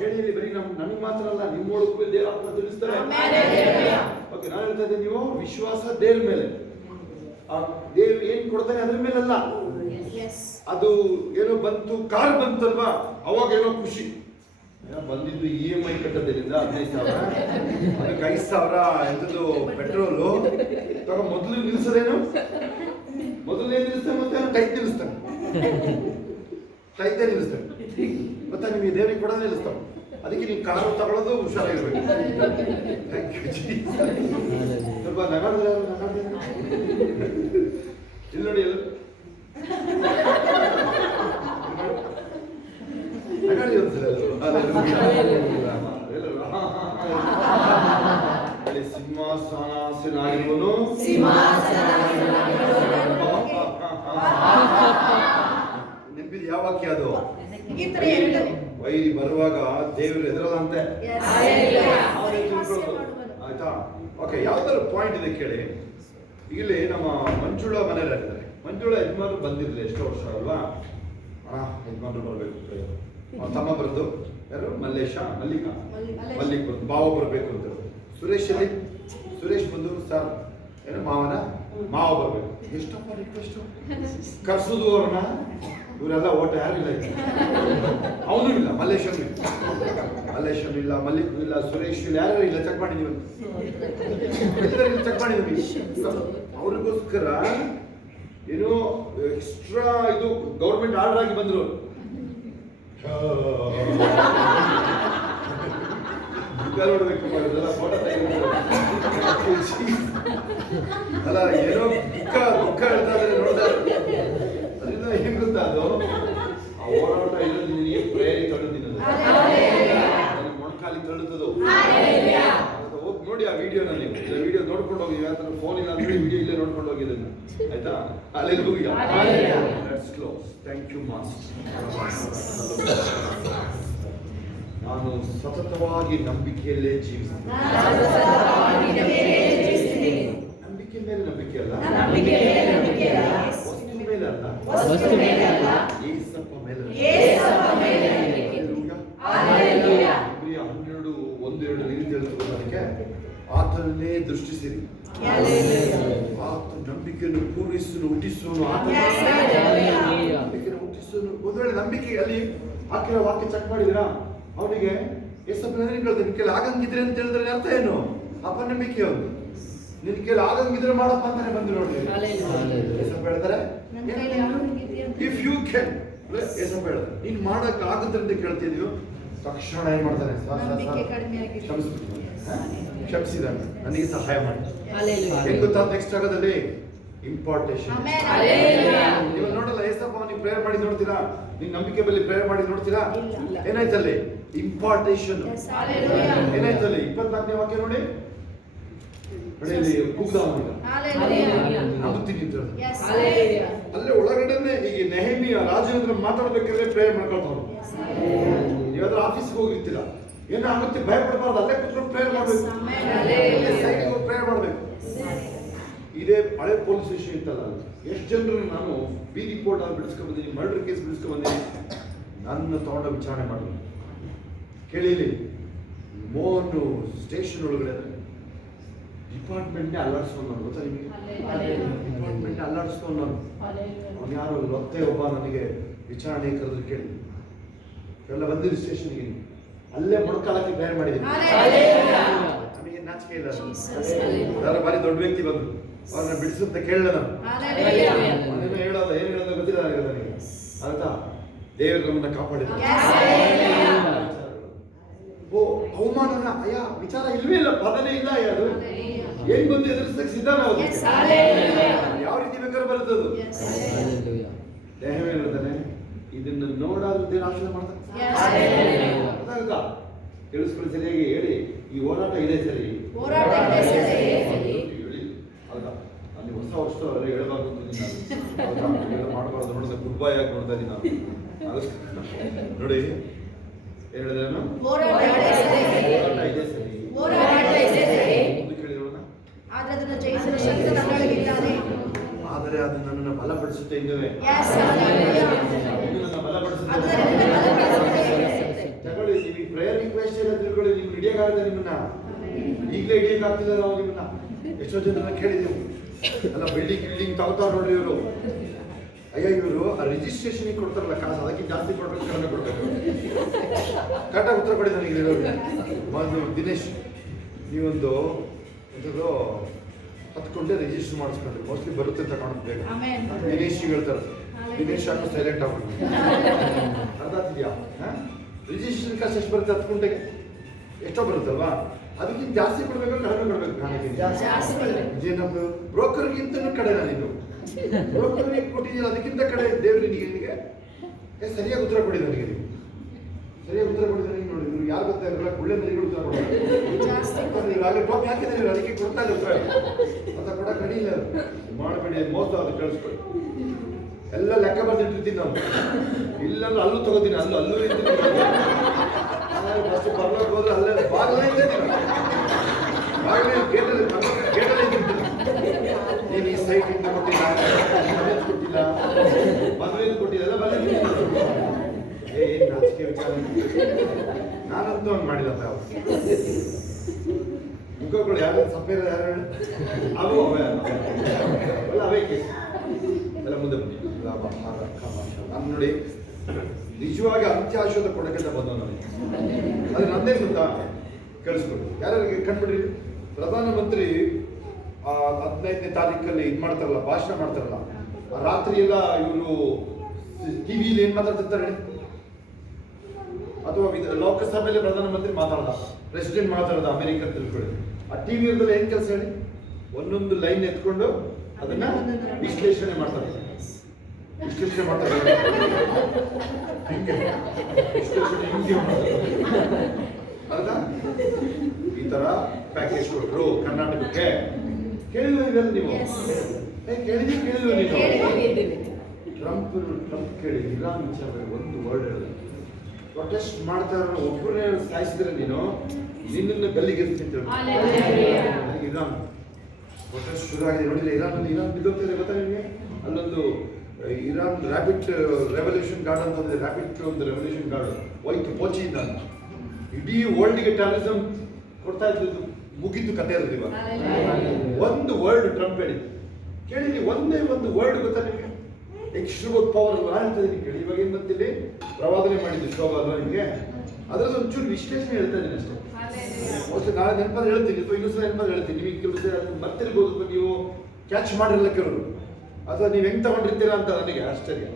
ಹೇಳಿ ಬರೀ ನನಗೆ ಮಾತ್ರ ಅಲ್ಲ, ನಿಮ್ಮೊಳಗೂ ದೇವರ ಆತ್ಮ ತಿಳಿಸ್ತಾರೆ. ಓಕೆ, ನಾನು ಹೇಳ್ತಾ ಇದ್ದೆ, ನೀವು ವಿಶ್ವಾಸ ದೇವ್ರ ಮೇಲೆ, ದೇವ್ರು ಏನ್ ಕೊಡ್ತಾನೆ ಅದ್ರ ಮೇಲಲ್ಲ. ಅದು ಏನೋ ಬಂತು, ಕಾರ್ ಬಂತಲ್ವಾ, ಅವಾಗ ಏನೋ ಖುಷಿ. ಬಂದಿದ್ದು EMI ಕಟ್ಟೋದ್ರಿಂದ 15,000, ಅದಕ್ಕೆ 5,000 ಎಂಥದ್ದು ಪೆಟ್ರೋಲು ತಗ. ಮೊದಲು ನಿಲ್ಸೋದೇನು, ಮೊದಲನೇ ನಿಲ್ಲಿಸ್ತಾನೆ, ಮತ್ತೆ ಟೈಟ್ ನಿಲ್ಲಿಸ್ತಾನೆ, ಟೈಟೇ ನಿಲ್ಲಿಸ್ತಾನೆ, ಮತ್ತೆ ನಿಮಗೆ ದೇವರಿಗೆ ಕೊಡೋದೇ ನಿಲ್ಲಿಸ್ತಾನೆ. ಅದಕ್ಕೆ ನೀವು ಕಾರು ತಗೊಳ್ಳೋದು ಹುಷಾರಾಗಿರ್ಬೇಕು. ಸ್ವಲ್ಪ ನಗಾಡಿದ್ರೆ ಇಲ್ಲಿ ನೋಡಿ, ಎಲ್ಲ ನಗಾಡಿ ಸಿಂಹಾಸನಾಸನಾಗಿರುವನು ನೆನಪಿದ ಯಾವ ವಾಕ್ಯ ಅದು? ವೈರಿ ಬರುವಾಗ ದೇವರು ಎದುರಲ್ಲಂತೆ. ಆಯ್ತಾ? ಓಕೆ, ಯಾವ್ದಾದ್ರು ಪಾಯಿಂಟ್ ಇದೆ ಕೇಳಿ. ಇಲ್ಲಿ ನಮ್ಮ ಮಂಜುಳ ಮನೆಯಲ್ಲಿದ್ದಾರೆ. ಮಂಜುಳ ಯಜಮಾನರು ಬಂದಿರಲಿ ಎಷ್ಟೋ ವರ್ಷ ಅಲ್ವಾ? ಯಜಮಾನರು ಬರಬೇಕು, ಅವ್ರ ತಮ್ಮ ಬರೋದು ಯಾರು? ಮಲ್ಲಿಕ್ ಬಂದು ಭಾವ ಬರಬೇಕು ಅಂತ. ಸುರೇಶ್ ಬಂದು ಸರ್ ಏನು ಮಾವ ಬರಬೇಕು. ಎಷ್ಟಪ್ಪ ರಿಕ್ವೆಸ್ಟು ಕರ್ಸೋದು ಅವ್ರನ್ನ. ಇವರೆಲ್ಲ ಓಟ ಯಾರಿಲ್ಲ, ಅವನು ಇಲ್ಲ, ಮಲ್ಲೇಶನು ಇಲ್ಲ, ಮಲ್ಲಿಕ್ ಇಲ್ಲ, ಸುರೇಶ್ ಇಲ್ಲ, ಯಾರು ಇಲ್ಲ. ಚೆಕ್ ಮಾಡಿದೀವಿ, ಎಲ್ಲರಿಗೂ ಚೆಕ್ ಮಾಡಿದೀವಿ. ಅವ್ರಿಗೋಸ್ಕರ ಏನು ಎಕ್ಸ್ಟ್ರಾ ಇದು ಗೌರ್ಮೆಂಟ್ ಆರ್ಡರ್ ಆಗಿ ಬಂದ್ರು. ನೋಡ್ಬೇಕು ಮಾಡಿದ್ರಲ್ಲ, ಫೋಟೋ ಅಲ್ಲ, ಏನೋ ದುಃಖ ಹೇಳ್ತಾ ಇದ್ರೆ ನೋಡ್ತಾ. ಅದರಿಂದ ಏನ್ ಗೊತ್ತಾ, ಅದು ಆ ಹೋರಾಟ ಇರೋದು ನಿನಗೆ ಪ್ರೇರಿ ತಳ್ಳುತ್ತಿದ್ದು, ಮೊಣಕಾಲಿ ತಳ್ಳುತ್ತದು. ಹೋಗಿ ನೋಡಿ ಆ ವಿಡಿಯೋನ, ನೀವು ವಿಡಿಯೋ ನೋಡ್ಕೊಂಡು ಹೋಗಿ. ಯಾಕಂದ್ರೆ ಫೋನ್ ಇಲ್ಲ ಅಂದ್ರೆ ವಿಡಿಯೋ ಇಲ್ಲೇ ನೋಡ್ಕೊಂಡು ಹೋಗಿದ್ದನ್ನು, ಆಯ್ತಾ? Hallelujah. Let's close. Thank you master. ನಾನು ಸತತವಾಗಿ ನಂಬಿಕೆಯಲ್ಲೇ ಜೀವಿಸ್ತೀನಿ. ನಂಬಿಕೆ ಮೇಲೆ ನಂಬಿಕೆ ಅಲ್ಲ, ವಸ್ತು ಮೇಲೆ ಅಲ್ಲ, ಯೇಸಪ್ಪ ಮೇಲೆ. 12:1-2 ರೀತಿ ಅದಕ್ಕೆ ಆತನನ್ನೇ ದೃಷ್ಟಿಸಿರಿ, ಆತ ನಂಬಿಕೆಯನ್ನು ಪೂರೈಸಲು ಹುಟ್ಟಿಸುವನು, ನಂಬಿಕೆಯನ್ನು ಹುಟ್ಟಿಸುವನು. ಒಂದು ವೇಳೆ ನಂಬಿಕೆ ಅಲ್ಲಿ ಹಾಕಿರೋ ವಾಕ್ಯ ಚೆಕ್ ಮಾಡಿದಿರಾ? ಅವನಿಗೆ ಯೇಸಪ್ಪನ ಕೇಳ್ತಾರೆ, ನಿನ್ ಕೈಲಿ ಆಗಂಗಿದ್ರೆ ಅಂತ ಹೇಳಿದ್ರೆ ಅರ್ಥ ಏನು? ಅಪನಂಬಿಕೆ ಒಂದು. ನಿನ್ ಕೈಲಿ ಆಗಂಗಿದ್ರೆ ಮಾಡಪ್ಪ ಅಂತಾನೆ ಬಂದು ನೋಡಿ. ಯೇಸಪ್ಪ ಹೇಳ್ತಾರೆ, ಇಫ್ ಯು ಕ್ಯಾನ್. ಯೇಸಪ್ಪ ಹೇಳ್ತಾರೆ, ನೀನ್ ಮಾಡಕ್ ಆಗುತ್ತೆ ಅಂತ ಕೇಳ್ತಿದ್ಯೋ, ತಕ್ಷಣ ಏನ್ ಮಾಡ್ತಾನೆ? ಕ್ಷಮಿಸಿದಾನೆ, ನನಗೆ ಸಹಾಯ ಮಾಡಿ. ಹೆಂಗ್ ಗೊತ್ತಾ ನೆಕ್ಸ್ಟ್ ಆಗೋದಲ್ಲಿ? ಇಂಪಾರ್ಟೇಷನ್. ನೀವು ನೋಡಲ್ಲ, ಯೇಸಪ್ಪ ನೀವು ಪ್ರೇಯರ್ ಮಾಡಿ ನೋಡ್ತೀರಾ? ನೀವು ನಂಬಿಕೆ ಮೇಲೆ ಪ್ರೇಯರ್ ಮಾಡಿ ನೋಡ್ತೀರಾ? ಏನಾಯ್ತಲ್ಲಿ? ಇಂಪಾರ್ಟೇಷನ್. ಏನಾಯ್ತಲ್ಲಿ? 24ನೇ ವಾಕ್ಯ ನೋಡಿ, ಕೂಗ್ದಾವನಿಲ್ಲ ನಂಬುತ್ತೀನಿ ಅಂತ ಹೇಳಿ. ಅಲ್ಲೇ ಒಳಗಡೆನೆ ಈಗ ನೆಹೆಮಿಯ ರಾಜೇಂದ್ರ ಮಾತಾಡ್ಬೇಕಾದ್ರೆ ಪ್ರೇಯರ್ ಮಾಡ್ಕೊಳ್ತಾವ. ನೀವಾದ್ರೂ ಆಫೀಸ್ಗೆ ಹೋಗಿರ್ತೀರ, ಏನಾಗುತ್ತೆ ಭಯ ಪಡಬಾರ್ದು, ಅಲ್ಲೇ ಕೂತ್ಕೊಂಡು ಪ್ರೇಯರ್ ಮಾಡ್ಬೇಕು, ಸೈಡ್ಗೆ ಹೋಗಿ ಪ್ರೇಯರ್ ಮಾಡ್ಬೇಕು. ಇದೇ ಹಳೆ ಪೊಲೀಸ್ ಸ್ಟೇಷನ್ ಇತ್ತಲ್ಲ, ಎಷ್ಟು ಜನರು ನಾನು ಬೀದಿ ಕೋರ್ಟ್ ಅಲ್ಲಿ ಬಿಡಿಸ್ಕೊಂಡ್ ಬಂದೀನಿ, ಮರ್ಡರ್ ಕೇಸ್ ಬಿಡಿಸ್ಕೊಂಡ್ ಬಂದೀನಿ. ನನ್ನ ತಗೊಂಡ ವಿಚಾರಣೆ ಮಾಡಿ ಕೇಳಿಲಿ. ಮೋಹನ್ ಸ್ಟೇಷನ್ ಒಳಗಡೆ ಡಿಪಾರ್ಟ್ಮೆಂಟ್ನೇ ಅಲ್ಲಾಡಿಸ್ಕೊಂಡು ನಾನು, ಗೊತ್ತಾ ನಿಮಗೆ? ಡಿಪಾರ್ಟ್ಮೆಂಟ್ ಅಲ್ಲಾಡಿಸ್ಕೊಂಡು ನಾನು. ಅವ್ನು ಯಾರು ಲೊತ್ತೆ ಒಬ್ಬ ನನಗೆ ವಿಚಾರಣೆ ಕರೆದು ಕೇಳಿ ಎಲ್ಲ ಬಂದಿರಿ ಸ್ಟೇಷನ್ಗೆ. ಅಲ್ಲೇ ಮೊಣಕಾಲಕ್ಕೆ ಬೇರೆ ಮಾಡಿದ್ದೀನಿ. ನನಗೆ ನಾಚಿಕೆ ಇಲ್ಲ. ಯಾರು ಬಾರಿ ದೊಡ್ಡ ವ್ಯಕ್ತಿ ಬಂದು ಅವ್ರನ್ನ ಬಿಡಿಸುತ್ತೆ ಕೇಳಲ್ಲ ನಾನು. ಅದೇನೋ ಹೇಳೋದು, ಏನು ಹೇಳೋದು ಗೊತ್ತಿಲ್ಲ ನನಗೆ. ಆಯ್ತಾ? ದೇವರು ನಮ್ಮನ್ನ ಕಾಪಾಡಿದ. ಓ ಅವಮಾನನ ಅಯ್ಯ ವಿಚಾರ ಇಲ್ವೇ ಇಲ್ಲ, ಪದನೇ ಇಲ್ಲ. ಯಾರು ಏನ್ ಬಂದು ಎದುರಿಸಕ್ಕೆ ಸಿದ್ಧ ನಾವು. ಯಾವ ರೀತಿ ಬೇಕಾದ್ರೆ ಬರುತ್ತದು. ದೇಹ ಹೇಳ್ತಾನೆ, ಇದನ್ನ ನೋಡಾದ್ರೂ ದೇವ್ರ ಆಶೀರ್ವಾದ ಮಾಡ್ತಾನೆ. ಗೊತ್ತಾಗುತ್ತಾ? ತಿಳಿಸ್ಕೊಳ್ಳಿ ಸರಿಯಾಗಿ ಹೇಳಿ. ಈ ಹೋರಾಟ ಇದೆ ಸರಿ, ಹೇಳಿ. ಹೌದಾ? ಅಲ್ಲಿ ಹೊಸ ವರ್ಷ ಹೇಳಬಾರ್ದು ಮಾಡಬಾರ್ದು. ನೋಡಿದ್ರೆ ಗುಡ್ ಬಾಯ್ ಆಗಿ ನೋಡ್ತಾ ಇದ್ದೀನಿ ನಾನು. ನೋಡಿ ಏನ್ ಹೇಳಿದ್ರೆ, ಹೋರಾಟ ಇದೆ ಸರಿ, ಮುಂದೆ ಕೇಳಿ ನೋಡೋಣ. ಆದ್ರೆ ಅದನ್ನ ಜಯಿಸಲು ಶಕ್ತಿ ನನ್ನೊಳಗಿದ್ದಾನೆ. ಆದರೆ ಅದು ನನ್ನನ್ನು ಬಲಪಡಿಸುತ್ತೆ ಇನ್ನುವೇ. Yes. ನನ್ನನ್ನು ಬಲಪಡಿಸುತ್ತೆ. ತಗೊಳ್ಳಿ, ನೀವು ಈ ಪ್ರೇಯರ್ ರಿಕ್ವೆಸ್ಟ್ ಎಲ್ಲ ತಿಳ್ಕೊಳ್ಳಿ. ನೀವು ಹಿಡಿಯೋಕ್ಕಾಗತ್ತೆ ನಿಮ್ಮನ್ನ, ಈಗಲೇ ಹಿಡಿಯೋಕ್ಕಾಗ್ತಿಲ್ಲ ನಾವು ನಿಮ್ಮನ್ನ. ಎಷ್ಟೋ ಜನರನ್ನ ಕೇಳಿದ್ದೆವು, ಅಲ್ಲ ಬಿಲ್ಡಿಂಗ್ ತಗೋತಾರ ನೋಡ್ರಿ ಇವರು. ಅಯ್ಯ, ಇವರು ಆ ರಿಜಿಸ್ಟ್ರೇಷನ್ಗೆ ಕೊಡ್ತಾರಲ್ಲ ಕಾಸು, ಅದಕ್ಕಿಂತ ಜಾಸ್ತಿ ಕೊಡ್ಬೇಕು, ಕಡಿಮೆ ಕೊಡ್ಬೇಕು. ಕರೆಕ್ಟಾಗಿ ಉತ್ತರ ಕೊಡಿ ನನಗೆ ಇರೋರು. ಒಂದು ದಿನೇಶ್, ನೀವೊಂದು ಎಂಥದ್ದು 10 ಗಂಟೆ ರಿಜಿಸ್ಟರ್ ಮಾಡಿಸ್ಕೊಂಡ್ರಿ, ಮೋಸ್ಟ್ಲಿ ಬರುತ್ತೆ ಅಂತ ಕಾಣಬೇಕು. ದಿನೇಶ್ ಹೇಳ್ತಾರೆ, ದಿನೇಶ್ ಆಗ ಸೈಲೆಂಟ್ ಆಗ್ಬಿಟ್ಟು. ಅರ್ಥ ಆಗ್ತಿದ್ಯಾ? ರಿಜಿಸ್ಟ್ರೇಷನ್ ಕಾಸು ಎಷ್ಟು ಬರುತ್ತೆ? 10 ಗಂಟೆಗೆ ಎಷ್ಟೋ ಬರುತ್ತಲ್ವಾ? ಅದಕ್ಕಿಂತ ಜಾಸ್ತಿ ಕೊಡ್ಬೇಕು, ಕಡಿಮೆ ಕೊಡ್ಬೇಕು? ಏನಪ್ಪ, ಬ್ರೋಕರ್ಗಿಂತನೂ ಕಡೆ ನಾನಿದ್ದು. ಬ್ರೋಕರ್ಗೆ ಕೊಟ್ಟಿದ್ದೀರ, ಅದಕ್ಕಿಂತ ಕಡೆ ದೇವ್ರಿಗೆ ನಿನಗೆ ಸರಿಯಾಗಿ ಉತ್ತರ ಕೊಡಿ. ನನಗೆ ನೀವು ಸರಿಯಾಗಿ ಉತ್ತರ ಕೊಡಿದ್ರೆ ನೋಡಿ, ನೀವು ಯಾರು ಗೊತ್ತಾ ಇರಲ್ಲ, ಒಳ್ಳೆ ಮನೆಗಳು ಉತ್ತರ ಕೊಡೋದು. ಈಗಾಗಲೇ ಟಾಪ್ ಹಾಕಿದ್ರೆ ಅದಕ್ಕೆ ಕೊಡ್ತಾ ಇಲ್ಲ ಉತ್ತರ ಅಂತ ಕೂಡ ಕಡಿಯಿಲ್ಲ. ಮಾಡಬೇಡಿ, ಮೋಸ ಅದು ಕಳಿಸ್ಕೊಡಿ. ಎಲ್ಲ ಲೆಕ್ಕ ಬರ್ದಿಟ್ಟಿರ್ತೀನಿ ನಾವು. ಇಲ್ಲಾಂದ್ರೆ ಅಲ್ಲೂ ತಗೋತೀನಿ, ಅಲ್ಲೂ ಇರ್ತೀನಿ. ಫಸ್ಟ್ ಬರ್ಲಕ್ಕೆ ಹೋದ್ರೆ ಅಲ್ಲೇ ಬಾಗಿಲೇ ಇರ್ತೀನಿ, ಬಾಗಿಲೇ ಗೇಟಲ್ಲಿ ಇರ್ತೀನಿ. ನೀನು ಈ ಸೈಟ್ ಇಂದ ಕೊಟ್ಟಿಲ್ಲ, ಕೊಟ್ಟಿಲ್ಲ, ಮದುವೆ ಕೊಟ್ಟಿಲ್ಲ, ಎಲ್ಲ ಬಂದಿದ್ದೀನಿ. ಏನು ನಾಚಿಕೆ ವಿಚಾರ. ನಾನಂತೂ ಹಂಗೆ ಮಾಡಿಲ್ಲಪ್ಪ. ಯಾವ ಮುಖಗಳು ಯಾರು ಸಫೇರ ಯಾರು ಅವು ಅವೇ ಅಲ್ಲ, ಅವೇ ಕೇಸ್ ಎಲ್ಲ ಮುಂದೆ ಬನ್ನಿ. ನಾನು ನೋಡಿ, ನಿಜವಾಗಿ ಅಂತ್ಯಾಶ್ವದ ಕೊಡಕ್ಕೆಲ್ಲ ಬಂದ ನನಗೆ. ಅದು ನಂದೇ ಗೊತ್ತಾ, ಕೇಳಿಸ್ಕೊಂಡು ಯಾರ್ಯಾರಿಗೆ ಕಂಡುಬಿಡ್ರಿ. ಪ್ರಧಾನಮಂತ್ರಿ 15ನೇ ತಾರೀಕಲ್ಲಿ ಇದು ಮಾಡ್ತಾರಲ್ಲ, ಭಾಷಣ ಮಾಡ್ತಾರಲ್ಲ, ರಾತ್ರಿ ಎಲ್ಲ ಇವರು ಟಿವಿಲಿ ಏನು ಮಾತಾಡ್ತಿರ್ತಾರೆ? ಅಥವಾ ಲೋಕಸಭೆಯಲ್ಲಿ ಪ್ರಧಾನಮಂತ್ರಿ ಮಾತಾಡ್ದ, ಪ್ರೆಸಿಡೆಂಟ್ ಮಾತಾಡ್ದ, ಅಮೆರಿಕ ತಿಳ್ಕೊಳ್ಳಿ. ಆ ಟಿವಿ ಇರೋದ್ರಲ್ಲಿ ಏನು ಕೆಲಸ ಹೇಳಿ? ಒಂದೊಂದು ಲೈನ್ ಎತ್ಕೊಂಡು ಅದನ್ನ ವಿಶ್ಲೇಷಣೆ ಮಾಡ್ತಾರೆ. ವಿಶ್ಲೇಷಣೆ ಮಾಡ್ತಾರೆ ಅಲ್ವಾ? ಈ ತರ ಪ್ಯಾಕೇಜ್ ಕೊಟ್ಟರು ಕರ್ನಾಟಕಕ್ಕೆ. ಕೇಳಿದ್ವಿ ಇದೆಲ್ಲ ನೀವು? ಕೇಳಿದ್ವಿ ನೀವು? ಟ್ರಂಪ್ ಕೇಳಿ ಇರಾನ್ ವಿಚಾರದಲ್ಲಿ ಒಂದು ವರ್ಡ್ ಹೇಳಿದ್ರು. ಪ್ರೊಟೆಸ್ಟ್ ಮಾಡ್ತಾ ಇರೋ ಒಬ್ಬರೇ ಸಾಯಿಸಿದ್ರೆ ನಿನ್ನನ್ನು ಗಲ್ಲಿಗೆರ್ತೀನಿ. ಇರಾನ್ ಪ್ರೊಟೆಸ್ಟ್ ಶುರು ಆಗಿದೆ ನೋಡಿದ್ರೆ, ಇರಾನ್ ಬಿದ್ದೋಗ್ತಿದೆ ಗೊತ್ತಾ ನಿಮಗೆ? ಅಲ್ಲೊಂದು ಇರಾನ್ ರ್ಯಾಪಿಡ್ ರೆವಲ್ಯೂಷನ್ ಗಾರ್ಡ್ ಅಂತ ಒಂದು ರ್ಯಾಪಿಡ್ ಒಂದು ರೆವಲ್ಯೂಷನ್ ಗಾರ್ಡ್ ಹೋಯ್ತು ಪೋಚಿಯಿಂದ. ಇಡೀ ವರ್ಲ್ಡ್ಗೆ ಟೆರರಿಸಮ್ ಕೊಡ್ತಾ ಇದ್ದು ಮುಗಿತು ಕತೆ ಇರೋದು. ಇವಾಗ ಒಂದು ವರ್ಡ್ ಟ್ರಂಪ್ ಹೇಳಿದ್ದು ಕೇಳಿ, ಒಂದೇ ಒಂದು ವರ್ಡ್ ಗೊತ್ತಾ ನಿಮಗೆ? ಎಕ್ಸ್ಟ್ರೋವರ್ಟ್ ಪವರ್ ಹೇಳ್ತಿದ್ದೀನಿ ಕೇಳಿ. ಇವಾಗ ಏನು ಬಂತಿಲ್ಲಿ ಪ್ರವಾದನೆ ಮಾಡಿದ್ದು ಶೋಭ ಅಲ್ವಾ ನಿಮಗೆ? ಅದರದ್ದು ಒಂಚೂರು ವಿಶ್ಲೇಷಣೆ ಹೇಳ್ತಾ ಇದ್ದೀನಿ ಅಷ್ಟೇ. ಮೋಸ್ಟ್ಲಿ ನಾಳೆ ನೆನಪಾದ್ರೆ ಹೇಳ್ತೀನಿ, ಅಥವಾ ಇನ್ನೊಂದ್ಸಲ ನೆನಪಾದ್ರೆ ಹೇಳ್ತೀನಿ. ನಿಮಗೆ ಕೆಲವು ಬರ್ತಿರ್ಬೋದು, ನೀವು ಕ್ಯಾಚ್ ಮಾಡಿರಲ್ಲ ಕೆಲವರು, ಅಥವಾ ನೀವು ಹೆಂಗೆ ತಗೊಂಡಿರ್ತೀರಾ ಅಂತ ನನಗೆ ಆಶ್ಚರ್ಯ.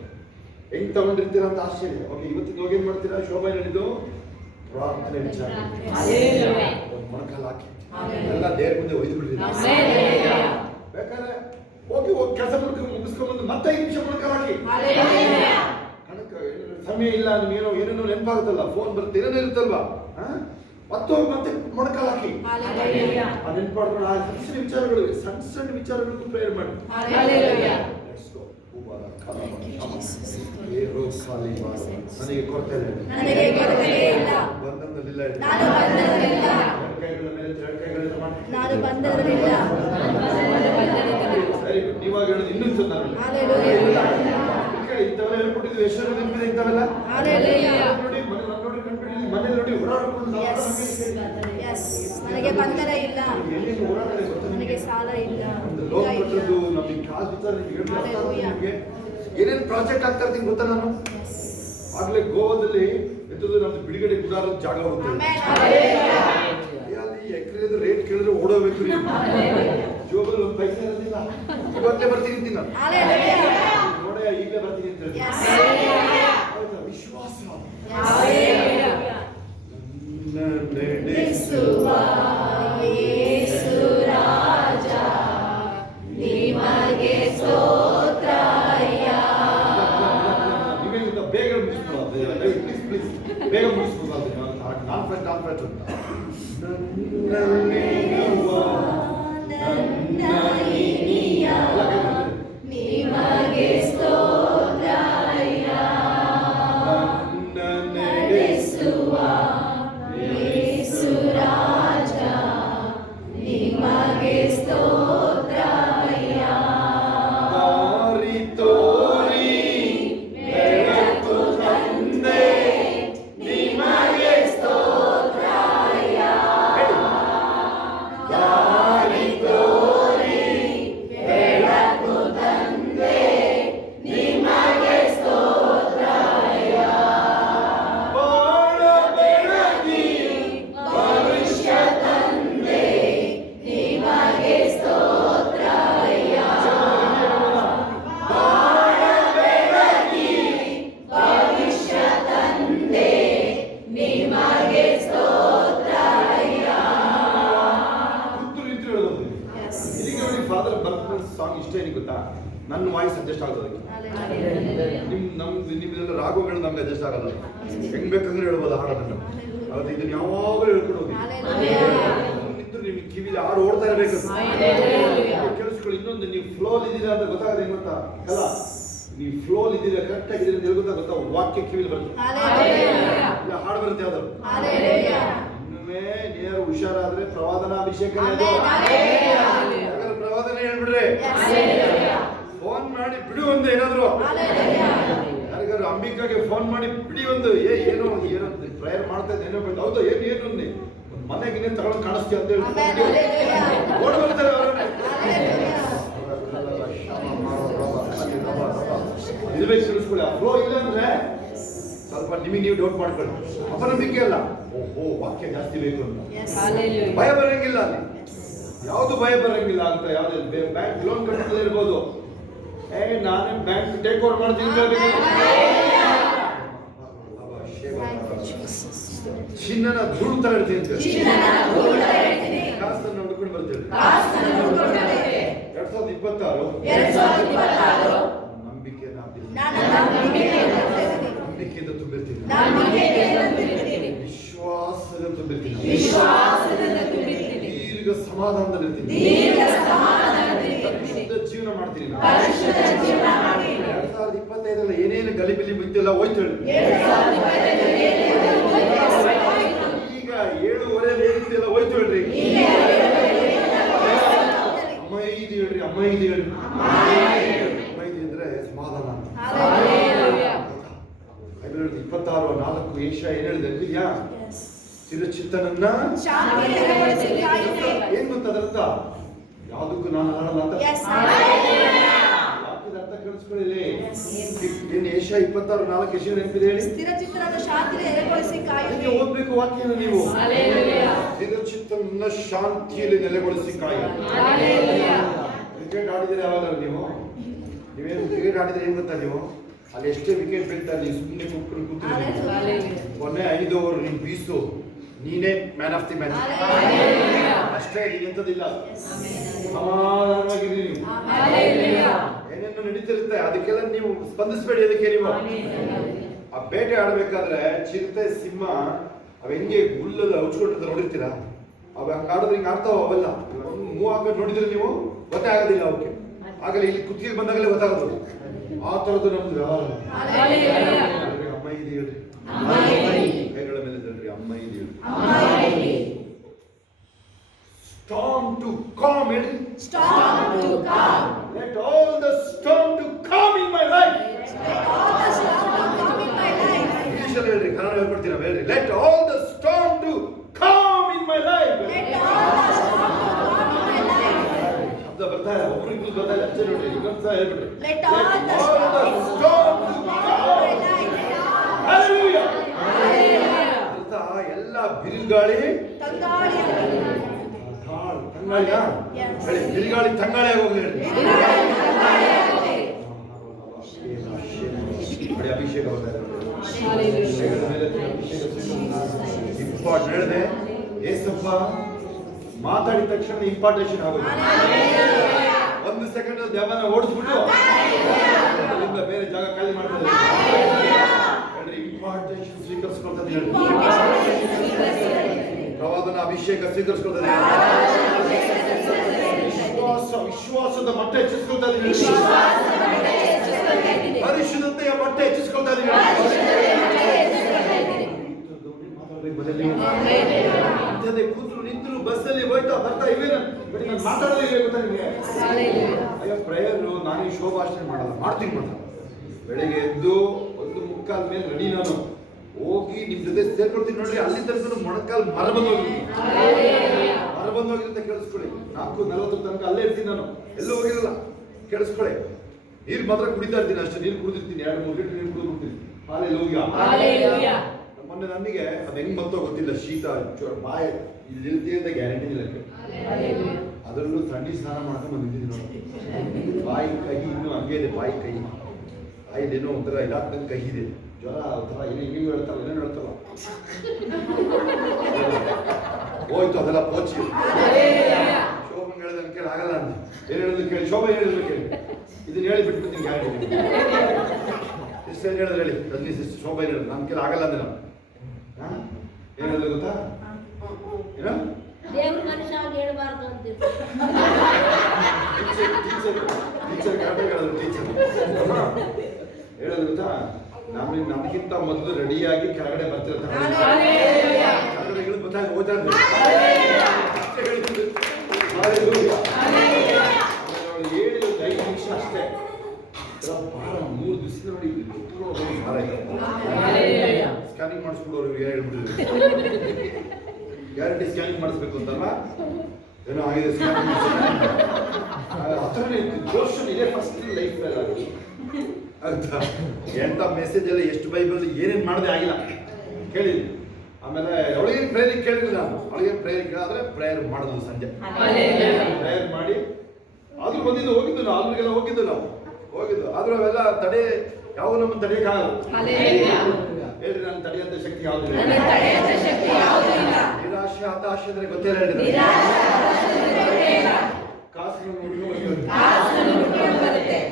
ಹೆಂಗೆ ತಗೊಂಡಿರ್ತೀರಾ ಅಂತ ಆಶ್ಚರ್ಯ. ಓಕೆ, ಇವತ್ತಿನ ಹೋಗಿ ಏನು ಮಾಡ್ತೀರಾ? ಶೋಭಾ ಹೇಳಿದ್ದು ಪ್ರಾರ್ಥನೆ ವಿಚಾರ, ಒಂದು ಮೊಣಕಾಲು ಹಾಕಿ ಎಲ್ಲ ದೇವ್ರ ಮುಂದೆ ಒಯ್ದು ಬಿಡ್ರಿ. ಬೇಕಾದ್ರೆ ಹೋಗಿ ಕೆಲಸ ಮುಗಿಸ್ಕೊಂಡ್ಬಂದು ಮತ್ತೆ 5 ನಿಮಿಷ ಮೊಣಕಾಲು ಹಾಕಿ. ಕಣಕ ಸಮಯ ಇಲ್ಲ, ನಿಮ್ಗೇನೋ ಏನೇನೋ ನೆನಪಾಗುತ್ತಲ್ಲ, ಫೋನ್ ಬರುತ್ತೆ, ಏನೇನೋ ಇರುತ್ತಲ್ವಾ, ಮತ್ತೆ ಹೋಗಿ ಮತ್ತೆ ಮೊಣಕಾಲು ಹಾಕಿ. ನೆನಪಾಡ್ಕೊಂಡು ಆ ಸಣ್ಣ ವಿಚಾರಗಳು, ಸಣ್ಣ ವಿಚಾರಗಳಿಗೂ ಪ್ರೇಯರ್ ಮಾಡಿ. ನನಗೆ ಕೊರತೆ ಇಲ್ಲ, ಬಂಧನದಲ್ಲಿಲ್ಲ. ನೀವಾಗ ಹೇಳೋದು ಇನ್ನೊಂದು ಇಂಥವೆಲ್ಲ ಹೇಳ್ಕೊಟ್ಟಿದ್ವಿ. ಯಶ್ವರ ನೆನಪಿದೆ ಇಂಥವೆಲ್ಲ ನೋಡಿ, ನೋಡಿ ಕಂಡುಬಿಡಿ. ಮನೇಲಿ ನೋಡಿ ಓಡಾಡ್ಕೊಂಡು ನನಗೆ ಬಂಧನ ಇಲ್ಲ, ನನಗೆ ಸಾಲ ಇಲ್ಲ. ನಮಗೆ ಕಾಸು ವಿಚಾರ ನಿಮಗೆ ಏನೇನು ಪ್ರಾಜೆಕ್ಟ್ ಆಗ್ತಾ ಇರ್ತೀನಿ ಗೊತ್ತಾ? ನಾನು ಆಗ್ಲೇ ಗೋವಾದಲ್ಲಿ ಎಂತದ್ದು ನಮ್ದು ಬಿಡುಗಡೆ ಗುಡಾರದ ಜಾಗ ಹೋಗುತ್ತೆ. ಅಲ್ಲಿ ಎಕರೆ ರೇಟ್ ಕೇಳಿದ್ರೆ ಓಡೋಬೇಕು. ಜೋಬಲ್ಲಿ ಒಂದು ಪೈಸೆ ಇರೋದಿಲ್ಲ. ಇವತ್ತೇ ಬರ್ತೀನಿ ಅಂತೀನಿ ನಾನು, ನೋಡೇ ಈಗಲೇ ಬರ್ತೀನಿ ಅಂತ ಹೇಳಿ. ವಿಶ್ವಾಸ ನಡೆಸುವ ಯೇಸು ರಾಜ, ನಿಮಗೆ ಸ್ತೋತ್ರಯ್ಯ. ನೀವೇನು ಬೇಗ ಮುಗಿಸ್ಕೊಳ್ಳೋದು, ಪ್ಲೀಸ್ ಬೇಗ ಮುಗಿಸ್ಕೊಳ್ಳೋದು. ಕಾನ್ಫಿಡೆಂಟ್ ನಿಮಗೆ ಸ್ತೋತ್ರಯ್ಯ, ನಡೆಸುವ ಯೇಸು ರಾಜ, ನಿಮಗೆ ಸ್ತೋತ್ರಯ್ಯ. ಗೊತ್ತಾ, ನನ್ನ ವಾಯ್ಸ್ ಅಡ್ಜಸ್ಟ್ ಆಗೋದು ನಿಮ್ದೆಲ್ಲ ರಾಗಗಳು ನಮ್ಗೆ ಅಡ್ಜಸ್ಟ್ ಆಗಲ್ಲ. ಹೆಂಗ್ ಬೇಕಂದ್ರೆ ಹೇಳ್ಬೋದು ಹಾಡೋದನ್ನು. ಅವತ್ತು ಇದನ್ನ ಯಾವಾಗಲೂ ಹೇಳ್ಕೊಂಡು ಹೋಗಿ ನಿಂತು ನಿಮ್ಗೆ ಕಿವಿಲಿ ಹಾಡು ಓಡ್ತಾ ಇರಬೇಕು. ಕೇಳಿಸ್ಕೊಳ್ಳಿ. ಇನ್ನೊಂದು, ನೀವು ಫ್ಲೋಲ್ ಇದ್ದೀರಾ ಅಂತ ಗೊತ್ತಾಗದೆ ಏನ್ ಗೊತ್ತಾ, ಅಲ್ಲ ನೀವು ಫ್ಲೋಲ್ ಇದ್ದೀರಾ, ಕರೆಕ್ಟ್ ಆಗಿದ್ದೀರಾ ಅಂತ ಗೊತ್ತಾ, ವಾಕ್ಯ ಕಿವಿಲಿ ಬರುತ್ತೆ, ಇಲ್ಲ ಹಾಡು ಬರುತ್ತೆ ಯಾವ್ದಾದ್ರು. ಇನ್ನೊಮ್ಮೆ ನೇರ ಹುಷಾರಾದ್ರೆ ಪ್ರವಾದನಾಭಿಷೇಕ ಪ್ರವಾದನೆ ಹೇಳ್ಬಿಡ್ರಿ. ಫೋನ್ ಮಾಡಿ ಬಿಡು ಒಂದು ಏನಾದ್ರು, ಯಾರಿಗಾದ್ರು ಅಂಬಿಕಾಗೆ ಫೋನ್ ಮಾಡಿ ಬಿಡಿ ಒಂದು, ಏನೋ ಪ್ರೇಯರ್ ಮಾಡ್ತಾ ಇದ್ದ ಏನೋ ಬಂದು, ಹೌದು ಏನು ಒಂದು ಮನೆಗೆ ತಗೊಂಡು ಕಾಣಿಸ್ತೀಯ ಅಂತ ಹೇಳಿ ಓಡ್ ಬರ್ತಾರೆ ಅವರನ್ನೇ. ಇರ್ಬೇಕು ತಿಳಿಸ್ಕೊಳ್ಳಿ. ಆ ಫ್ಲೋ ಇಲ್ಲ ಅಂದ್ರೆ ಸ್ವಲ್ಪ ನಿಮಗೆ ನೀವು ಡೌಟ್ ಮಾಡ್ಕೊಳ್ಳಿ. ಅಪನಂಬಿಕೆ ಅಲ್ಲ, ಓಹೋ ವಾಕ್ಯ ಜಾಸ್ತಿ ಬೇಕು ಅಂತ ಭಯ ಬರಂಗಿಲ್ಲ. ಅಲ್ಲಿ ಯಾವುದು ಭಯ ಬರಂಗಿಲ್ಲ ಅಂತ. ಯಾವ್ದು ಬ್ಯಾಂಕ್ ಲೋನ್ ಕಟ್ಟೋದೇ ಇರ್ಬೋದು, ನಾನೇ ಬ್ಯಾಂಕ್ ಟೇಕ್ ಓವರ್ ಮಾಡ್ತೀನಿ. ಚಿನ್ನನ ಧೂಳು ತರ ಇರ್ತೀನಿ, ಕಾಸನ್ನು ಹುಡ್ಕೊಂಡು ಬರ್ತೀವಿ. 2026 ನಂಬಿಕೆಯಿಂದ ತುಂಬಿರ್ತೀನಿ, ವಿಶ್ವಾಸದಿಂದ ತುಂಬಿರ್ತೀನಿ, ದೀರ್ಘ ಸಮಾಧಾನದಲ್ಲಿರ್ತೀನಿ, ಪರಿಶುದ್ಧ ಜೀವನ ಮಾಡ್ತೀನಿ. 2025 ಏನೇನು ಗಲಿಬಿಲಿ ಬಿದ್ದಿಲ್ಲ ಹೋಯ್ತು. ಈಗ 7:15 ಏನಿದೆಯಲ್ಲ ಹೋಯ್ತು ಹೇಳ್ರಿ. ಅಮ್ಮ ಇದು ಹೇಳ್ರಿ, ಅಮ್ಮ ಇದು ಹೇಳ್ರಿ. ಅಮ್ಮ ಇದು ಅಂದ್ರೆ ಸಮಾಧಾನ ಅಂತ. 26:4 ಏಷ್ಯಾ ಏನ್ ಹೇಳಿದೆ ಅಂತಿದ್ಯಾ? ಚಿರಚಿತ್ತನನ್ನ ಏನ್ ಗೊತ್ತದರ್ಥ? ಯಾವ್ದಕ್ಕೂ ನಾನು ಹಾಡಲ್ಲ ಅಂತ. ವಾಕ್ಯದ ಅರ್ಥ ಕೇಳಿಸ್ಕೊಳ್ಳಿ. ಏನ್ ಏಷ್ಯಾ 26:4 ಎಷ್ಟು ನೆನಪಿದೆ ಹೇಳಿ? ಸ್ಥಿರಚಿತ್ತನನ್ನು ಶಾಂತಿಯಲ್ಲಿ ನೆಲೆಗೊಳಿಸಿ ಕಾಯುತ್ತೀರಿ. ಓದ್ಬೇಕು ವಾಕ್ಯನ ನೀವು. ಚಿರಚಿತ್ತನನ್ನ ಶಾಂತಿಯಲ್ಲಿ ನೆಲೆಗೊಳಿಸಿ ಕಾಯುತ್ತೀರಿ. ಕ್ರಿಕೆಟ್ ಆಡಿದ್ರೆ ಯಾವಾಗ ನೀವು? ನೀವೇನು ಕ್ರಿಕೆಟ್ ಆಡಿದ್ರೆ ಏನ್ ಗೊತ್ತಾ, ನೀವು ಅಲ್ಲಿ ಎಷ್ಟೇ ವಿಕೆಟ್ ಬೀಳ್ತಾರೆ, ನೀವು ಸುಮ್ಮನೆ ಕೂತ್ಕೊಂಡು ಕೊನೆ 5 ಓವರ್ ನೀನು ಬೀಸು, ನೀನೇ ಮ್ಯಾನ್ ಆಫ್ ದಿ ಮ್ಯಾಚ್. ಅಷ್ಟೇ, ಎಂತದಿಲ್ಲ, ಸಮಾಧಾನವಾಗಿರಿ. ನೀವು ಏನೇನು ನಡೀತಿರುತ್ತೆ ಅದಕ್ಕೆಲ್ಲ ನೀವು ಸ್ಪಂದಿಸಬೇಡಿ. ಅದಕ್ಕೆ ನೀವು ಆ ಬೇಟೆ ಆಡ್ಬೇಕಾದ್ರೆ ಚಿರತೆ, ಸಿಂಹ ಅವ್ ಹೆಂಗೆ ಹುಲ್ಲಲ್ಲಿ ಹಚ್ಕೊಂಡಿರ್ತಾರೆ ನೋಡಿರ್ತೀರಾ? ಅವ್ ಹಂಗ ಆಡಿದ್ರೆ ಹಿಂಗ ಆಡ್ತಾವ, ಅವೆಲ್ಲ ಮೂವ್ ಆಗೋದು ನೋಡಿದ್ರೆ ನೀವು ಗೊತ್ತೇ ಆಗೋದಿಲ್ಲ ಅವಕ್ಕೆ. ಆಗಲೇ ಇಲ್ಲಿ ಕುತ್ತಿಗೆ ಬಂದಾಗಲೇ ಗೊತ್ತಾಗೋದು. ಆ ತರದ್ದು ನಮ್ದು ವ್ಯವಹಾರ. ಅಮ್ಮ ಇದು ಹೇಳ್ರಿ, ಕೈಗಳ ಮೇಲೆ ತಳ್ರಿ, ಅಮ್ಮ ಇದು ಹೇಳ್ರಿ. Storm to calm, ಹೇಳ್ರಿ. Let all the storm to calm in my life. ಇಂಗ್ಲಿಷಲ್ಲಿ ಹೇಳ್ರಿ, ಕನ್ನಡ ಹೇಳ್ಕೊಡ್ತೀರಾ? ಹೇಳ್ರಿ, let all the storm to calm in my life. ಶಬ್ದ ಬರ್ತಾ ಇಲ್ಲ, ಒಬ್ರಿಗೆ ಬರ್ತಾ ಇಲ್ಲ, ಅಷ್ಟೇ ನೋಡ್ರಿ. ಇನ್ನೊಂದ್ಸ ಹೇಳ್ಬಿಡ್ರಿ, let all the storm to calm. Hallelujah. ಅಂತ ಎಲ್ಲ ಬಿರುಗಾಳಿ ತಂಗಾಳಿಯ ಹೇಳಿ, ಬಿರುಗಾಳಿ ತಂಗಾಳಿ ಆಗೋಗ್ಲಿ ಹೇಳಿ. ಅಭಿಷೇಕ ಇಂಪಾರ್ಟ್ ಹೇಳಿದೆ. ಏಸಪ್ಪ ಮಾತಾಡಿದ ತಕ್ಷಣ ಇಂಪಾರ್ಟೇಷನ್ ಆಗೋದು. 1 ಸೆಕೆಂಡ್ ದೇವನ ಓಡಿಸ್ಬಿಟ್ಟು ಅಲ್ಲಿಂದ ಬೇರೆ ಜಾಗ ಖಾಲಿ ಮಾಡ್ತಾರೆ. ಹೇಳ್ರಿ, ಇಂಪಾರ್ಟೇಷನ್ ಸ್ವೀಕರಿಸ್ಕೊಳ್ತದೆ ಹೇಳಿ. ಪ್ರವಾದನ ಅಭಿಷೇಕ ಸ್ವೀಕರಿಸ್ಕೊಳ್ತದೆ. ವಿಶ್ವಾಸದ ಮಟ್ಟ ಹೆಚ್ಚಿಸ್ಕೊಳ್ತಾ ಇದೀನಿ. ಪರಿಶುದ್ಧತೆಯ ಮಟ್ಟ ಹೆಚ್ಚಿಸ್ಕೊಳ್ತಾ ಇದೀನಿ. ಕೂತ್ರು ನಿಂತರು ಬಸ್ಸಲ್ಲಿ ಹೋಯ್ತಾ ಬರ್ತಾ ಇವೇನ ಮಾತಾಡೋದೇ ಗೊತ್ತಾ ನಿಮಗೆ? ಅಯ್ಯೋ ಪ್ರೇಯರ್ ನಾನು ಈ ಶೋಭಾಷಣೆ ಮಾಡಲ್ಲ, ಮಾಡ್ತೀನಿ ಮಾತ್ರ. ಬೆಳಿಗ್ಗೆ ಎದ್ದು 1:45 ಮೇಲೆ ರೆಡಿ ನಾನು ಹೋಗಿ ನಿಮ್ ಜೊತೆ ಸೇರ್ಕೊಳ್ತೀನಿ ನೋಡ್ರಿ. ಅಲ್ಲಿ ತನಕ ಮೊಣಕಾಲ್ ಮರ ಬಂದೋಗಿರುತ್ತೆ. ಕೇಳಿಸ್ಕೊಳ್ಳಿ, 4:40 ತನಕ ಅಲ್ಲೇ ಇರ್ತೀನಿ ನಾನು, ಎಲ್ಲೂ ಹೋಗಿರಲ್ಲ. ಕೇಳಿಸ್ಕೊಳ್ಳಿ, ನೀರು ಮಾತ್ರ ಕುಡಿತಾ ಇರ್ತೀನಿ ಅಷ್ಟೇ. ನೀರು ಕುಡಿದಿರ್ತೀನಿ, 2-3 ಲೀಟರ್ ನೀರು ಕುಡಿದ್ಬಿಡ್ತೀನಿ. ಹಾಲೆಲೂಯಾ. ಮೊನ್ನೆ ನನಗೆ ಅದು ಹೆಂಗ್ ಬಂತೋ ಗೊತ್ತಿಲ್ಲ, ಶೀತ ಬಾಯಿ ಇಲ್ಲಿ ಇರ್ತೀವಿ ಅಂತ ಗ್ಯಾರಂಟಿ ಇಲ್ಲ. ಅದರಲ್ಲೂ ಥಂಡಿ ಸ್ನಾನ ಮಾಡ್ಕೊಂಡು ಬಂದಿದ್ದೀನಿ ನೋಡಿ. ಬಾಯಿ ಕೈ ಇನ್ನೂ ಹಂಗೆ ಇದೆ, ಬಾಯಿದೇನೋ ಒಂಥರ ಇದಾಗ್ತಂಗೆ ಕೈ ಇದೆ. ಜ್ವರ ಒಂಥರ ಹಿಂಗೆ ಹೇಳ್ತಾರ, ಏನೇನು ಹೇಳ್ತಾರ ಹೋಯ್ತು, ಅದೆಲ್ಲ ಪೋಚಿ. ಶೋಭನ್ ಹೇಳಿದ್ರೆ ಕೇಳಿ ಆಗಲ್ಲ ಅಂತ, ಏನು ಹೇಳಿದ್ರು ಕೇಳಿ, ಶೋಭ ಹೇಳಿದ್ರು ಕೇಳಿ. ಹೇಳಿ ಬಿಟ್ಬಿಡ್ತೀನಿ ಗ್ಯಾರಂಟಿ. ಸಿಸ್ಟರ್ ಹೇಳಿದ್ರೆ ಹೇಳಿ, ರಜನಿ ಸಿಸ್ಟರ್ ಶೋಭಾ ಹೇಳಿದ್ರು ನಮ್ಮ ಕೆಲ ಆಗಲ್ಲ ಅಂದ್ರೆ ನಾವು ಏನು ಹೇಳಿದ್ರೆ ಗೊತ್ತಾ? ಏನೋ ದೇವ್ರ ಮನುಷ್ಯ ಹೇಳ್ಬಾರ್ದು ಅಂತೀವಿ. ಟೀಚರ್ ಕರೆಕ್ಟಾಗಿ ಹೇಳಿದ್ರು. ಟೀಚರ್ ಹೇಳೋದು ಗೊತ್ತಾ, ನಮಗಿಂತ ಮೊದಲು ರೆಡಿಯಾಗಿ ಕೆಳಗಡೆ ಬರ್ತಿರ್ತಾರೆ. ಕೆಳಗಡೆ ಇಳಿದು ಗೊತ್ತಾಗಿ ಹೋಗ್ತಾ ಇರ್ಬೇಕು. ಹೇಳಿದ 5 ನಿಮಿಷ ಅಷ್ಟೇ. ಭಾರ 3 ದಿವಸದ ನೋಡಿ ಭಾರ ಇದೆ. ಸ್ಕ್ಯಾನಿಂಗ್ ಮಾಡಿಸ್ಬಿಡೋರು ಹೇಳ್ಬಿಟ್ಟಿದ್ರು. ಗ್ಯಾರಂಟಿ ಸ್ಕ್ಯಾನಿಂಗ್ ಮಾಡಿಸ್ಬೇಕು ಅಂತಲ್ಲ, ಏನೋ ಆಗಿದೆ ಸ್ಕ್ಯಾನಿಂಗ್. ಆ ಥರನೇ ಜೋಶನ್ ಇದೆ ಫಸ್ಟ್ ಲೈಫಲ್ಲಿ ಆಯ್ತಾ. ಎಂಥ ಮೆಸೇಜ್ ಎಲ್ಲ ಎಷ್ಟು ಬೈಬಲ್ ಏನೇನು ಮಾಡದೆ ಆಗಿಲ್ಲ ಕೇಳಿದ್ವಿ. ಆಮೇಲೆ ಅವಳಿಗೆ ಪ್ರೇಯರ್ ಕೇಳಿದ್ವಿ ನಾವು. ಅವಳಿಗೆ ಪ್ರೇಯರ್ ಕೇಳಿದ್ರೆ ಪ್ರೇಯರ್ ಮಾಡಿದ್ವಿ ಸಂಜೆ. ಪ್ರೇಯರ್ ಮಾಡಿ ಆದ್ರೂ ಬಂದಿದ್ದು ಹೋಗಿದ್ದು ನಾವು ಆಲ್ರಿಗೆಲ್ಲ ಹೋಗಿದ್ದು ಆದ್ರೂ ಅವೆಲ್ಲ ತಡೆ ಯಾವ ನಮ್ಮನ್ನು ತಡೆಯಕ್ಕಾಗಲ್ಲ. ಹೇಳ್ರಿ, ನಾನು ತಡೆಯಂತ ಶಕ್ತಿ ಯಾವುದು ಇಲ್ಲ. ನಿರಾಶೆ ಹತಾಶೆ ಅಂದ್ರೆ ಗೊತ್ತೇ ಹೇಳಿದ್ರೆ ಕಾಸು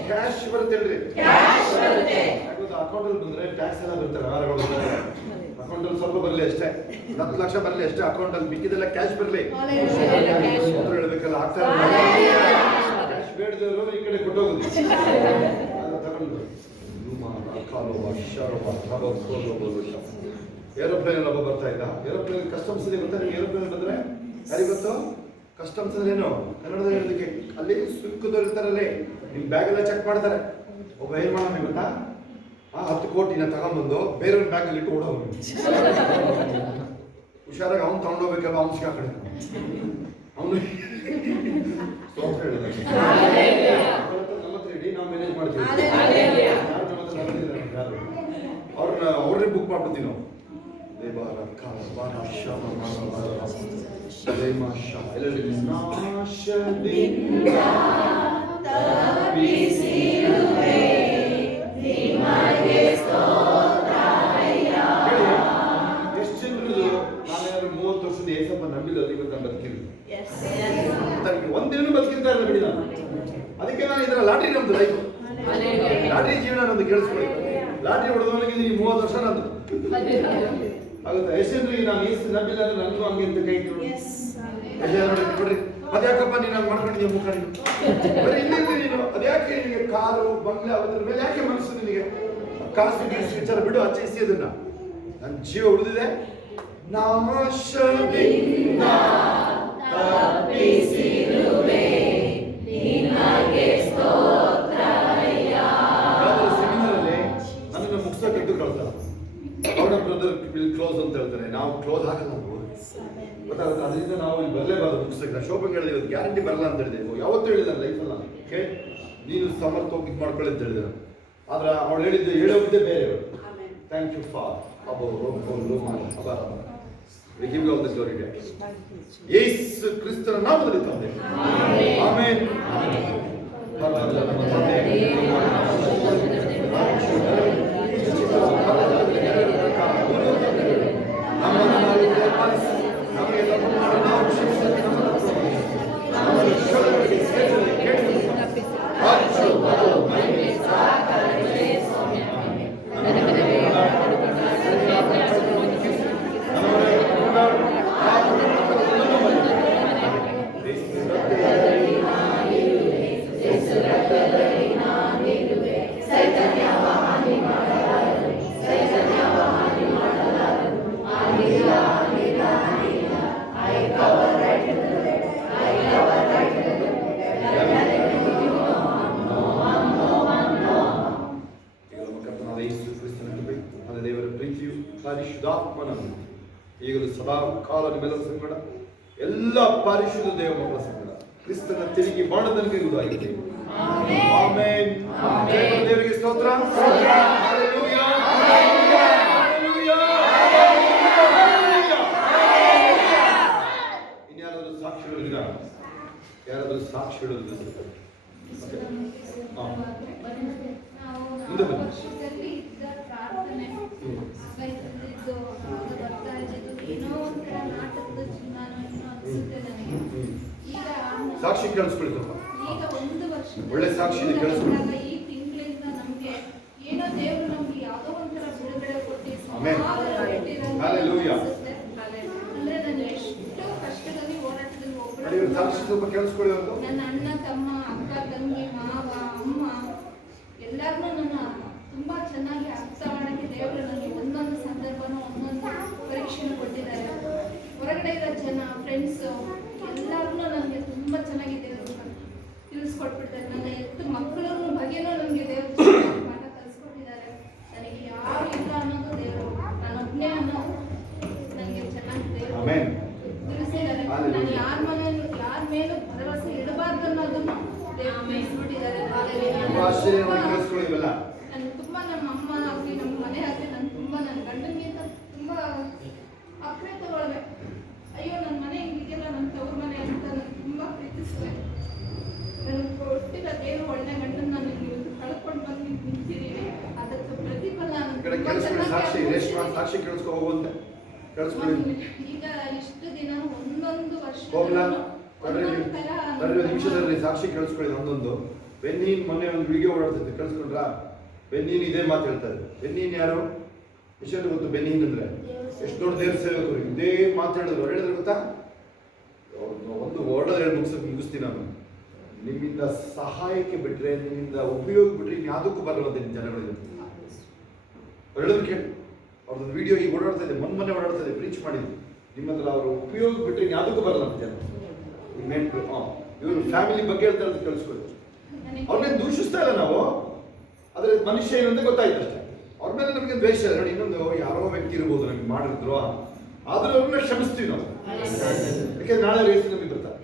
ಕ್ಯಾಶ್ ಬರುತ್ತೇಳ್ರಿ. ಅಕೌಂಟಲ್ಲಿ ಬಂದ್ರೆ ಟ್ಯಾಕ್ಸ್ ಎಲ್ಲ ಬರ್ತಾರೆ. ಅಕೌಂಟಲ್ಲಿ ಸ್ವಲ್ಪ ಬರಲಿ ಅಷ್ಟೇ, 10 ಲಕ್ಷ ಬರಲಿ ಅಷ್ಟೇ ಅಕೌಂಟಲ್ಲಿ, ಮಿಕ್ಕಿದೆಲ್ಲ ಕ್ಯಾಶ್ ಬರಲಿ. ಹೇಳ್ಬೇಕಲ್ಲ, ಆಗ್ತಾರೆ. ಕ್ಯಾಶ್ ಬೇಡದವರು ಈ ಕಡೆ ಕೊಟ್ಟೋಗುದು ತಗೊಂಡು ಏರೋಪ್ಲೇನ್ ಒಬ್ಬ ಬರ್ತಾ ಇದ್ದ. ಏರೋಪ್ಲೇನ್ ಕಸ್ಟಮ್ಸ್ ಇದೆ ಗೊತ್ತಾ ನಿಮ್ಗೆ? ಏರೋಪ್ಲೇನ್ ಬಂದ್ರೆ ಯಾರಿಗೆ ಗೊತ್ತು ಕಸ್ಟಮ್ಸ್ ಅಂದ್ರೆ ಏನು ಕನ್ನಡದಲ್ಲಿ ಹೇಳೋದಕ್ಕೆ? ಅಲ್ಲಿ ಸುಂಕದವ್ರು ಇರ್ತಾರಲ್ಲಿ, ನಿಮ್ ಬ್ಯಾಗ್ ಎಲ್ಲ ಚೆಕ್ ಮಾಡ್ತಾರೆ. ಒಬ್ಬ ಏನ್ ಮಾಡೋಣ ಗೊತ್ತಾ, 10 ಕೋಟಿನ ತಗೊಂಡ್ಬಂದು ಬೇರೆಯವ್ರ ಬ್ಯಾಗಲ್ಲಿ ಇಟ್ಟು ಓಡೋನು. ಹುಷಾರಾಗಿ ಅವ್ನು ತಗೊಂಡೋಗ್ಬೇಕಲ್ಲ, ಅವ್ನು ಸಿಕ್ಕಾಕಡೆ ಅವನು ನಮ್ಮ ಹತ್ರ ಇಡಿ, ನಾವು ಮ್ಯಾನೇಜ್ ಮಾಡ್ತೀವಿ. ಅವ್ರನ್ನೇ ಬುಕ್ ಮಾಡ್ಬಿಡ್ತೀವಿ ನಾವು. ಎಷ್ಟು ಜನರು ನಾನೇನಾದ್ರು 30 ವರ್ಷದ ಏಸಪ್ಪ ನಂಬಿಲ್ಲ, ಇವತ್ತು ನಾನು ಬದುಕಿಲ್ಲ. ಒಂದೇನು ಬದುಕಿರ್ತಾ ಇಲ್ಲ ಬಿಡಿ ನಾನು. ಅದಕ್ಕೆ ನಾನು ಇದರ ಲಾಟ್ರಿ ನಮ್ದು ಲೈಫ್, ಲಾಟ್ರಿ ಜೀವನ ನಮ್ದು. ಕೇಳಿಸ್ಕೊಳ್ಳಿ, ಲಾಟ್ರಿ ಹೊಡೆದವನಿಗೆ 30 ವರ್ಷ ನಂದು ಆಗುತ್ತೆ. ಎಷ್ಟು ಜನರಿಗೆ ನಾನು ಏಸು ನಂಬಿಲ್ಲ ಅಂದ್ರೆ ನನಗೂ ಹಂಗೆ ಅಂತ ಕೈ ನೋಡ್ರಿ. ಅದ್ಯಾಕಪ್ಪ ನೀನು ಹಂಗೆ ಮಾಡ್ಕೊಂಡಿದ್ಯಾ ಮುಖ ಬರೀ ಇಲ್ಲಿ ನೀನು ಅದ್ಯಾಕೆ ನಿನಗೆ ಕಾರು ಬಂಗ್ಲೆ ಅದ್ರ ಮೇಲೆ ಯಾಕೆ ಮನಸ್ಸು ನಿನಗೆ? ಕಾಸು ಗೀಸು ವಿಚಾರ ಬಿಡು, ಅಚ್ಚೈಸಿ ಅದನ್ನ. ನನ್ನ ಜೀವ ಉಳಿದಿದೆ. ನಾಶದಿಂದ ತಪ್ಪಿಸಿರುವೆ ನಿನಗೆ ಸ್ತೋತ್ರಯ್ಯ. ಸೆಮಿನಾರಲ್ಲಿ ನನ್ನನ್ನು ಮುಗಿಸೋಕೆ ಕಳ್ತಾರೆ. ಅವರ ಬ್ರದರ್ ವಿಲ್ ಕ್ಲೋಸ್ ಅಂತ ಹೇಳ್ತಾರೆ. ನಾವು ಕ್ಲೋಸ್ ಆಗಲ್ಲ, ಗೊತ್ತಾಗುತ್ತೆ. ಅದರಿಂದ ನಾವು ಇಲ್ಲಿ ಬರಲೇಬಾರ್ದು ಮುಗಿಸೋಕೆ. ಶೋಭಂಗೆ ಹೇಳಿದೆ ಇವತ್ತು ಗ್ಯಾರಂಟಿ ಬರಲ್ಲ ಅಂತ ಹೇಳಿದೆ. ಯಾವತ್ತೂ ಹೇಳಿದ ಲೈಫಲ್ಲ ಓಕೆ ನೀನು ಸಮರ್ಥ ಹೋಗಿ ಮಾಡ್ಕೊಳ್ಳಿ ಅಂತ ಹೇಳಿದ. ಆದ್ರೆ ಅವಳು ಹೇಳಿದ್ದು ಹೇಳೋಗಿದ್ದೆ ಬೇರೆಯವರು. ಥ್ಯಾಂಕ್ ಯು ಫಾರ್ ಯೇಸು ಕ್ರಿಸ್ತನ ನಾಮದಲ್ಲಿ ತಂದೆ. ಆಮೆನ್. ಪರಿಶುದ್ಧಾತ್ಮನನ್ನು ಈಗಲೂ ಸದಾ ಕಾಲ ನಿಮ್ಮೆಲ್ಲರ ಸಂಗಡ ಎಲ್ಲ ಪರಿಶುದ್ಧ ದೇವ ಮಕ್ಕಳ ಸಂಗಡ ಕ್ರಿಸ್ತನ ತಿರುಗಿ ಬಾಣದನಿಗೆ ಇರುವುದಾಗಿದೆ. ಆಮೆನ್. ದೇವರಿಗೆ ಸ್ತೋತ್ರ. ಹಲ್ಲೆಲೂಯಾ. ಇನ್ಯಾರಾದ್ರೂ ಸಾಕ್ಷಿ ಹೇಳೋದಿಲ್ಲ? ಯಾರಾದ್ರೂ ಸಾಕ್ಷಿ ಹೇಳೋದಿಲ್ಲ? ಮುಂದೆ ಬನ್ನಿ. ಸಾಕ್ಷಿ ಕೇಳಿಸ್ಕೊಳ್ತಪ್ಪ. ಒಳ್ಳೆ ಸಾಕ್ಷಿ ಕೇಳಿಸ್ಕೊಳ್ಳಿ. ಸಾಕ್ಷಿ ಸ್ವಲ್ಪ ಕೇಳಿಸ್ಕೊಳ್ಳಿ ಒಂದು. ನನ್ನ ಅಣ್ಣ ತಮ್ಮ ಅಕ್ಕ ತಂಗಿ ಮಾವ ಅಮ್ಮ ಎಲ್ಲರನ್ನೂ ನನ್ನ ತುಂಬ ಚೆನ್ನಾಗಿ ಅರ್ಥ ಮಾಡೋಕ್ಕೆ ದೇವರು ನನಗೆ ಒಂದೊಂದು ಸಂದರ್ಭನೂ ಒಂದೊಂದು ಪರೀಕ್ಷೆನೂ ಕೊಟ್ಟಿದ್ದಾರೆ. ಹೊರಗಡೆ ಇರೋ ಜನ ಫ್ರೆಂಡ್ಸು ಎಲ್ಲರನ್ನೂ ನನಗೆ ತುಂಬ ಚೆನ್ನಾಗಿ ದೇವರು ತಿಳಿಸ್ಕೊಟ್ಬಿಡ್ತಾರೆ. ನನ್ನ ಎತ್ತು ಮಕ್ಕಳ ಬಗ್ಗೆನೂ ನನಗೆ ದೇವರು ಪಾಠ ಕಲಿಸ್ಕೊಟ್ಟಿದ್ದಾರೆ. ನನಗೆ ಯಾರು ಇಲ್ಲ ಅನ್ನೋದು ದೇವರು, ನಾನೊಬ್ಬನೇ ಅನ್ನೋ ನನಗೆ ಚೆನ್ನಾಗಿ ದೇವರು ತಿಳಿಸಿದ್ದಾರೆ. ನಾನು ಯಾರ ಮೇಲೂ ಭರವಸೆ ಇಡಬಾರ್ದು ಅನ್ನೋದನ್ನು ದೇವರು ತಿಳಿಸ್ಬಿಟ್ಟಿದ್ದಾರೆ. ನಾನು ತುಂಬ ನಮ್ಮ ಅಮ್ಮ ಆಗಲಿ ನಮ್ಮ ಮನೆ ಆಗಲಿ ನಾನು ತುಂಬ ನನ್ನ ಗಂಡನಿಗಿಂತ ತುಂಬ ಅಪ್ಪಣೆ ತಗೊಳ್ವೆ. ಅಯ್ಯೋ ನನ್ನ ಮನೆ ಹಿಂಗಿದೆಯಲ್ಲ, ನನ್ನ ತವ್ರ ಮನೆ ಅಂತ ನಾನು ತುಂಬ ಪ್ರೀತಿಸುವೆ. ನನಗೆ ಕೊಟ್ಟಿಲ್ಲ ದೇವರು ಒಳ್ಳೆ ಗಂಡನ ನಾನು ಇವತ್ತು ಕಳ್ಕೊಂಡು ಬಂದು ನಿಂತಿದ್ದೀನಿ. ಅದಕ್ಕೆ ಪ್ರತಿಫಲ ಸಾಕ್ಷಿ ಕೇಳಿಸ್ಕೊ ಹೋಗುವಂತೆ ಕೇಳಿಸ್ಕೊಳ್ಳಿ. ಈಗ ಇಷ್ಟು ದಿನ ಒಂದೊಂದು ವರ್ಷ ನಿಮಿಷದಲ್ಲಿ ಸಾಕ್ಷಿ ಕೇಳಿಸ್ಕೊಳ್ಳಿ. ಒಂದೊಂದು ಬೆನ್ನೀನ್ ಮೊನ್ನೆ ಒಂದು ವಿಡಿಯೋ ಓಡಾಡ್ತೈತೆ, ಕೇಳಿಸ್ಕೊಂಡ್ರಾ? ಬೆನ್ನೀನ್ ಇದೇ ಮಾತು ಹೇಳ್ತಾ ಇದೆ. ಬೆನ್ನೀನ್ ಯಾರು ವಿಷಯ ಗೊತ್ತು? ಬೆನ್ನೀನ್ ಅಂದ್ರೆ ಎಷ್ಟು ದೊಡ್ಡ ದೇವ್ರ ಸೇವಕರು ಇದೇ ಮಾತು ಹೇಳಿದ್ರು ಗೊತ್ತಾ? ಒಂದು ವರ್ಡ್ ಹೇಳಿ ಮುಗಿಸ್ತೀನಿ ನಾನು. ನಿಮ್ಮಿಂದ ಸಹಾಯಕ್ಕೆ ಬಿಟ್ರೆ, ನಿಮ್ಮಿಂದ ಉಪಯೋಗ ಬಿಟ್ರೆ ಇನ್ಯಾವುದಕ್ಕೂ ಬರುವಂತೆ ಜನಗಳಿದೆ. ಹೇಳಿದ್ರು ಕೇಳಿ. ಅವ್ರದ್ದು ವಿಡಿಯೋ ಈಗ ಓಡಾಡ್ತಾ ಇದೆ, ಮೊನ್ನೆ ಓಡಾಡ್ತಾ ಇದೆ, ರೀಚ್ ಮಾಡಿದ್ವಿ. ನಿಮ್ಮ ಹತ್ರ ಅವರು ಉಪಯೋಗ ಬಿಟ್ಟರೆ ಇನ್ಯಾವುದಕ್ಕೂ ಬರಲ್ಲ ಅಂತ ಜನ. ಇವರು ಫ್ಯಾಮಿಲಿ ಬಗ್ಗೆ ಹೇಳ್ತಾ ಇರೋದು ಕೇಳಿಸ್ಕೊಳ್ಳಿ. ಅವ್ರನ್ನೇನು ದೂಷಿಸ್ತಾ ಇಲ್ಲ ನಾವು, ಆದರೆ ಮನುಷ್ಯ ಏನಂತ ಗೊತ್ತಾಯ್ತು ಅಷ್ಟೇ. ಅವ್ರ ಮೇಲೆ ನಮಗೆ ದ್ವೇಷ ನೋಡಿ. ಇನ್ನೊಂದು ಯಾರೋ ವ್ಯಕ್ತಿ ಇರ್ಬೋದು ನಮಗೆ ಮಾಡಿದ್ರು, ಆದ್ರೂ ಅವ್ರನ್ನ ಕ್ಷಮಿಸ್ತೀವಿ ನಾವು. ಯಾಕೆಂದ್ರೆ ನಾಳೆ ರೇಸ್ ನಮಗೆ ಬರ್ತಾರೆ.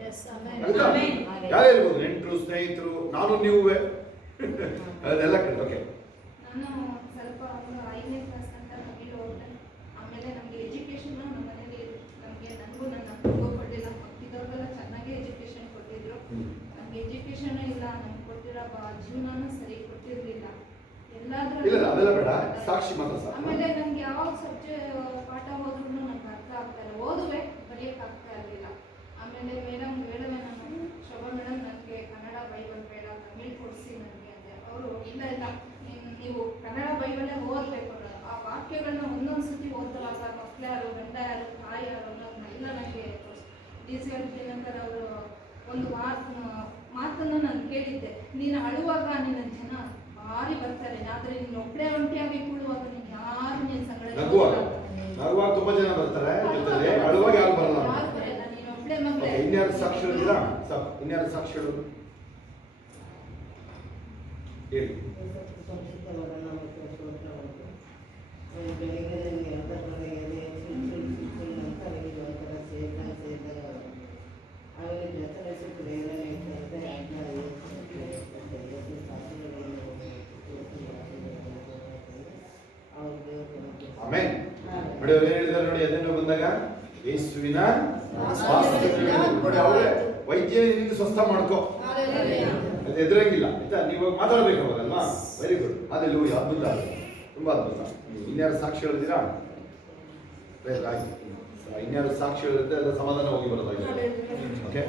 ಯಾರೇ ಇರ್ಬೋದು, ನೆಂಟರು ಸ್ನೇಹಿತರು, ನಾನು ನೀವೇ ಅದೆಲ್ಲ ಕಡೆ. ಓಕೆ, ನಾನು ಸ್ವಲ್ಪ ಒಂದು 5ನೇ ಕ್ಲಾಸ್ ಅಂತ ಮನೇಲಿ ಹೋಗ್ದೆ. ಆಮೇಲೆ ನಮಗೆ ಎಜುಕೇಷನ್ ನಮ್ಮ ಮನೇಲಿ ನನಗೂ ನನ್ನ ಅಪ್ಪನಿಗೂ ಕೊಡಲಿಲ್ಲ. ಮಕ್ಕಿದವ್ರಿಗೆಲ್ಲ ಚೆನ್ನಾಗಿ ಎಜುಕೇಷನ್ ಕೊಟ್ಟಿದ್ರು. ನಮ್ಗೆ ಎಜುಕೇಷನ್ ಇಲ್ಲ, ನಮ್ಗೆ ಕೊಟ್ಟಿರೋ ಜೀವನನೂ ಸರಿ ಕೊಟ್ಟಿರಲಿಲ್ಲ. ಅದೆಲ್ಲ ಬೇಡ, ಸಾಕ್ಷಿ ಮಾತ್ರ ಸಾಕು. ಆಮೇಲೆ ನಮ್ಗೆ ಯಾವ ಪಾಠ ಹೋದ್ರೂ ನಂಗೆ ಅರ್ಥ ಆಗ್ತಾ ಇಲ್ಲ. ಓದುವೆ, ಬರೆಯಕ್ಕೆ ಆಗ್ತಾ ಇರಲಿಲ್ಲ. ಆಮೇಲೆ ಮೇಡಮ್ ಹೇಳಿದೆ ನಾನು, ಶೋಭಾ ಮೇಡಮ್ ನನಗೆ ಕನ್ನಡ ಬೈಬಲ್ ಬೇಡ, ತಮಿಳ್ ಕೊಡಿಸಿ ನನಗೆ ಅಂದೆ. ಅವರು ಇಲ್ಲ ನೀವು ಕನ್ನಡ ಬೈಬಲೇ ಓದಬೇಕು. ಆ ವಾಕ್ಯಗಳನ್ನ ಒಂದೊಂದು ಸತಿ ಓದುವಾಗ ಮಕ್ಕಳು ಯಾರು, ಗಂಡ ಯಾರು, ತಾಯಿ ಯಾರು ಅನ್ನೋದನ್ನೆಲ್ಲ ನನಗೆ ಡಿ.ಸಿ.ಆರ್. ದಿನಕರ್ ಅವರು ಒಂದು ಮಾತನ್ನು ನಾನು ಕೇಳಿದ್ದೆ. ನೀನು ಅಳುವಾಗ ನಿನ್ನ ಜನ ಭಾರಿ ಬರ್ತಾರೆ, ಆದ್ರೆ ನೀನು ಒಬ್ಬಳೇ ಒಂಟಿಯಾಗಿ ಕೂಡುವಾಗ ನೀನು ಯಾರು ನಿನ್ನ ಸಂಗಡ ನಗುವಾಗ ತುಂಬಾ ಜನ ಬರ್ತಾರೆ, ಅಳುವಾಗ ಯಾರು ಬರಲ್ಲ. ನೀನು ಒಬ್ಬಳೇ ಮಗಳೇ. ಇನ್ಯಾರು ಸಾಕ್ಷಿ ಹೇಳಿದ್ದೀರಾ? ಇನ್ಯಾರು ಸಾಕ್ಷಿ ಹೇಳೋದು ಹೇಳಿ. ಆಮೇನ್. ನೋಡಿ ಅವ್ರು ಏನ್ ಹೇಳಿದಾರೆ ನೋಡಿ, ಅದನ್ನು ಬಂದಾಗ ಯೇಸುವಿನ ನೋಡಿ ಅವರೇ ವೈದ್ಯ ನಿಂದ ಸ್ವಸ್ಥ ಮಾಡ್ಕೋ, ಅದು ಎದುರಂಗಿಲ್ಲ ಆಯ್ತಾ. ನೀವು ಮಾತಾಡ್ಬೇಕು ಅವರಲ್ವಾ? ವೆರಿ ಗುಡ್, ಅದೆಲ್ಲ ಅದ್ಭುತ, ತುಂಬಾ ಅದ್ಭುತ. ಇನ್ಯಾರು ಸಾಕ್ಷಿ ಹೇಳಿದ್ದೀರಾ? ಆಯ್ತು, ಇನ್ಯಾರು ಸಾಕ್ಷಿ ಹೇಳಿದ್ರೆ ಎಲ್ಲ ಸಮಾಧಾನ ಹೋಗಿ ಬರೋದಾಗಿದೆ. ಓಕೆ.